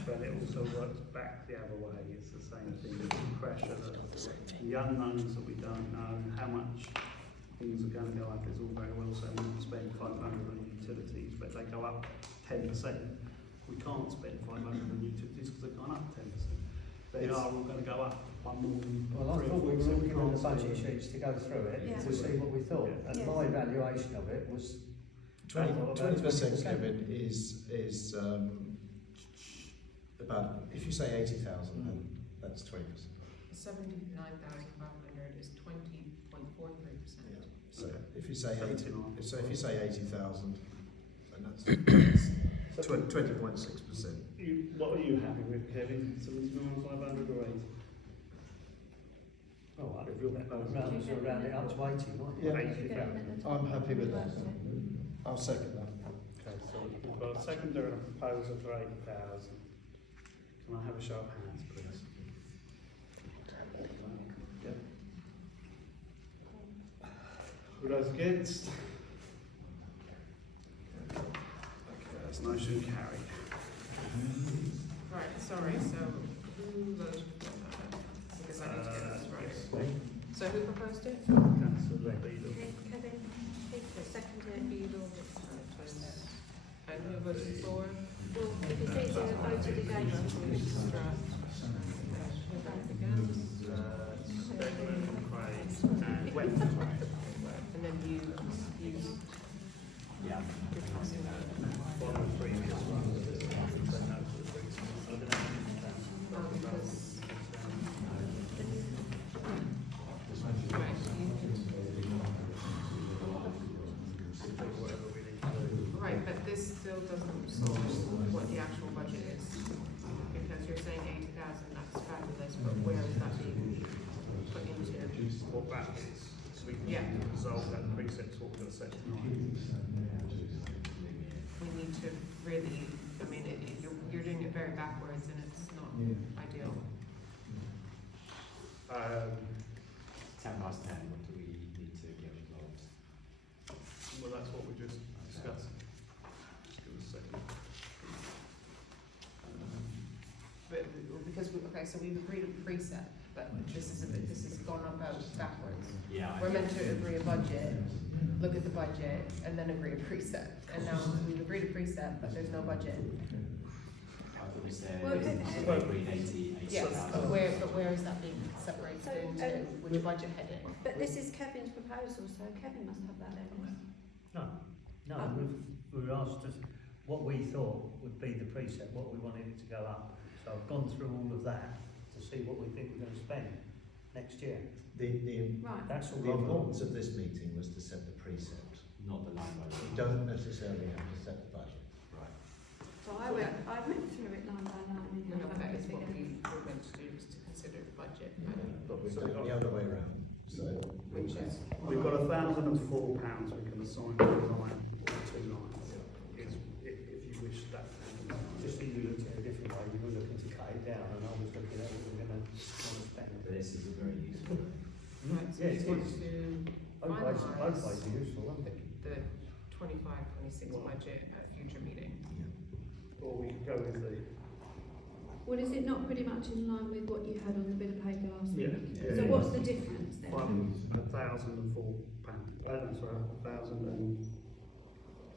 But it also works back the other way. It's the same thing. It's the pressure that the unknowns that we don't know, how much things are going to go up. It's all very well saying we spend 500 on utilities, but they go up 10%. We can't spend 500 on utilities because they've gone up 10%. They are all going to go up one more than well, I 3 thought or we 4%. were all given the budget sheets to go through it Yeah. to see what we thought, Yeah. and Yes. my evaluation of it was 20%, Kevin, is about, if you say 80,000, then that's 20%. 79,500 is 20.43%. So if you say 80, 79. so if you say 80,000, then that's 20.6%. What are you happy with, Kevin? 79,500 or 80? all right. If you're round it up to 80, might Yeah. Did you get it at the top? I'm happy with that. I'll second that. Okay, so we've got a seconder and a proposer for 80,000. Can I have a show of hands, please? Yeah. Who those against? Okay, that's motion carried. Right, sorry, so who voted for that? Because I need to get this right. So who proposed it? Councillor Beadle. Okay, Kevin, seconded, Beadle. And who voted for? Well, if it says you voted against, we should strike. Who voted against? Stedman, Craig, and Webb. And then you. Yeah. You're passing that. One of the previous ones. So no to the previous ones. I don't know. Because. Whatever we need to do. Right, but this still doesn't solve what the actual budget is. Because you're saying 80,000, that's fabulous, but where is that being put into? What that is, so we Yeah. can resolve that precept talk for the second night. We need to really, I mean, you're doing it very ideal. 10 past 10, what do we need to get involved? Well, that's what we just discussed. Just give us a second. Because so we've agreed a precept, but this has gone up backwards. Yeah. We're meant to agree a budget, look at the budget, and then agree a precept. And now we've agreed a precept, but there's no budget. I thought we said Well, we agreed 80,000. Yes, but where is that being separated So, into? Which budget heading? But this is Kevin's proposal, so Kevin must have that then. No, we were asked to, what we thought would be the precept, what we wanted it to go up. So I've gone through all of that to see what we think we're going to spend next year. Right. That's all The I've got. importance of this meeting was to set the precept. Not the line by You line. don't necessarily have to set the budget. Right. So I went through it line by line. And No, came up that with is a what figure. we were meant to do, was to consider the budget. But we've done it the other way around. So Which is, We've got £1,004 we can assign to a line or 2 lines. Is if you wish that. Just that you looked at it a different way, you were looking to cut it down and I was looking at what we're going to spend. This is a very useful. right, so Yeah, we it want is. to Both ways finalise are useful, aren't they? the 25-26 budget at a future meeting. Or we could go with the. Well, is it not pretty much in line with what you had on the bit of paper last week? Yeah. So what's the difference then? £1,004. Sorry,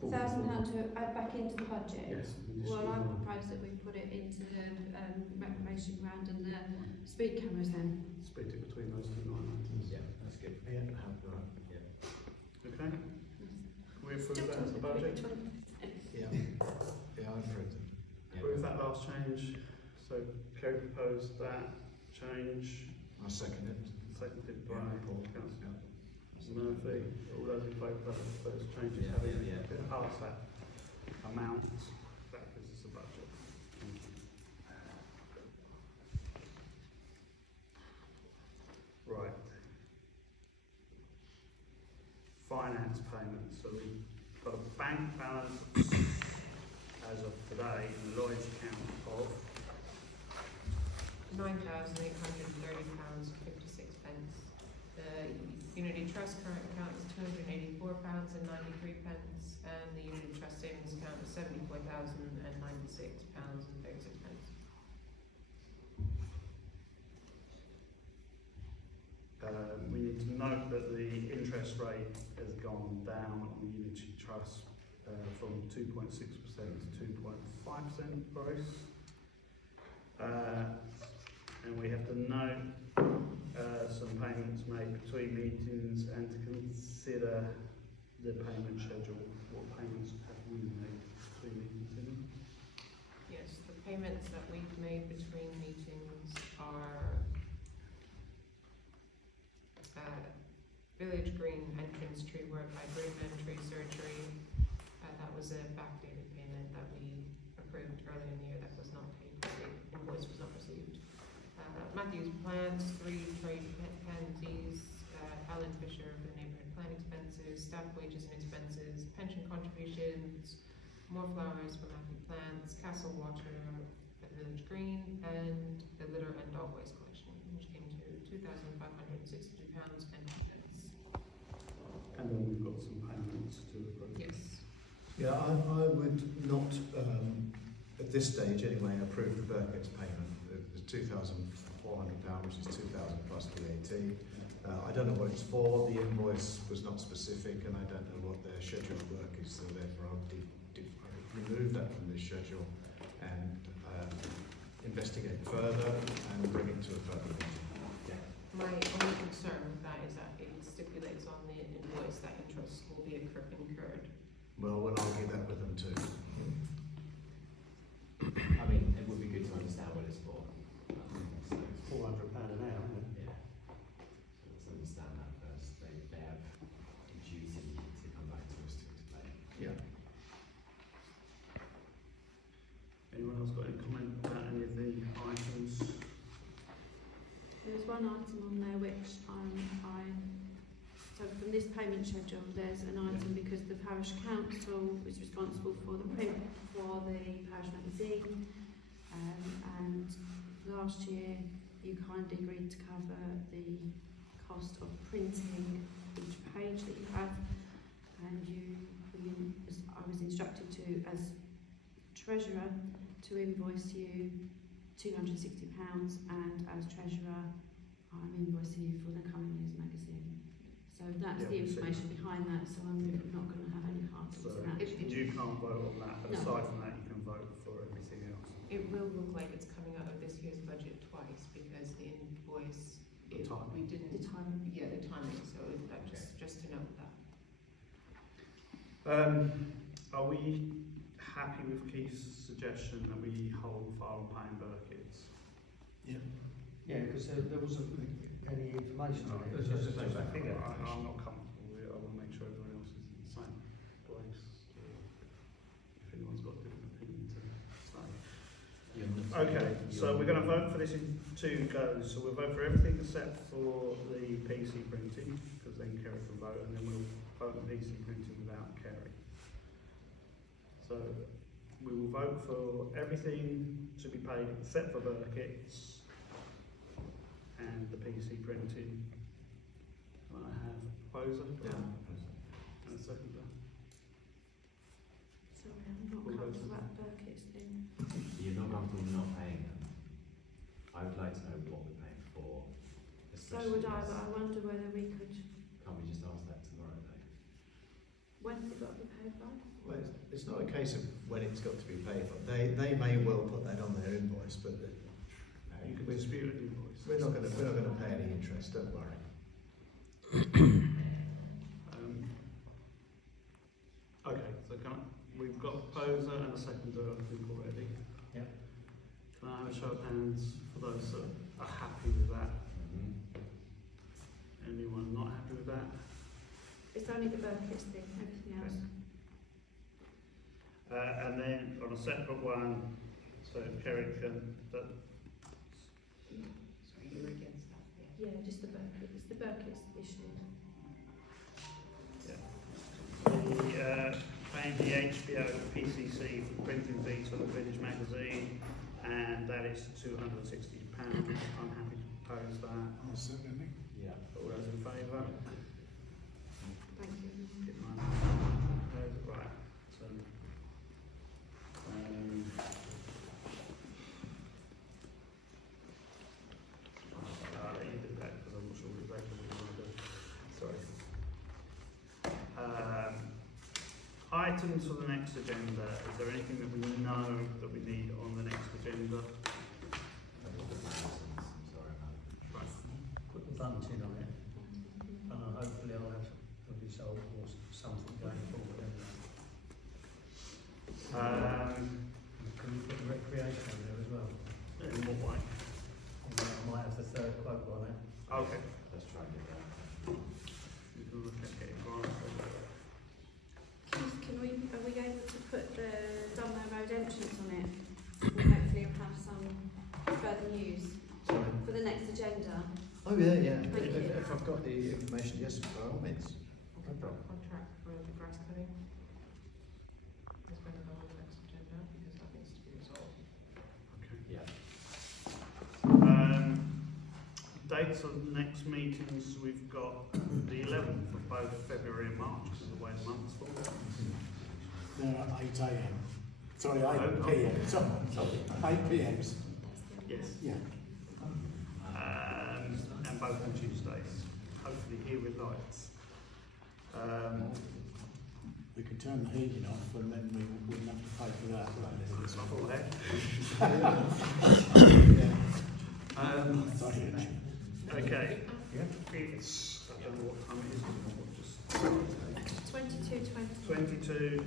£1,000 to add back into the budget? Yes. Well, I propose that we put it into the reclamation ground and the speed cameras then. Split it between those 2 line items. yeah, that's good. Yeah, yeah. Okay? We approve that as the budget? Yeah, I've read them. Approve that last change. So Kerry proposed that change, I second it. seconded by Paul. Councillor Murphy. All those in favour of those changes having passed that amount, that gives us a budget. Thank you. Right. Finance payments. So we've got a bank balance as of today in the Lloyd's account of £9,830.56. The Unity Trust current account is £284.93, and the Unity Trust savings account is £74,096.36. we need to note that the interest rate has gone down on the Unity Trust from 2.6% to 2.5% gross. And we have to note some payments made between meetings and to consider the payment schedule. What payments have we made between meetings? Yes, the payments that we've made between meetings are Village Green entrance tree work by Greenman Tree Surgery. That was a backdated payment that we approved earlier in the year that was not paid, the invoice was not received. Matthews Plants, 3 trade penalties, Alan Fisher for the neighbourhood plan expenses, staff wages and expenses, pension contributions, more flowers for Matthew Plants, Castle Water at Village Green, and the litter and dog waste collection, which came to £2,562.02. And then we've got some payments to approve. Yes. Yeah, I would not, at this stage anyway, approve the Burkett's payment. The £2,400, which is £2,000 plus VAT. I don't know what it's for. The invoice was not specific, and I don't know what their scheduled work is. So therefore, I would remove that from this schedule and investigate further and bring it to a further meeting. My only concern with that is that it stipulates on the invoice that interest will be incurred. Well, we'll argue that with them too. I mean, it would be good to understand what it's for. So, It's £400 an hour, isn't it? yeah. So let's understand that first. They have a duty to come back to us to explain. Yeah. Anyone else got any comment about any of the items? There's one item on there which so from this payment schedule, there's an item because the parish council is responsible for the print for the parish magazine, and last year you kindly agreed to cover the cost of printing each page that you have, and I was instructed to, as treasurer, to invoice you £260, and as treasurer I'm invoicing you for the coming year's magazine. So that's the information behind that, so I'm not going to have any hard So feelings in that. you can't vote on that, but No. aside from that, you can vote for everything else. It will look like it's coming out of this year's budget twice because the invoice, The timing. we didn't, The timing. yeah, the timing, so that just to note that. Are we happy with Keith's suggestion that we hold file on paying Burkitt's? Yeah, because there wasn't any information on it. It's Just just a figure. I'm not comfortable with it. I want to make sure everyone else is in the same place. If anyone's got a different opinion to say. Okay, so we're going to vote for this in two goes. So we'll vote for everything except for the PC printing, because then Kerry can vote, and then we'll vote on PC printing without Kerry. So we will vote for everything to be paid except for Burkitt's and the PC printing. Can I have a proposer? Yeah. And a seconder? Sorry, I'm not comfortable about Burkitt's thing. You're not comfortable not paying them. I would like to know what we're paying for. So would I, but I wonder whether we could. Can't we just ask that tomorrow though? When's it got to be paid by? Well, it's not a case of when it's got to be paid for. They may well put that on their invoice, but You can dispute an invoice. we're not going to pay any interest. Don't worry. Okay, so we've got a proposer and a seconder, I think, already. Yeah. Can I have a show of hands for those that are happy with that? Anyone not happy with that? It's only the Burkitt's thing, everything else. And then on a separate one, so Kerry can, So you're against that, yeah? Yeah, just the Burkitt's. It's the Burkitt's issue. paying the HBO PCC for printing fees for the British magazine, and that is £260. I'm happy to propose that. I'll second it. Yeah. All those in favour? Thank you. Get mine. Right, so, you did that because I'm not sure exactly what you want to do. Sorry. Items for the next agenda. Is there anything that we know that we need on the next agenda? Right. Put the bunting on it, and hopefully I'll have a result or something going forward. Can you put the recreation on there as well? In what way? I might have the third quote on it. Okay. Let's try and get that. We can look at getting grants. Keith, are we able to put the Dunmow Road entrance on it? We'll hopefully have some further news for the next agenda. Oh yeah. Thank you. If I've got the information, yes, by all means. We've got a contract for the grass cutting. It's going to go on the next agenda because that needs to be resolved. Yeah. Dates of the next meetings, we've got the 11th of both February and March, because of the way the months fall. They're at 8 a.m. Sorry, 8 p.m. Sorry, 8 p.m. Yes. Yeah. And both on Tuesdays, hopefully here with lights. We could turn the heating off and then we wouldn't have to pay for that. It's not all there. Sorry. Okay. It's, I don't know what time it is. 22:20. 22.